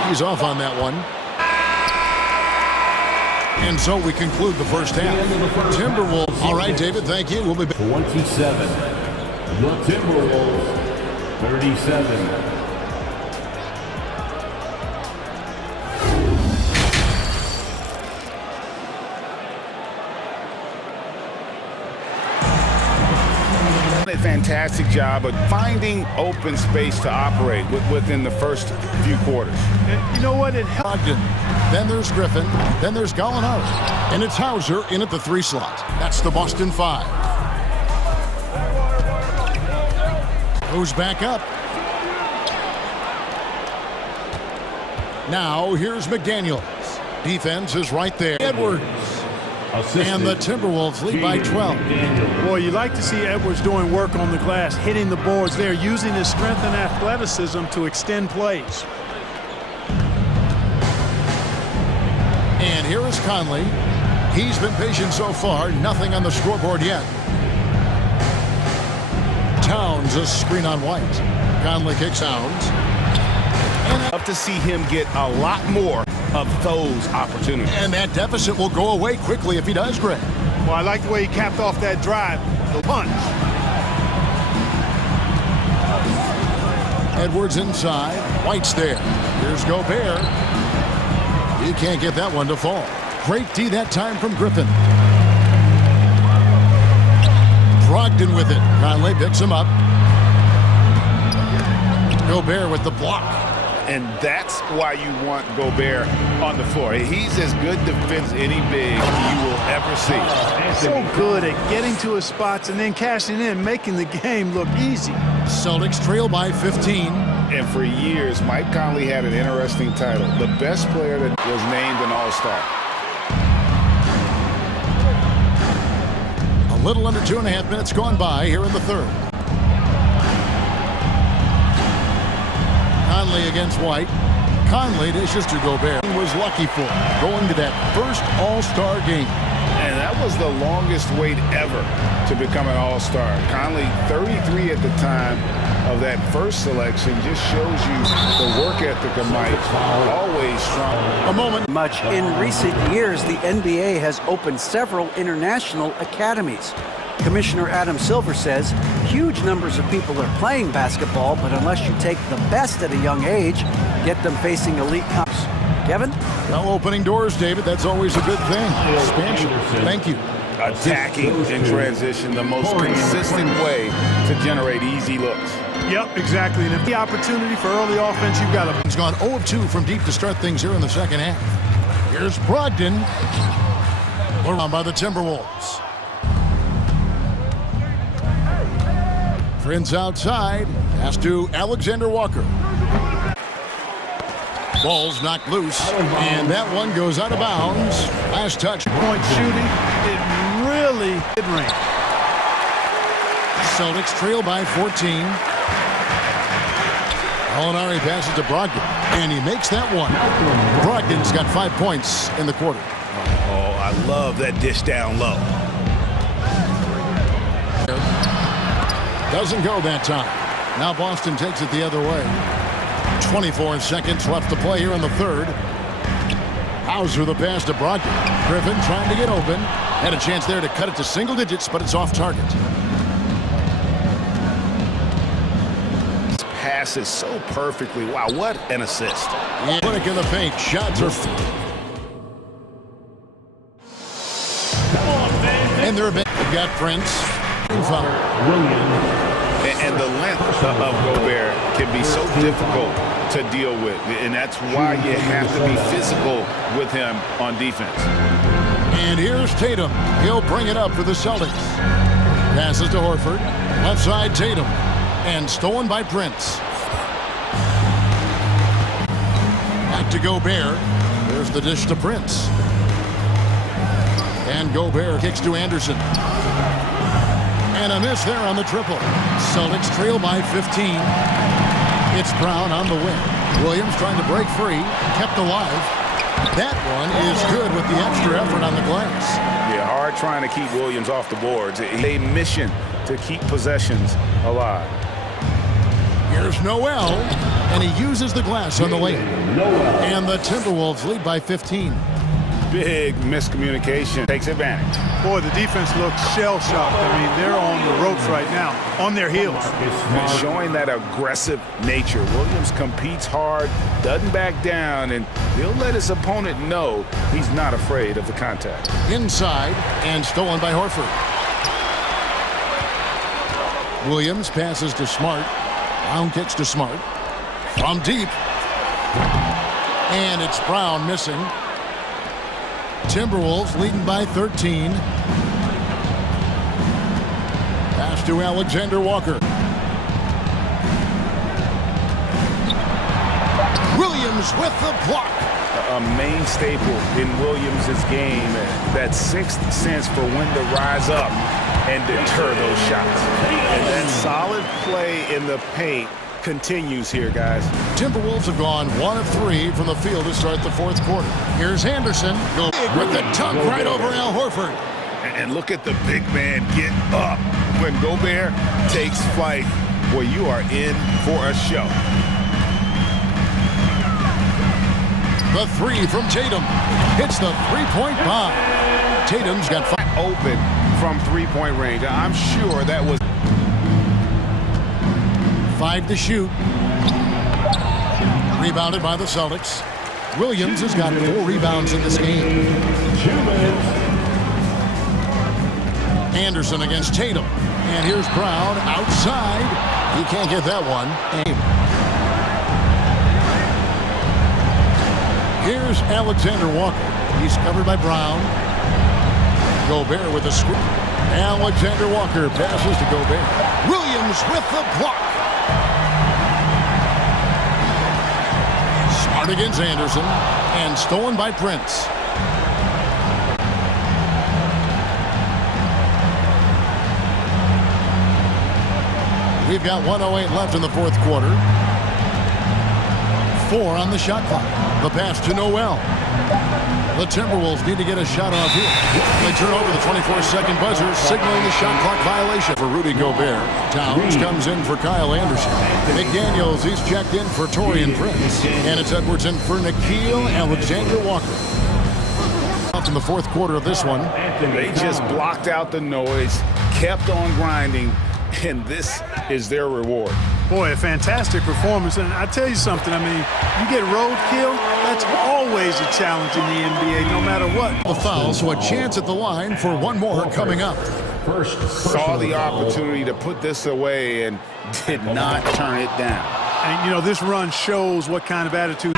He's off on that one. And so we conclude the first half. Timberwolves. All right, David, thank you. We'll be back. 27. The Timberwolves, 37. A fantastic job of finding open space to operate within the first few quarters. And you know what? It helped. Then there's Griffin. Then there's Gallinari. And it's Hauser in at the 3 slot. That's the Boston 5. Goes back up. Now here's McDaniels. Defense is right there. Edwards. And the Timberwolves lead by 12. Boy, you like to see Edwards doing work on the glass, hitting the boards there, using his strength and athleticism to extend plays. And here is Conley. He's been patient so far. Nothing on the scoreboard yet. Towns, a screen on White. Conley kicks Towns. Love to see him get a lot more of those opportunities. And that deficit will go away quickly if he does, Greg. Well, I like the way he capped off that drive. The punch. Edwards inside. White's there. Here's Gobert. He can't get that one to fall. Great D that time from Griffin. Brogdon with it. Conley picks him up. Gobert with the block. And that's why you want Gobert on the floor. He's as good defense any big you will ever see. So good at getting to his spots and then cashing in, making the game look easy. Celtics trail by 15. And for years, Mike Conley had an interesting title. The best player that was named an All-Star. A little under 2.5 minutes gone by here in the third. Conley against White. Conley dishes to Gobert. He was lucky for going to that first All-Star game. And that was the longest wait ever to become an All-Star. Conley, 33 at the time of that first selection, just shows you the work ethic of Mike, always strong. A moment. Much in recent years, the NBA has opened several international academies. Commissioner Adam Silver says huge numbers of people are playing basketball, but unless you take the best at a young age, get them facing elite comps. Kevin? Well, opening doors, David, that's always a good thing. Expansion. Thank you. Attacking in transition, the most consistent way to generate easy looks. Yep, exactly. And if the opportunity for early offense, you've got to. He's gone 0 of 2 from deep to start things here in the second half. Here's Brogdon. Around by the Timberwolves. Prince outside. Pass to Alexander Walker. Ball's knocked loose, and that one goes out of bounds. Last touch. Point shooting, it really did ring. Celtics trail by 14. Molinari passes to Brogdon, and he makes that one. Brogdon's got 5 points in the quarter. Oh, I love that dish down low. Doesn't go that time. Now Boston takes it the other way. 24 seconds left to play here in the third. Hauser the pass to Brogdon. Griffin trying to get open. Had a chance there to cut it to single digits, but it's off target. Passes so perfectly. Wow, what an assist. Yeah. Clinic in the paint. Shots are... And they're back. We've got Prince. And the length of Gobert can be so difficult to deal with. And that's why you have to be physical with him on defense. And here's Tatum. He'll bring it up for the Celtics. Passes to Horford. Left side Tatum. And stolen by Prince. Back to Gobert. There's the dish to Prince. And Gobert kicks to Anderson. And a miss there on the triple. Celtics trail by 15. It's Brown on the wing. Williams trying to break free. Kept alive. That one is good with the extra effort on the glass. Yeah, hard trying to keep Williams off the boards. A mission to keep possessions alive. Here's Noel, and he uses the glass on the lane. And the Timberwolves lead by 15. Big miscommunication. Takes advantage. Boy, the defense looks shell-shocked. I mean, they're on the ropes right now, on their heels. And showing that aggressive nature. Williams competes hard, doesn't back down, and he'll let his opponent know he's not afraid of the contact. Inside, and stolen by Horford. Williams passes to Smart. Brown kicks to Smart. From deep. And it's Brown missing. Timberwolves leading by 13. Pass to Alexander Walker. Williams with the block. A main staple in Williams' game. That sixth sense for when to rise up and deter those shots. And that solid play in the paint continues here, guys. Timberwolves have gone 1 of 3 from the field to start the fourth quarter. Here's Henderson. Go with the dunk right over Al Horford. And look at the big man get up. When Gobert takes flight, boy, you are in for a show. The three from Tatum. Hits the three-point bomb. Tatum's got 5. Open from three-point range. I'm sure that was 5 to shoot. Rebounded by the Celtics. Williams has got 4 rebounds in this game. Anderson against Tatum. And here's Brown outside. He can't get that one. Here's Alexander Walker. He's covered by Brown. Gobert with a screen. Alexander Walker passes to Gobert. Williams with the block. Smart against Anderson. And stolen by Prince. We've got 1:08 left in the fourth quarter. 4 on the shot clock. The pass to Noel. The Timberwolves need to get a shot off here. They turn over the 24-second buzzer, signaling the shot clock violation for Rudy Gobert. Towns comes in for Kyle Anderson. McDaniels, he's checked in for Torian Prince. And it's Edwards in for Nickeil Alexander-Walker. In the fourth quarter of this one. They just blocked out the noise, kept on grinding, and this is their reward. Boy, a fantastic performance. And I tell you something, I mean, you get roadkill, that's always a challenge in the NBA, no matter what. The foul, so a chance at the line for one more coming up. Saw the opportunity to put this away and did not turn it down. And, you know, this run shows what kind of attitude.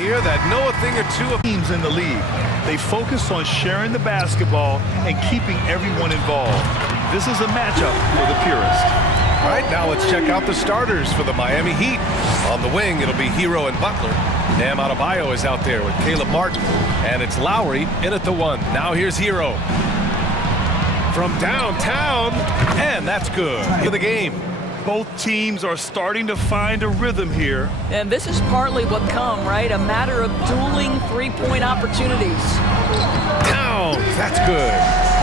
here that know a thing or two of teams in the league. They focus on sharing the basketball and keeping everyone involved. This is a matchup for the purist. All right, now let's check out the starters for the Miami Heat. On the wing, it'll be Hero and Butler. Bam Adebayo is out there with Caleb Martin. And it's Lowry in at the 1. Now here's Hero. From downtown, and that's good for the game. Both teams are starting to find a rhythm here. And this is partly what come, right? A matter of dueling three-point opportunities. Towns, that's good.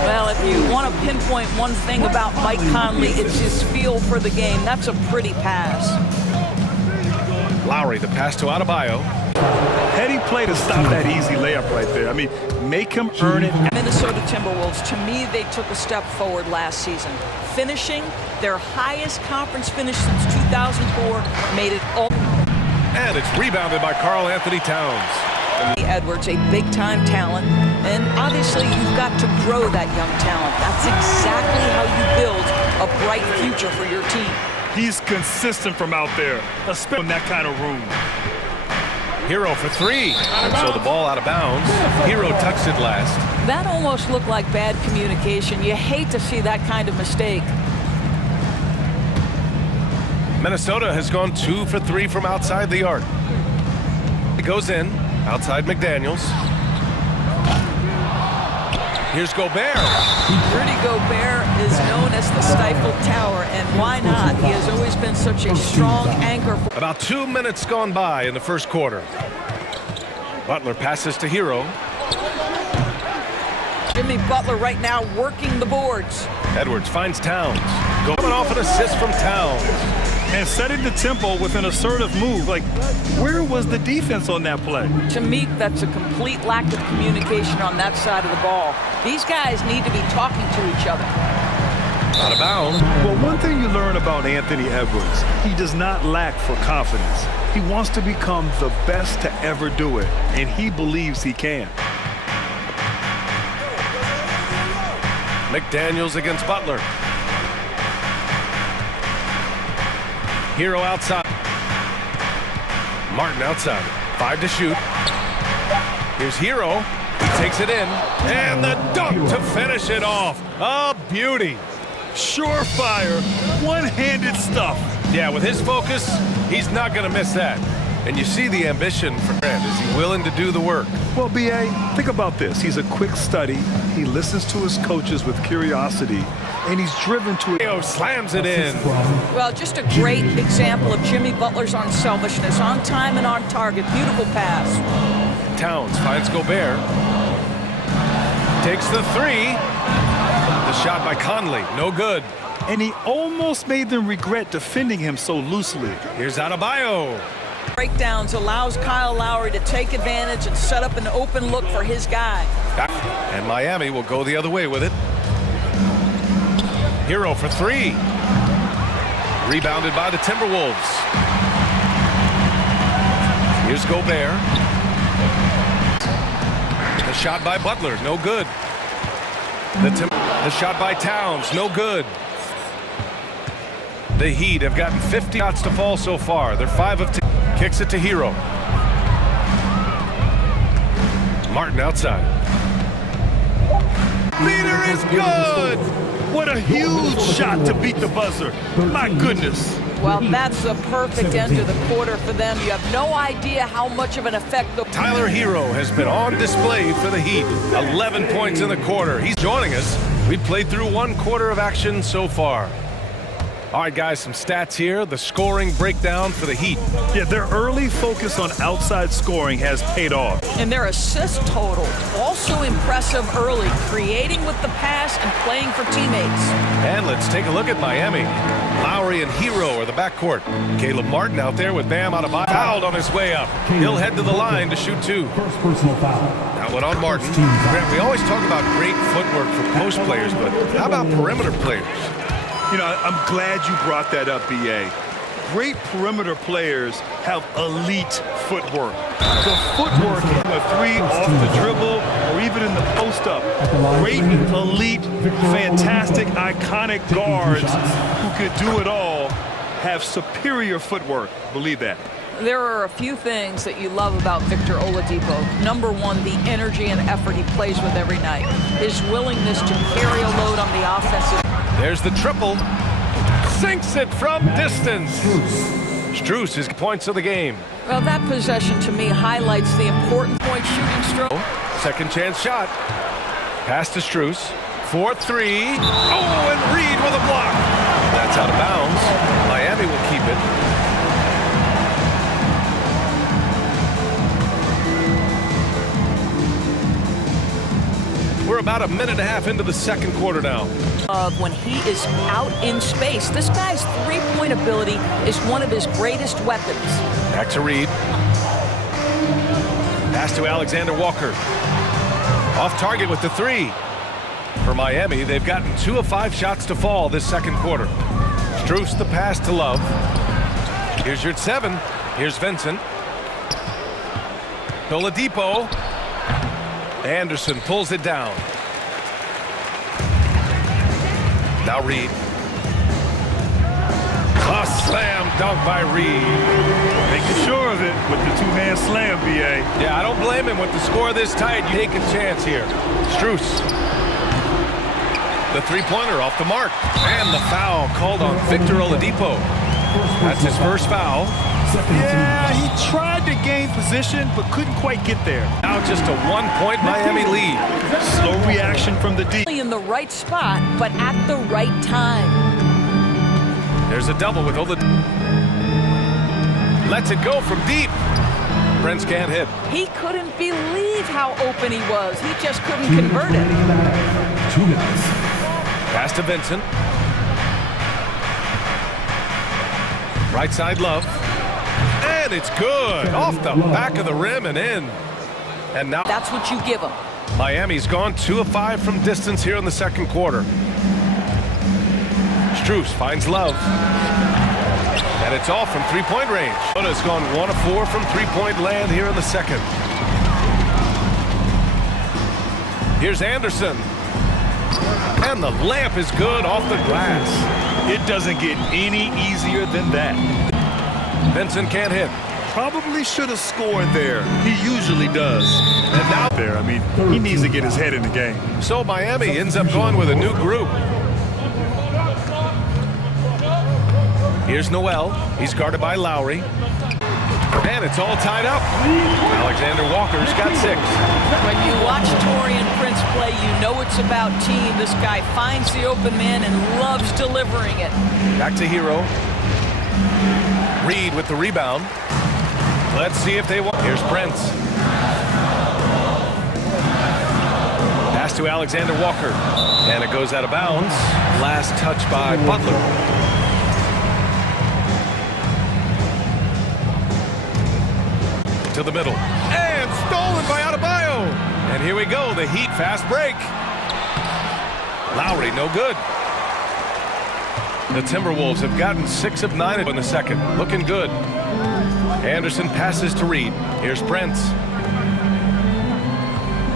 Well, if you want to pinpoint one thing about Mike Conley, it's his feel for the game. That's a pretty pass. Lowry, the pass to Adebayo. Heady play to stop that easy layup right there. I mean, make him earn it. Minnesota Timberwolves, to me, they took a step forward last season. Finishing their highest conference finish since 2004, made it all. And it's rebounded by Karl Anthony Towns. Edwards, a big-time talent, and obviously you've got to grow that young talent. That's exactly how you build a bright future for your team. He's consistent from out there, especially in that kind of room. Hero for 3. So the ball out of bounds. Hero touched it last. That almost looked like bad communication. You hate to see that kind of mistake. Minnesota has gone 2 for 3 from outside the arc. It goes in, outside McDaniels. Here's Gobert. Rudy Gobert is known as the Stifle Tower, and why not? He has always been such a strong anchor. About 2 minutes gone by in the first quarter. Butler passes to Hero. Jimmy Butler right now working the boards. Edwards finds Towns. Coming off an assist from Towns. And setting the tempo with an assertive move. Like, where was the defense on that play? To me, that's a complete lack of communication on that side of the ball. These guys need to be talking to each other. Out of bounds. Well, one thing you learn about Anthony Edwards, he does not lack for confidence. He wants to become the best to ever do it, and he believes he can. McDaniels against Butler. Hero outside. Martin outside. 5 to shoot. Here's Hero. He takes it in. And the dunk to finish it off. A beauty. Surefire, one-handed stuff. Yeah, with his focus, he's not going to miss that. And you see the ambition for Grant. Is he willing to do the work? Well, B.A., think about this. He's a quick study. He listens to his coaches with curiosity, and he's driven to it. Leo slams it in. Well, just a great example of Jimmy Butler's unselfishness. On time and on target. Beautiful pass. Towns finds Gobert. Takes the 3. The shot by Conley. No good. And he almost made them regret defending him so loosely. Here's Adebayo. Breakdowns allows Kyle Lowry to take advantage and set up an open look for his guy. And Miami will go the other way with it. Hero for 3. Rebounded by the Timberwolves. Here's Gobert. The shot by Butler, no good. The shot by Towns, no good. The Heat have gotten 50 shots to fall so far. They're 5 of 10. Kicks it to Hero. Martin outside. Leader is good! What a huge shot to beat the buzzer. My goodness. Well, that's a perfect end to the quarter for them. You have no idea how much of an effect the... Tyler Hero has been on display for the Heat. 11 points in the quarter. He's joining us. We've played through 1 quarter of action so far. All right, guys, some stats here. The scoring breakdown for the Heat. Yeah, their early focus on outside scoring has paid off. And their assist total, also impressive early, creating with the pass and playing for teammates. And let's take a look at Miami. Lowry and Hero are the backcourt. Caleb Martin out there with Bam Adebayo. Fouled on his way up. He'll head to the line to shoot 2. First personal foul. That one on Martin. Grant, we always talk about great footwork for post players, but how about perimeter players? You know, I'm glad you brought that up, B.A. Great perimeter players have elite footwork. The footwork in a 3 off the dribble or even in the post-up. Great, elite, fantastic, iconic guards who could do it all have superior footwork. Believe that. There are a few things that you love about Victor Oladipo. Number one, the energy and effort he plays with every night. His willingness to carry a load on the offensive. There's the triple. Sinks it from distance. Strus is points of the game. Well, that possession to me highlights the important point shooting stroke. Second chance shot. Pass to Strus. 4-3. Oh, and Reed with a block. That's out of bounds. Miami will keep it. We're about a minute and a half into the second quarter now. When he is out in space, this guy's three-point ability is one of his greatest weapons. Back to Reed. Pass to Alexander Walker. Off target with the three. For Miami, they've gotten 2 of 5 shots to fall this second quarter. Strus the pass to Love. Here's your 7. Here's Vincent. Oladipo. Anderson pulls it down. Now Reed. A slam dunk by Reed. Making sure of it with the two-man slam, B.A. Yeah, I don't blame him with the score this tight. You take a chance here. Strus. The three-pointer off the mark. And the foul called on Victor Oladipo. That's his first foul. Yeah, he tried to gain position, but couldn't quite get there. Now just a 1-point Miami lead. Slow reaction from the D. In the right spot, but at the right time. There's a double with Oladipo. Lets it go from deep. Prince can't hit. He couldn't believe how open he was. He just couldn't convert it. 2 minutes. Pass to Vincent. Right side Love. And it's good. Off the back of the rim and in. And now that's what you give him. Miami's gone 2 of 5 from distance here in the second quarter. Strus finds Love. And it's all from three-point range. DOTA's gone 1 of 4 from three-point land here in the second. Here's Anderson. And the layup is good off the glass. It doesn't get any easier than that. Vincent can't hit. Probably should have scored there. He usually does. And now there, I mean, he needs to get his head in the game. So Miami ends up going with a new group. Here's Noel. He's guarded by Lowry. And it's all tied up. Alexander Walker's got 6. When you watch Taurean Prince play, you know it's about team. This guy finds the open man and loves delivering it. Back to Hero. Reed with the rebound. Let's see if they want. Here's Prince. Pass to Alexander Walker. And it goes out of bounds. Last touch by Butler. To the middle. And stolen by Adebayo. And here we go, the Heat fast break. Lowry, no good. The Timberwolves have gotten 6 of 9 in the second. Looking good. Anderson passes to Reed. Here's Prince.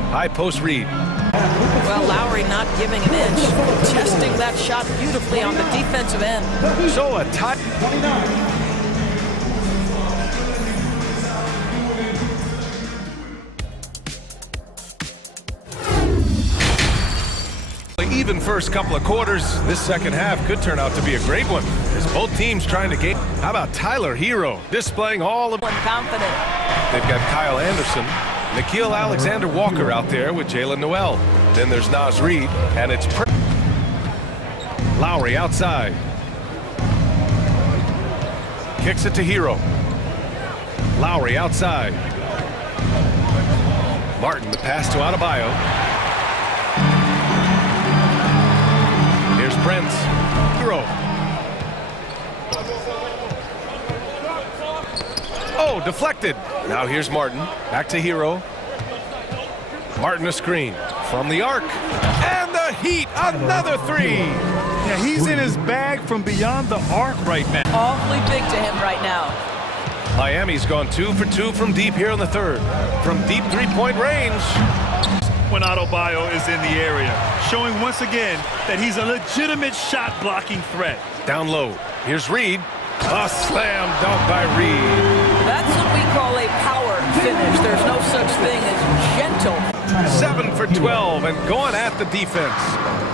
High post Reed. Well, Lowry not giving an inch. Testing that shot beautifully on the defensive end. So a tie. Even first couple of quarters, this second half could turn out to be a great one as both teams trying to gain. How about Tyler Hero displaying all of confident. They've got Kyle Anderson, Nickeil Alexander Walker out there with Jalen Noel. Then there's Naz Reid, and it's Lowry outside. Kicks it to Hero. Lowry outside. Martin, the pass to Adebayo. Prince. Hero. Oh, deflected. Now here's Martin. Back to Hero. Martin a screen. From the arc. And the Heat. Another 3. Yeah, he's in his bag from beyond the arc right now. Awfully big to him right now. Miami's gone 2 for 2 from deep here in the third. From deep three-point range. When Adebayo is in the area, showing once again that he's a legitimate shot-blocking threat. Down low. Here's Reed. A slam dunk by Reed. finish. There's no such thing as gentle. 7 for 12 and going at the defense.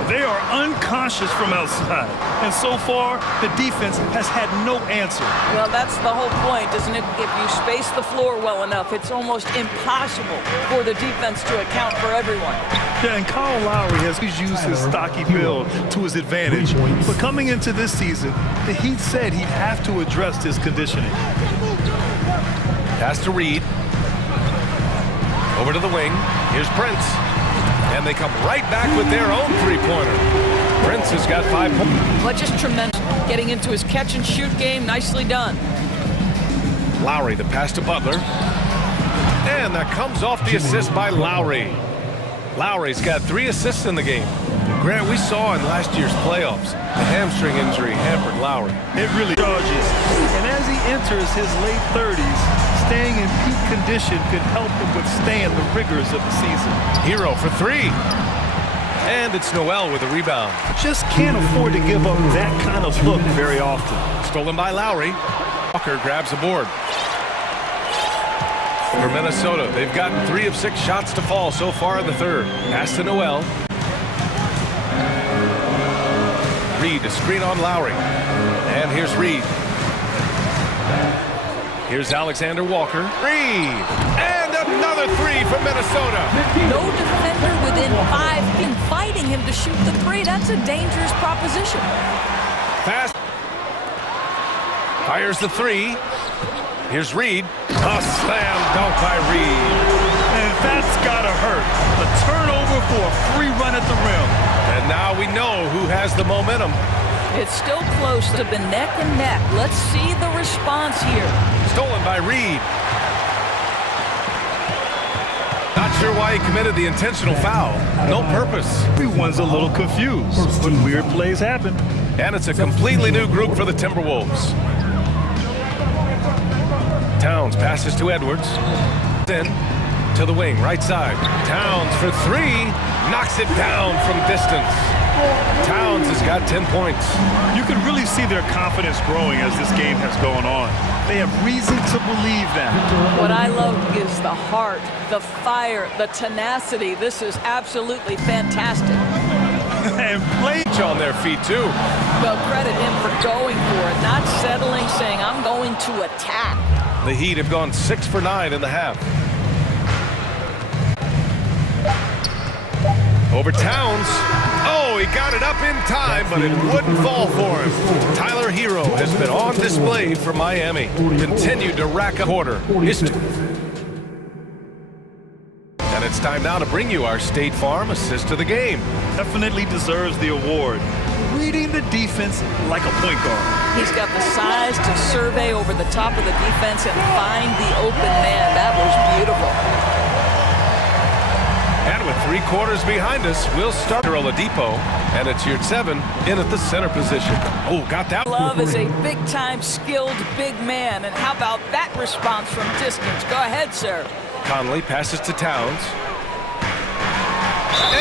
They are unconscious from outside. And so far, the defense has had no answer. Well, that's the whole point, isn't it? If you space the floor well enough, it's almost impossible for the defense to account for everyone. Yeah, and Kyle Lowry has used his stocky build to his advantage. But coming into this season, the Heat said he'd have to address his conditioning. Pass to Reed. Over to the wing. Here's Prince. And they come right back with their own three-pointer. Prince has got 5 points. But just tremendous. Getting into his catch-and-shoot game, nicely done. Lowry, the pass to Butler. And that comes off the assist by Lowry. Lowry's got 3 assists in the game. Grant, we saw in last year's playoffs, the hamstring injury hampered Lowry. It really charges. And as he enters his late 30s, staying in peak condition could help him withstand the rigors of the season. Hero for 3. And it's Noel with a rebound. Just can't afford to give up that kind of look very often. Stolen by Lowry. Walker grabs the board. For Minnesota, they've gotten 3 of 6 shots to fall so far in the third. Pass to Noel. Reed, a screen on Lowry. And here's Reed. Here's Alexander Walker. Reed! And another 3 from Minnesota. No defender within 5 feet fighting him to shoot the 3. That's a dangerous proposition. Fast. Fires the 3. Here's Reed. A slam dunk by Reed. And that's gotta hurt. A turnover for a free run at the rim. And now we know who has the momentum. It's still close to the neck and neck. Let's see the response here. Stolen by Reed. Not sure why he committed the intentional foul. No purpose. Everyone's a little confused, but weird plays happen. And it's a completely new group for the Timberwolves. Towns passes to Edwards. Then to the wing, right side. Towns for 3. Knocks it down from distance. Towns has got 10 points. You can really see their confidence growing as this game has gone on. They have reason to believe that. What I love is the heart, the fire, the tenacity. This is absolutely fantastic. And play on their feet, too. Well, credit him for going for it, not settling, saying, I'm going to attack. The Heat have gone 6 for 9 in the half. Over Towns. Oh, he got it up in time, but it wouldn't fall for him. Tyler Hero has been on display for Miami. Continued to rack up quarter. And it's time now to bring you our State Farm assist of the game. Definitely deserves the award. Reading the defense like a point guard. He's got the size to survey over the top of the defense and find the open man. That was beautiful. And with 3 quarters behind us, we'll start Oladipo, and it's your 7 in at the center position. Oh, got that. Love is a big-time, skilled big man, and how about that response from distance? Go ahead, sir. Conley passes to Towns.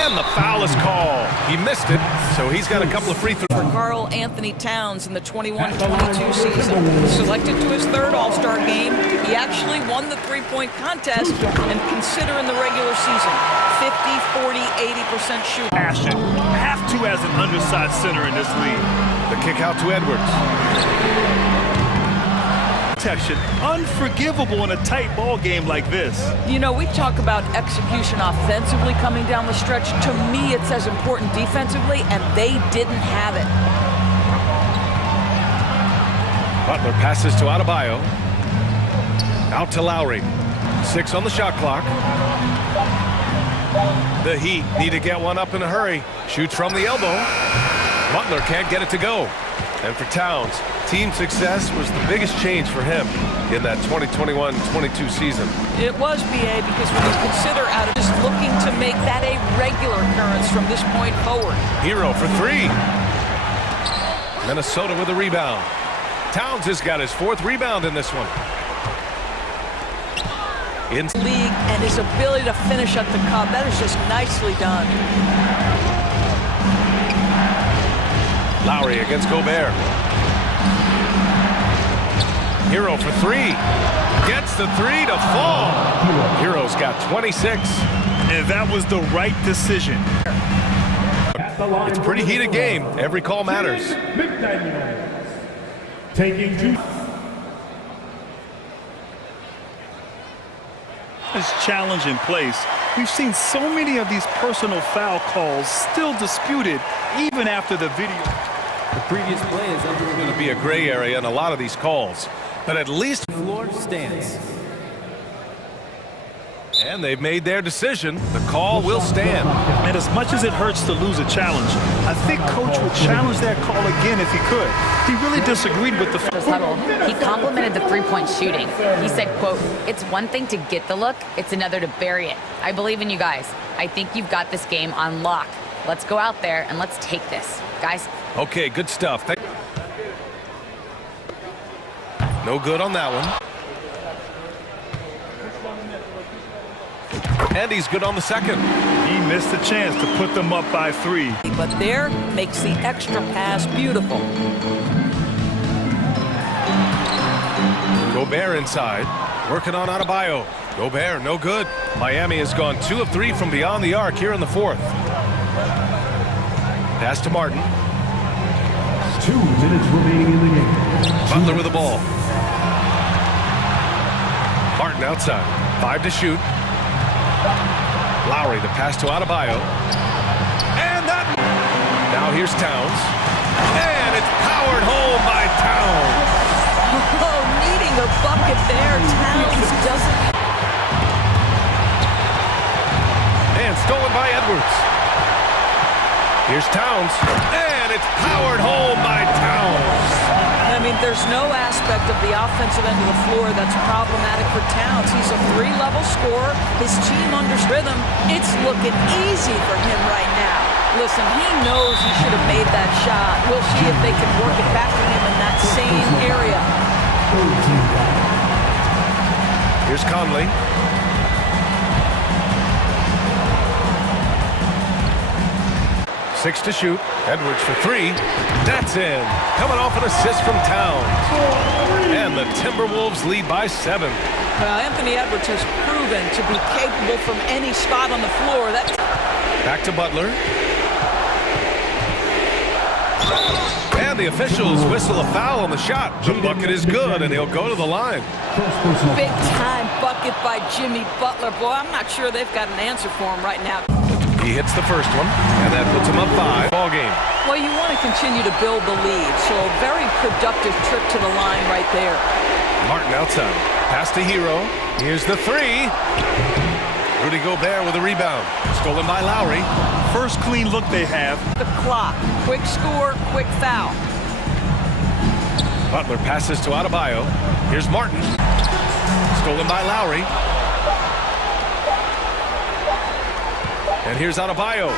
And the foul is called. He missed it, so he's got a couple of free throws. For Karl Anthony Towns in the 21-22 season. Selected to his 3rd All-Star game, he actually won the three-point contest, and considering the regular season, 50, 40, 80% shooting. Passion. Have to as an undersized center in this league. The kick out to Edwards. Protection. Unforgivable in a tight ball game like this. You know, we talk about execution offensively coming down the stretch. To me, it's as important defensively, and they didn't have it. Butler passes to Adebayo. Out to Lowry. 6 on the shot clock. The Heat need to get one up in a hurry. Shoots from the elbow. Butler can't get it to go. And for Towns, team success was the biggest change for him in that 2021-22 season. It was, BA, because when you consider out of just looking to make that a regular occurrence from this point forward. Hero for 3. Minnesota with a rebound. Towns has got his 4th rebound in this one. In league and his ability to finish at the cup, that is just nicely done. Lowry against Gobert. Hero for 3. Gets the three to fall. Hero's got 26. And that was the right decision. It's a pretty heated game. Every call matters. Taking two. This challenge in place. We've seen so many of these personal foul calls still disputed even after the video. The previous play is going to be a gray area in a lot of these calls, but at least the floor stands. And they've made their decision. The call will stand. And as much as it hurts to lose a challenge, I think Coach would challenge that call again if he could. He really disagreed with the huddle. He complimented the three-point shooting. He said, quote, "It's one thing to get the look, it's another to bury it. I believe in you guys. I think you've got this game on lock. Let's go out there and let's take this. Guys." Okay, good stuff. No good on that one. And he's good on the second. He missed a chance to put them up by 3. But there makes the extra pass beautiful. Gobert inside, working on Adebayo. Gobert, no good. Miami has gone 2 of 3 from beyond the arc here in the 4th. Pass to Martin. 2 minutes remaining in the game. Butler with the ball. Martin outside, 5 to shoot. Lowry, the pass to Adebayo. And that... Now here's Towns. And it's powered home by Towns. Oh, needing a bucket there. Towns doesn't... And stolen by Edwards. Here's Towns. And it's powered home by Towns. I mean, there's no aspect of the offensive end of the floor that's problematic for Towns. He's a 3-level scorer. His team under rhythm. It's looking easy for him right now. Listen, he knows he should have made that shot. We'll see if they can work it back to him in that same area. Here's Conley. Six to shoot. Edwards for 3. That's in. Coming off an assist from Towns. And the Timberwolves lead by 7. Well, Anthony Edwards has proven to be capable from any spot on the floor. Back to Butler. And the officials whistle a foul on the shot. The bucket is good, and he'll go to the line. Big-time bucket by Jimmy Butler. Boy, I'm not sure they've got an answer for him right now. He hits the first one, and that puts him up 5. Ball game. Well, you want to continue to build the lead, so a very productive trip to the line right there. Martin outside. Pass to Hero. Here's the 3. Rudy Gobert with a rebound. Stolen by Lowry. First clean look they have. The clock. Quick score, quick foul. Butler passes to Adebayo. Here's Martin. Stolen by Lowry. And here's Adebayo.